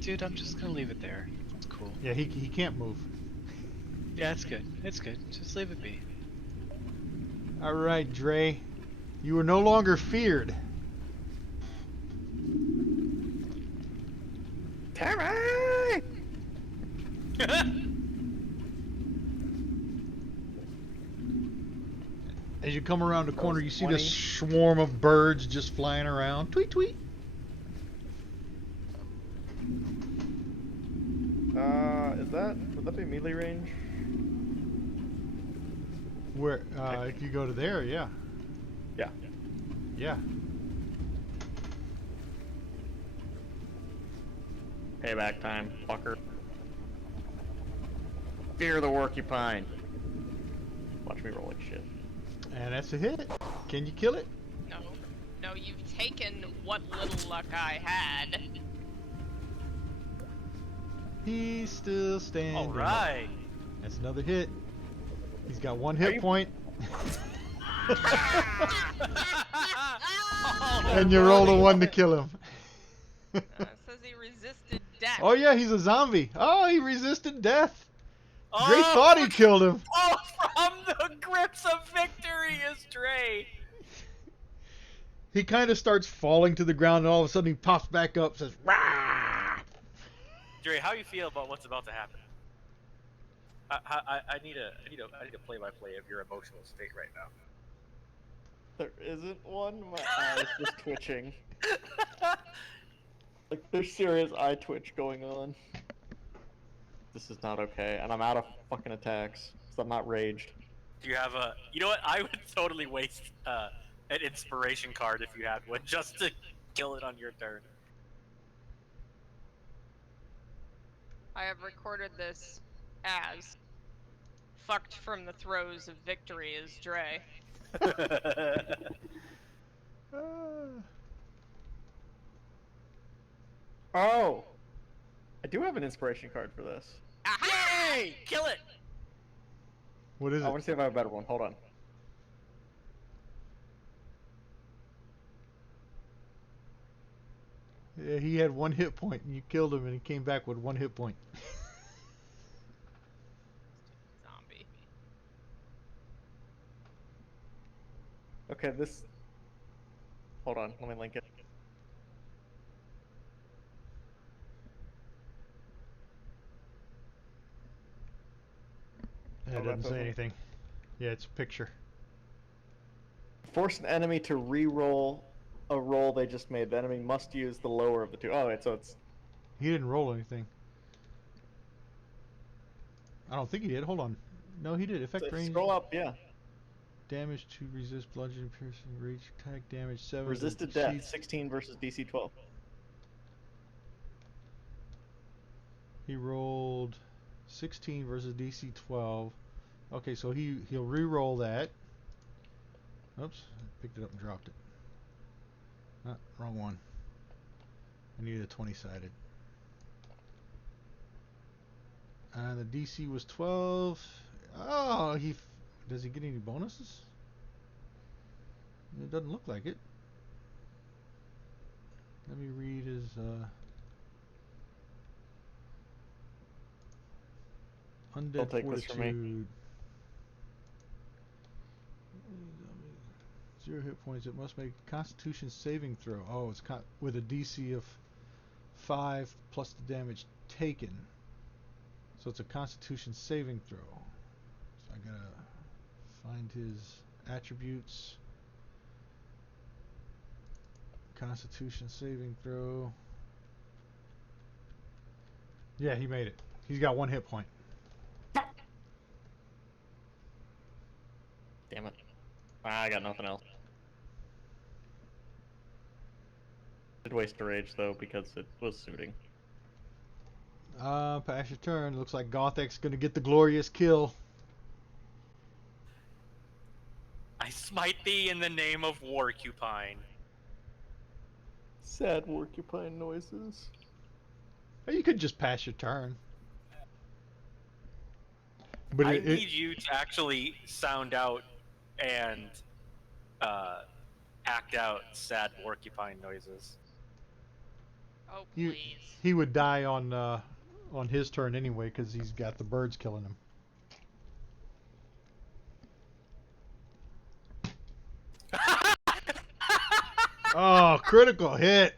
Dude, I'm just gonna leave it there. It's cool. Yeah, he can't move. Yeah, it's good. It's good. Just leave it be. All right, Dre. You are no longer feared. Terry! As you come around the corner, you see 20. this swarm of birds just flying around. Tweet, tweet. Would that be melee range? Where, if you go to there, yeah. Yeah. Yeah. Payback time, fucker. Fear the porcupine. Watch me roll like shit. And that's a hit. Can you kill it? No. No, you've taken what little luck I had. He's still standing. All right. That's another hit. He's got one Are hit you- point. Oh, And you rolled a 1 to kill him. It says he resisted death. Oh yeah, he's a zombie. Oh, he resisted death. Dre Oh, thought he killed him. Oh, from the grips of victory is Dre. He kind of starts falling to the ground, and all of a sudden he pops back up, says, "Rah!" Dre, how you feel about what's about to happen? I need a play-by-play of your emotional state right now. There isn't one. My eye's just twitching. Like there's serious eye twitch going on. This is not okay, and I'm out of fucking attacks, so I'm not raged. Do you have a? You know what? I would totally waste an inspiration card if you had one, just to kill it on your turn. I have recorded this as fucked from the throes of victory is Dre. Oh! I do have an inspiration card for this. Aha! Yay! Kill it! What is I it? want to see if I have a better one. Hold on. Yeah, he had 1 hit point, and you killed him, and he came back with 1 hit point. Zombie. Okay, this... Hold on, let me link it. It that doesn't say doesn't- anything. Yeah, it's a picture. Force an enemy to re-roll a roll they just made. The enemy must use the lower of the two. Oh, wait, so it's... He didn't roll anything. I don't think he did. Hold on. No, he did. Effect range. Scroll up, yeah. Damage to resist bludgeoning, piercing, rage, attack damage 7. Resisted death, 16 versus DC 12. He rolled 16 versus DC 12. Okay, so he'll re-roll that. Oops, picked it up and dropped it. Wrong one. I needed a 20-sided. And the DC was 12. Oh, does he get any bonuses? It doesn't look like it. Let me read his Undead take this from me. Fortitude. 0 hit points. It must make Constitution saving throw. Oh, it's with a DC of 5 plus the damage taken. So it's a Constitution saving throw. So I gotta find his attributes. Constitution saving throw. Yeah, he made it. He's got 1 hit point. Damn it. I got nothing else. Did waste a rage though because it was suiting. Pass your turn. Looks like Gothek's gonna get the glorious kill. I smite thee in the name of Warcupine. Sad porcupine noises. Or you could just pass your turn. But I need you to actually sound out and act out sad porcupine noises. Oh, please. He would die on his turn anyway because he's got the birds killing him. Oh, critical hit!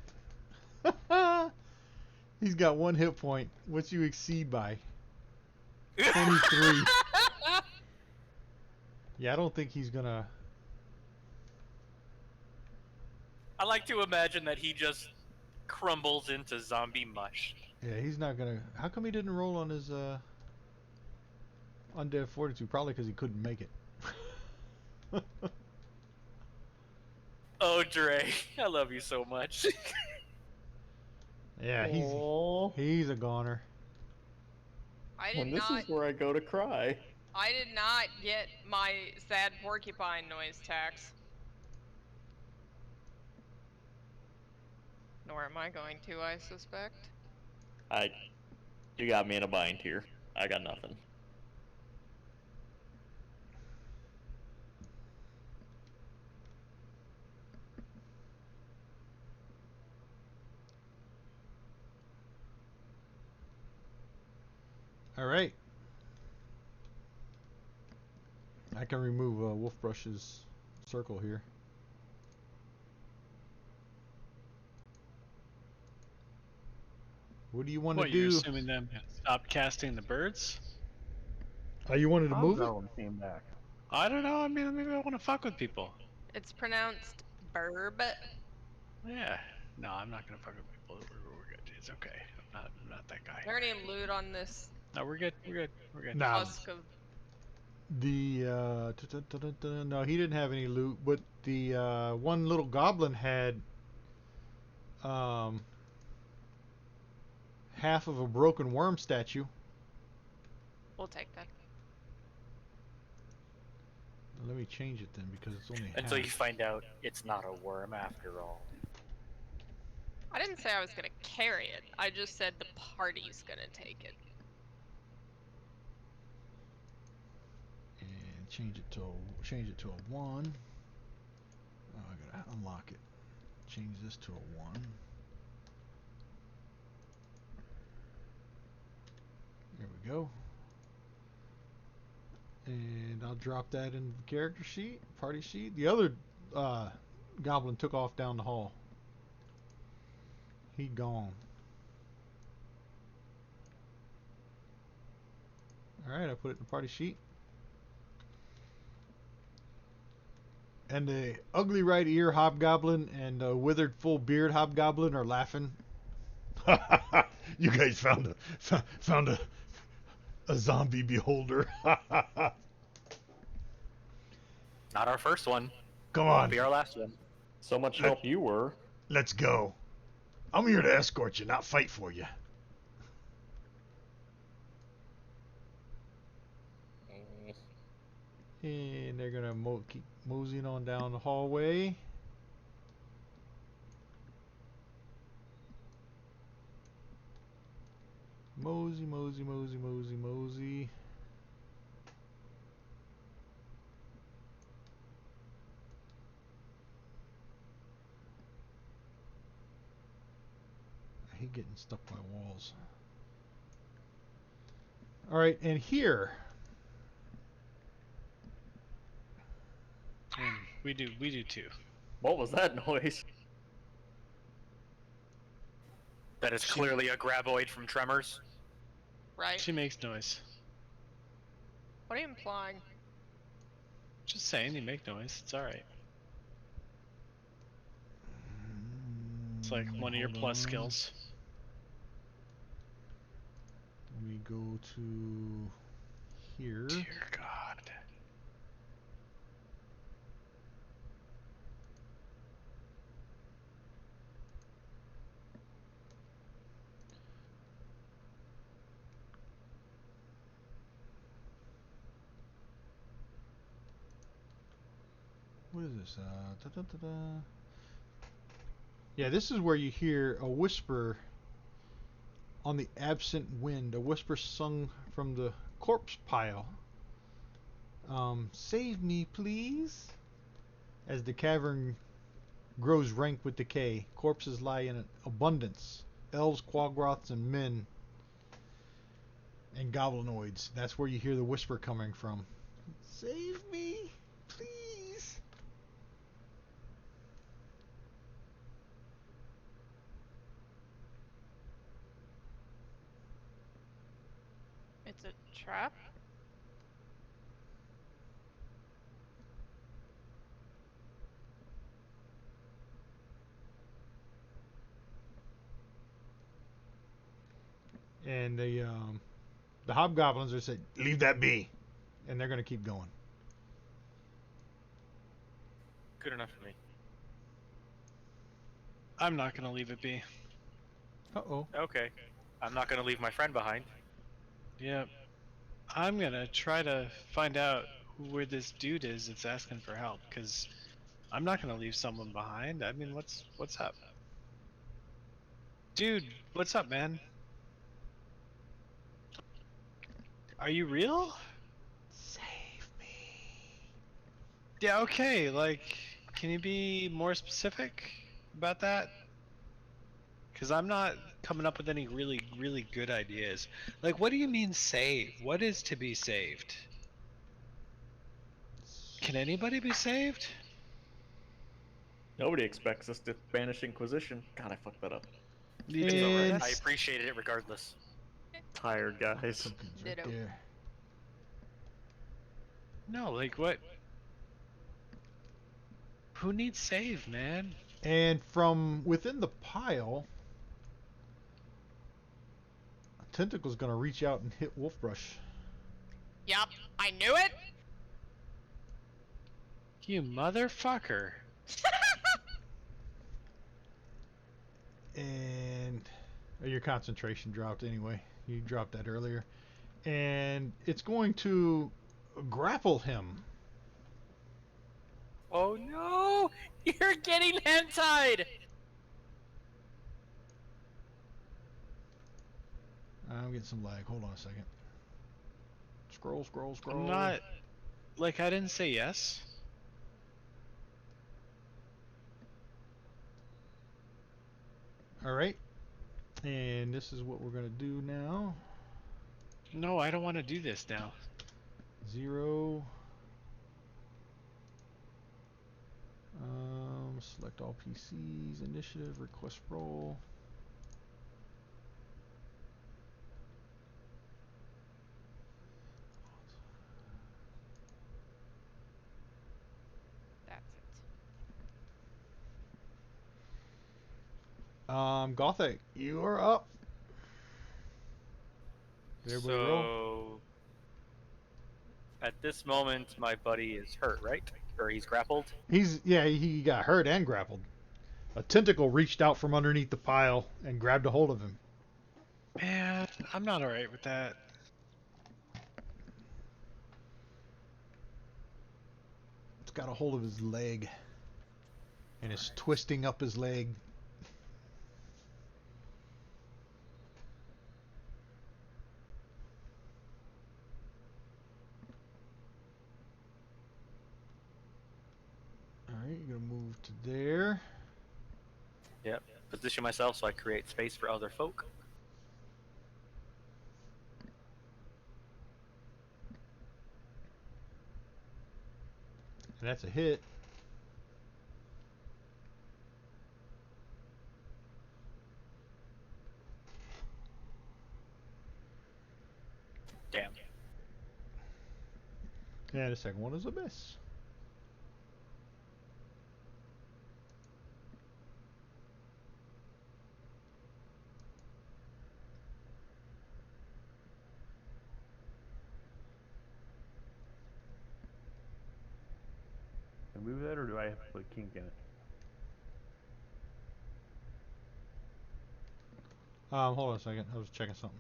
He's got 1 hit point. What's you exceed by? 23. Yeah, I don't think he's gonna... I like to imagine that he just crumbles into zombie mush. Yeah, he's not gonna... How come he didn't roll on his Undead Fortitude? Probably because he couldn't make it. Oh, Dre, I love you so much. Yeah, he's a goner. This is where I go to cry. I did not get my sad porcupine noise tax. Nor am I going to, I suspect. You got me in a bind here. I got nothing. All right. I can remove Wolfbrush's circle here. What do you want to do? You're assuming them stopped casting the birds? Oh, you wanted to move it? Came back. I don't know. I mean, maybe I want to fuck with people. It's pronounced burb. Yeah. No, I'm not gonna fuck with people. We're good. It's okay. I'm not that guy. Is there any loot on this No, we're good. We're good. We're good. Nah. husk of... The no, he didn't have any loot, but the one little goblin had half of a broken worm statue. We'll take that. Let me change it then because it's only Until half. you find out it's not a worm after all. I didn't say I was gonna carry it. I just said the party's gonna take it. And change it to a 1. Oh, I gotta unlock it. Change this to a 1. There we go. And I'll drop that in the character sheet, party sheet. The other goblin took off down the hall. He gone. Alright, I put it in the party sheet. And the ugly right ear hobgoblin and the withered full beard hobgoblin are laughing. You guys found a zombie beholder. Not our first one. Come Won't on, be our last one. So much help you were. let's go. I'm here to escort you, not fight for you. And they're gonna keep moseying on down the hallway. Mosey, mosey, mosey, mosey, mosey. I hate getting stuck by walls. Alright, and here. And we do too. What was that noise? That is clearly a graboid from Tremors. Right? She makes noise. What are you implying? Just saying, you make noise. It's all right. It's like one of your plus skills. We go to here. Dear God. What is this? Yeah, this is where you hear a whisper on the absent wind, a whisper sung from the corpse pile. Save me, please. As the cavern grows rank with decay, corpses lie in abundance. Elves, quagroths, and men, and goblinoids. That's where you hear the whisper coming from. Save me, please. It's a trap? And the hobgoblins are saying, "Leave that be," and they're gonna keep going. Good enough for me. I'm not gonna leave it be. Uh-oh. Okay. I'm not gonna leave my friend behind. Yep. I'm gonna try to find out where this dude is that's asking for help, because I'm not gonna leave someone behind. I mean, what's up? Dude, what's up, man? Are you real? Save me. Yeah, okay, like, can you be more specific about that? Because I'm not coming up with any really good ideas. Like, what do you mean save? What is to be saved? Can anybody be saved? Nobody expects us to banish Inquisition. God, I fucked that up. You It's did. alright. I That's- appreciated it regardless. Tired guys. Tokens right Ditto. there. No, like, what? Who needs save, man? And from within the pile, a tentacle's gonna reach out and hit Wolfbrush. Yup, I knew it! You motherfucker. And your concentration dropped anyway. You dropped that earlier. And it's going to grapple him. Oh no! You're getting hentai! I'm getting some lag. Hold on a second. Scroll, scroll, scroll. I'm not. Like, I didn't say yes. Alright. And this is what we're going to do now. No, I don't want to do this now. 0. Select all PCs, initiative, request roll. That's it. Gothic, you are up. Did everybody roll? So, at this moment, my buddy is hurt, right? Or he's grappled? He got hurt and grappled. A tentacle reached out from underneath the pile and grabbed a hold of him. Man, I'm not alright with that. got a hold of his leg and is twisting up his leg. Alright, you're gonna move to there. Yep. Position myself so I create space for other folk. And that's a hit. Damn. And the second one is a miss. Can I move that, or do I have to put a kink in it? Hold on a second. I was checking something.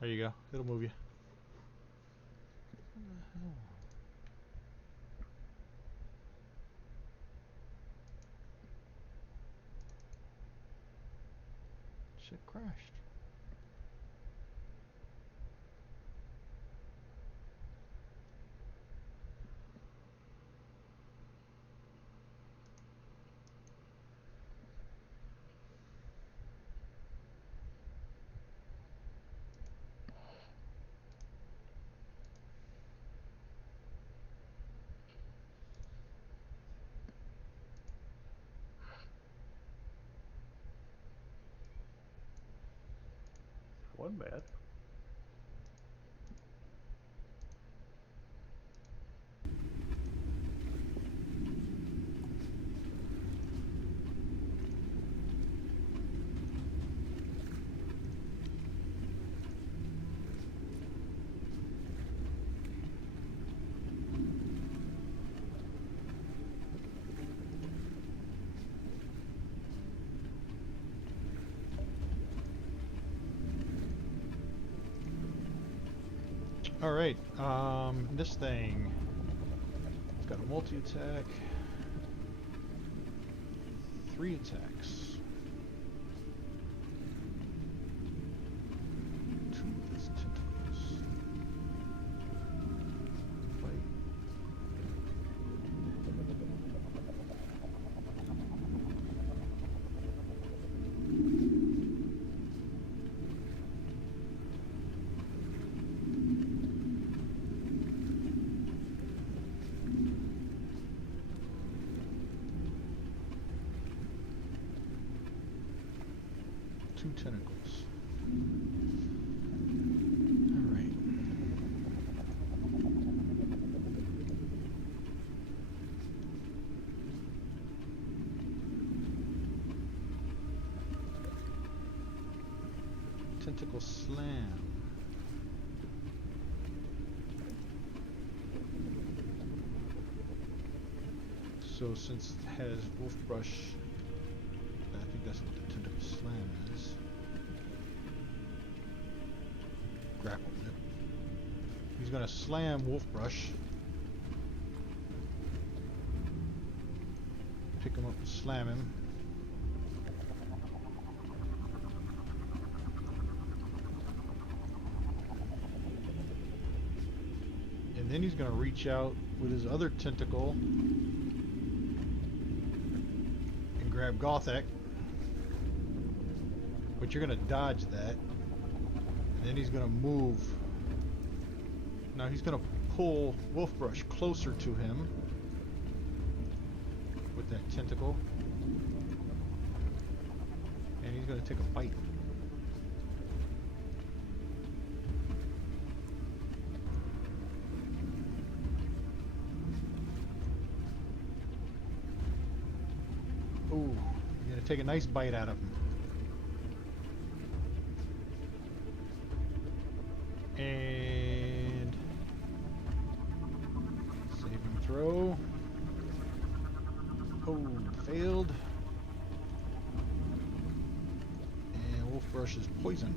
There you go. It'll move you. Shit crashed. Wasn't bad. Alright, this thing. It's got a multi-attack. 3 attacks. 2 of its tentacles. Bite. Two tentacles. Alright. Tentacle slam. So since it has wolf brush, I think that's what the tentacle slam is. Grapple it. He's gonna slam wolf brush. Pick him up and slam him. And then he's gonna reach out with his other tentacle and grab Gothak. But you're gonna dodge that. And then he's gonna move. Now he's gonna pull Wolfbrush closer to him with that tentacle. And he's gonna take a bite. Ooh, you're gonna take a nice bite out of him. And saving throw. Oh, failed. And Wolfbrush is poisoned.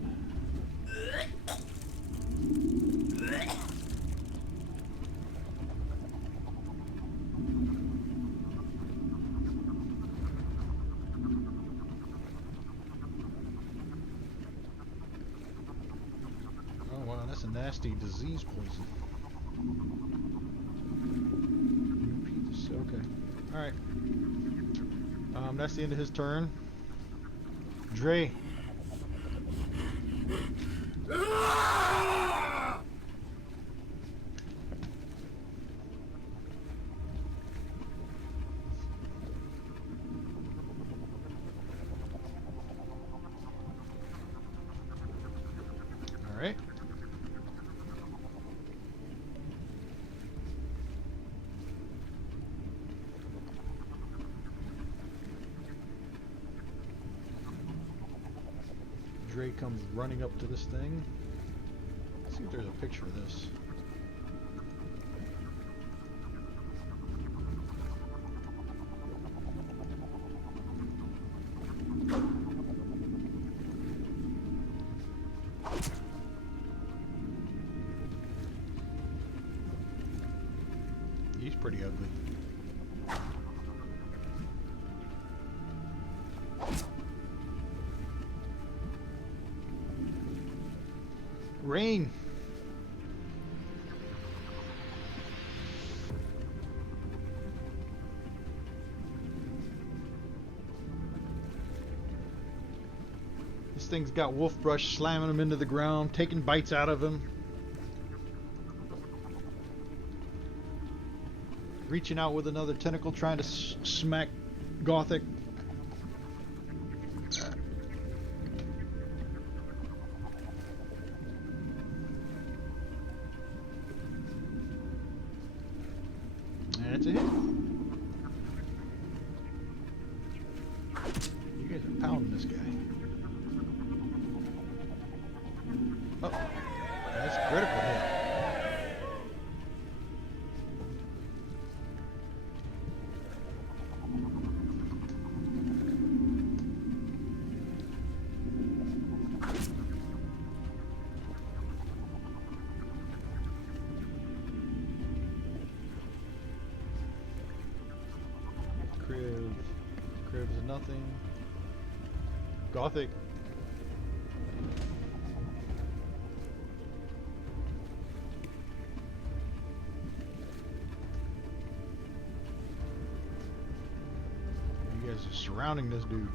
That's a nasty disease poison. Repeat this. Okay. Alright. That's the end of his turn. Dre. Alright. Dre comes running up to this thing. Let's see if there's a picture of this. He's pretty ugly. Rain. This thing's got wolf brush slamming him into the ground, taking bites out of him. Reaching out with another tentacle, trying to smack Gothic. That's a hit. You guys are pounding this guy. Oh, that's a critical hit. Crib's a nothing. Gothic. You guys are surrounding this dude.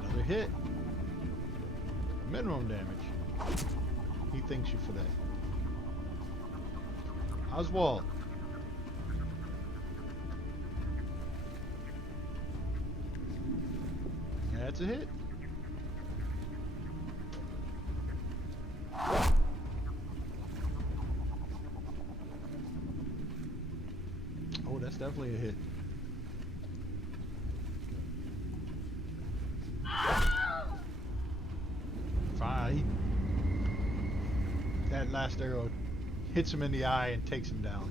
Another hit. Minimum damage. He thanks you for that. Oswald. That's a hit. Oh, that's definitely a hit. Fine. That last arrow hits him in the eye and takes him down.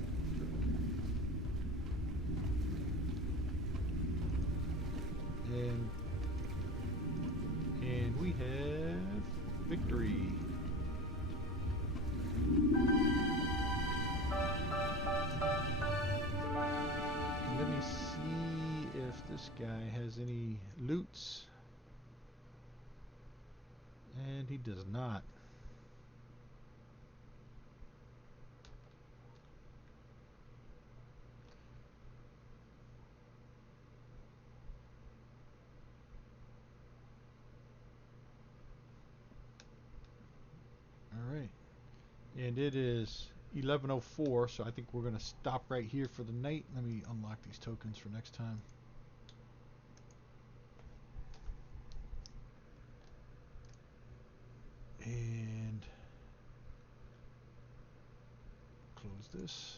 And we have victory. Let me see if this guy has any loots. And he does not. Alright. And it is 11:04, so I think we're going to stop right here for the night. Let me unlock these tokens for next time. And close this.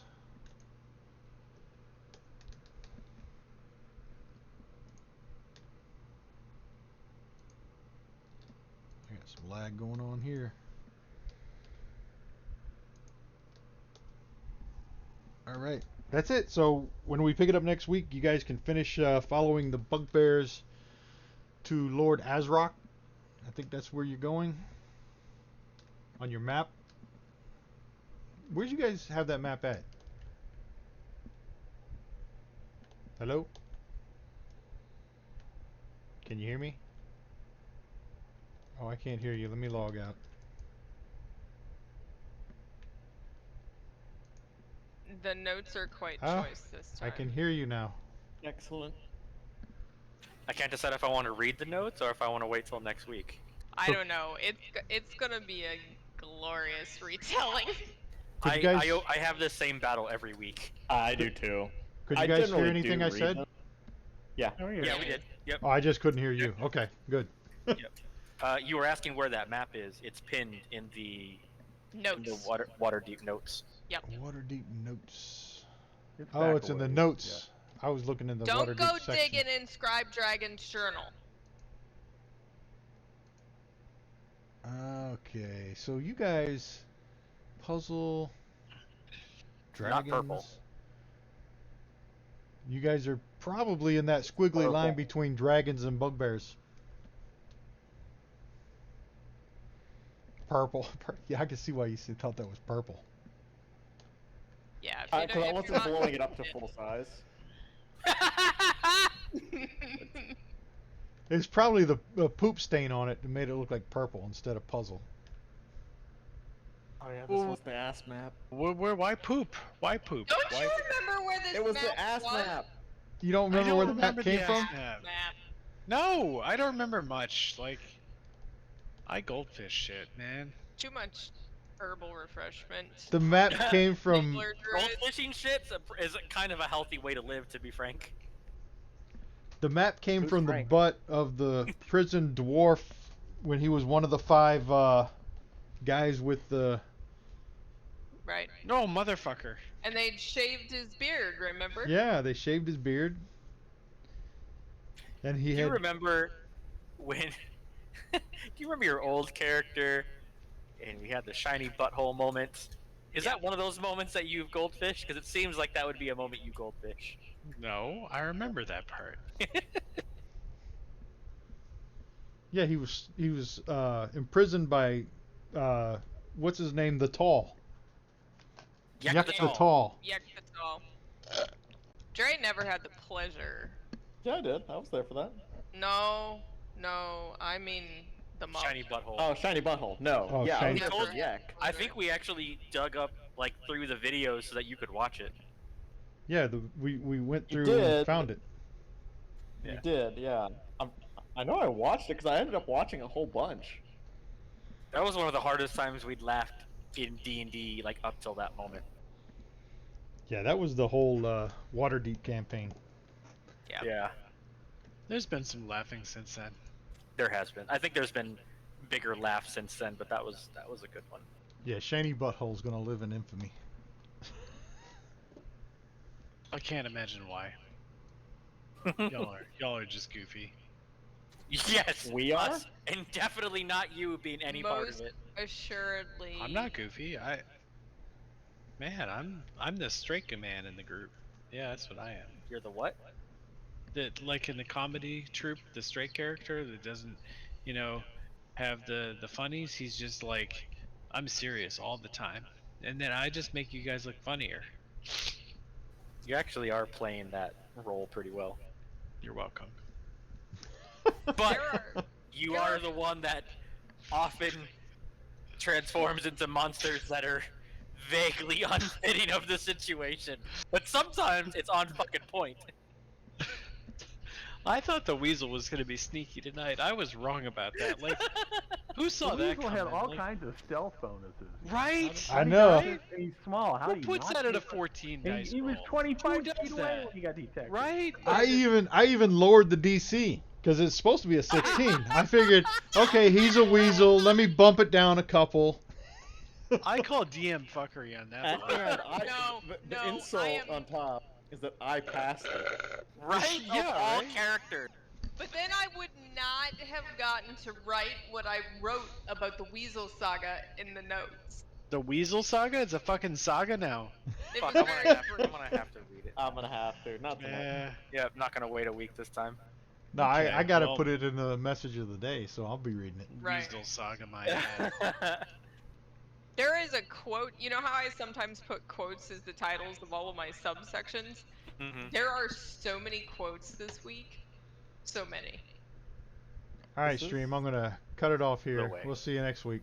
I got some lag going on here. All right. That's it. So when we pick it up next week, you guys can finish following the bugbears to Lord Azrock. I think that's where you're going on your map. Where'd you guys have that map at? Hello? Can you hear me? Oh, I can't hear you. Let me log out. The notes are quite Ah, choice this time. I can hear you now. Excellent. I can't decide if I want to read the notes or if I want to wait till next week. I don't know. It's gonna be a glorious retelling. Could you guys, I have this same battle every week. I do too. could you I guys hear generally anything do I read said? them. Yeah. Oh, Yeah, we did. Yep. Oh, I just couldn't hear you. Okay, good. You were asking where that map is. It's pinned in the Notes. water deep notes. Water deep notes. It's Oh, back it's in the away, notes. I was looking in the water Don't go deep section. digging in Scribe Dragon's journal. Okay, so you guys puzzle Not dragons. purple. You guys are probably in that squiggly line Purple. between dragons and bugbears. Purple. Yeah, I can see why you thought that was purple. Yeah, if Because I if wasn't you're not blowing it up to full size. It's probably the poop stain on it that made it look like purple instead of puzzle. Oh yeah, this was the ass map. Why poop? Why poop? Don't Why you remember where this It was map the ass was? map. You don't I remember don't where the map remember came the from? ass map. Map. No, I don't remember much. Like, I goldfish shit, man. Too much herbal refreshment. The map came from. Nuclear druid. Goldfishing shit's is kind of a healthy way to live, to be frank. The map came Who's from Frank? the butt of the prison dwarf when he was one of the 5 guys with the. Right. No, motherfucker. And they'd shaved his beard, remember? Yeah, they shaved his beard. And he Do you had. remember when? Do you remember your old character, and we had the shiny butthole moment? Is that one of those moments that you've goldfish? Because it seems like that would be a moment you goldfish. No, I remember that part. Yeah, he was imprisoned by what's his name, the Tall. Yak the Tall. Yektatal. Dre never had the pleasure. Yeah, I did. I was there for that. No, I mean the mob. Shiny butthole. Oh, shiny butthole. No. Oh, yeah, shiny- I was there for Never. Yak. I think we actually dug up like through the videos so that you could watch it. Yeah, we went You through and did. found it. Yeah. You did, yeah. I know I watched it because I ended up watching a whole bunch. That was one of the hardest times we'd laughed in D&D, like up till that moment. Yeah, that was the whole Waterdeep campaign. Yeah, There's been some laughing since then. there has been. I think there's been bigger laughs since then, but that was a good one. Yeah, Shiny Butthole's gonna live in infamy. I can't imagine why. Y'all are just goofy. Yes, We are? us, and definitely not you being any part of Most it. assuredly. I'm not goofy. I'm the straight man in the group. Yeah, that's what I am. You're the what? Like in the comedy troupe, the straight character that doesn't, have the funnies. He's just like, I'm serious all the time, and then I just make you guys look funnier. You actually are playing that role pretty well. You're welcome. But you are the one that often transforms into monsters that are vaguely unfitting of the situation. But sometimes it's on fucking point. I thought the Weasel was gonna be sneaky tonight. I was wrong about that. Like, who saw The that Weasel had coming? all Like, kinds of stealth bonuses. right? I know. And he's small. How Who do you puts not that at a see 14 And dice he was roll? 25 Who does feet away that? when he got detected. Right? I even lowered the DC because it's supposed to be a 16. I figured, okay, he's a weasel. Let me bump it down a couple. I call DM fuckery on that one. And No, the no, insult I am- on top is that I passed it. Right? Yeah, Of all right? characters. But then I would not have gotten to write what I wrote about the Weasel Saga in the notes. The Weasel Saga? It's a fucking saga now. It Fuck, was I'm very gonna brief. have to read it. I'm gonna have to. Not tonight. Yeah. Yeah, I'm not gonna wait a week this time. No, Okay, I gotta well- put it in the message of the day, so I'll be reading it. Right. Weasel Saga, my head. There is a quote. You know how I sometimes put quotes as the titles of all of my subsections? Mhm. There are so many quotes this week. So many. All right, This is- stream. I'm gonna cut it off here. way. We'll see you next week.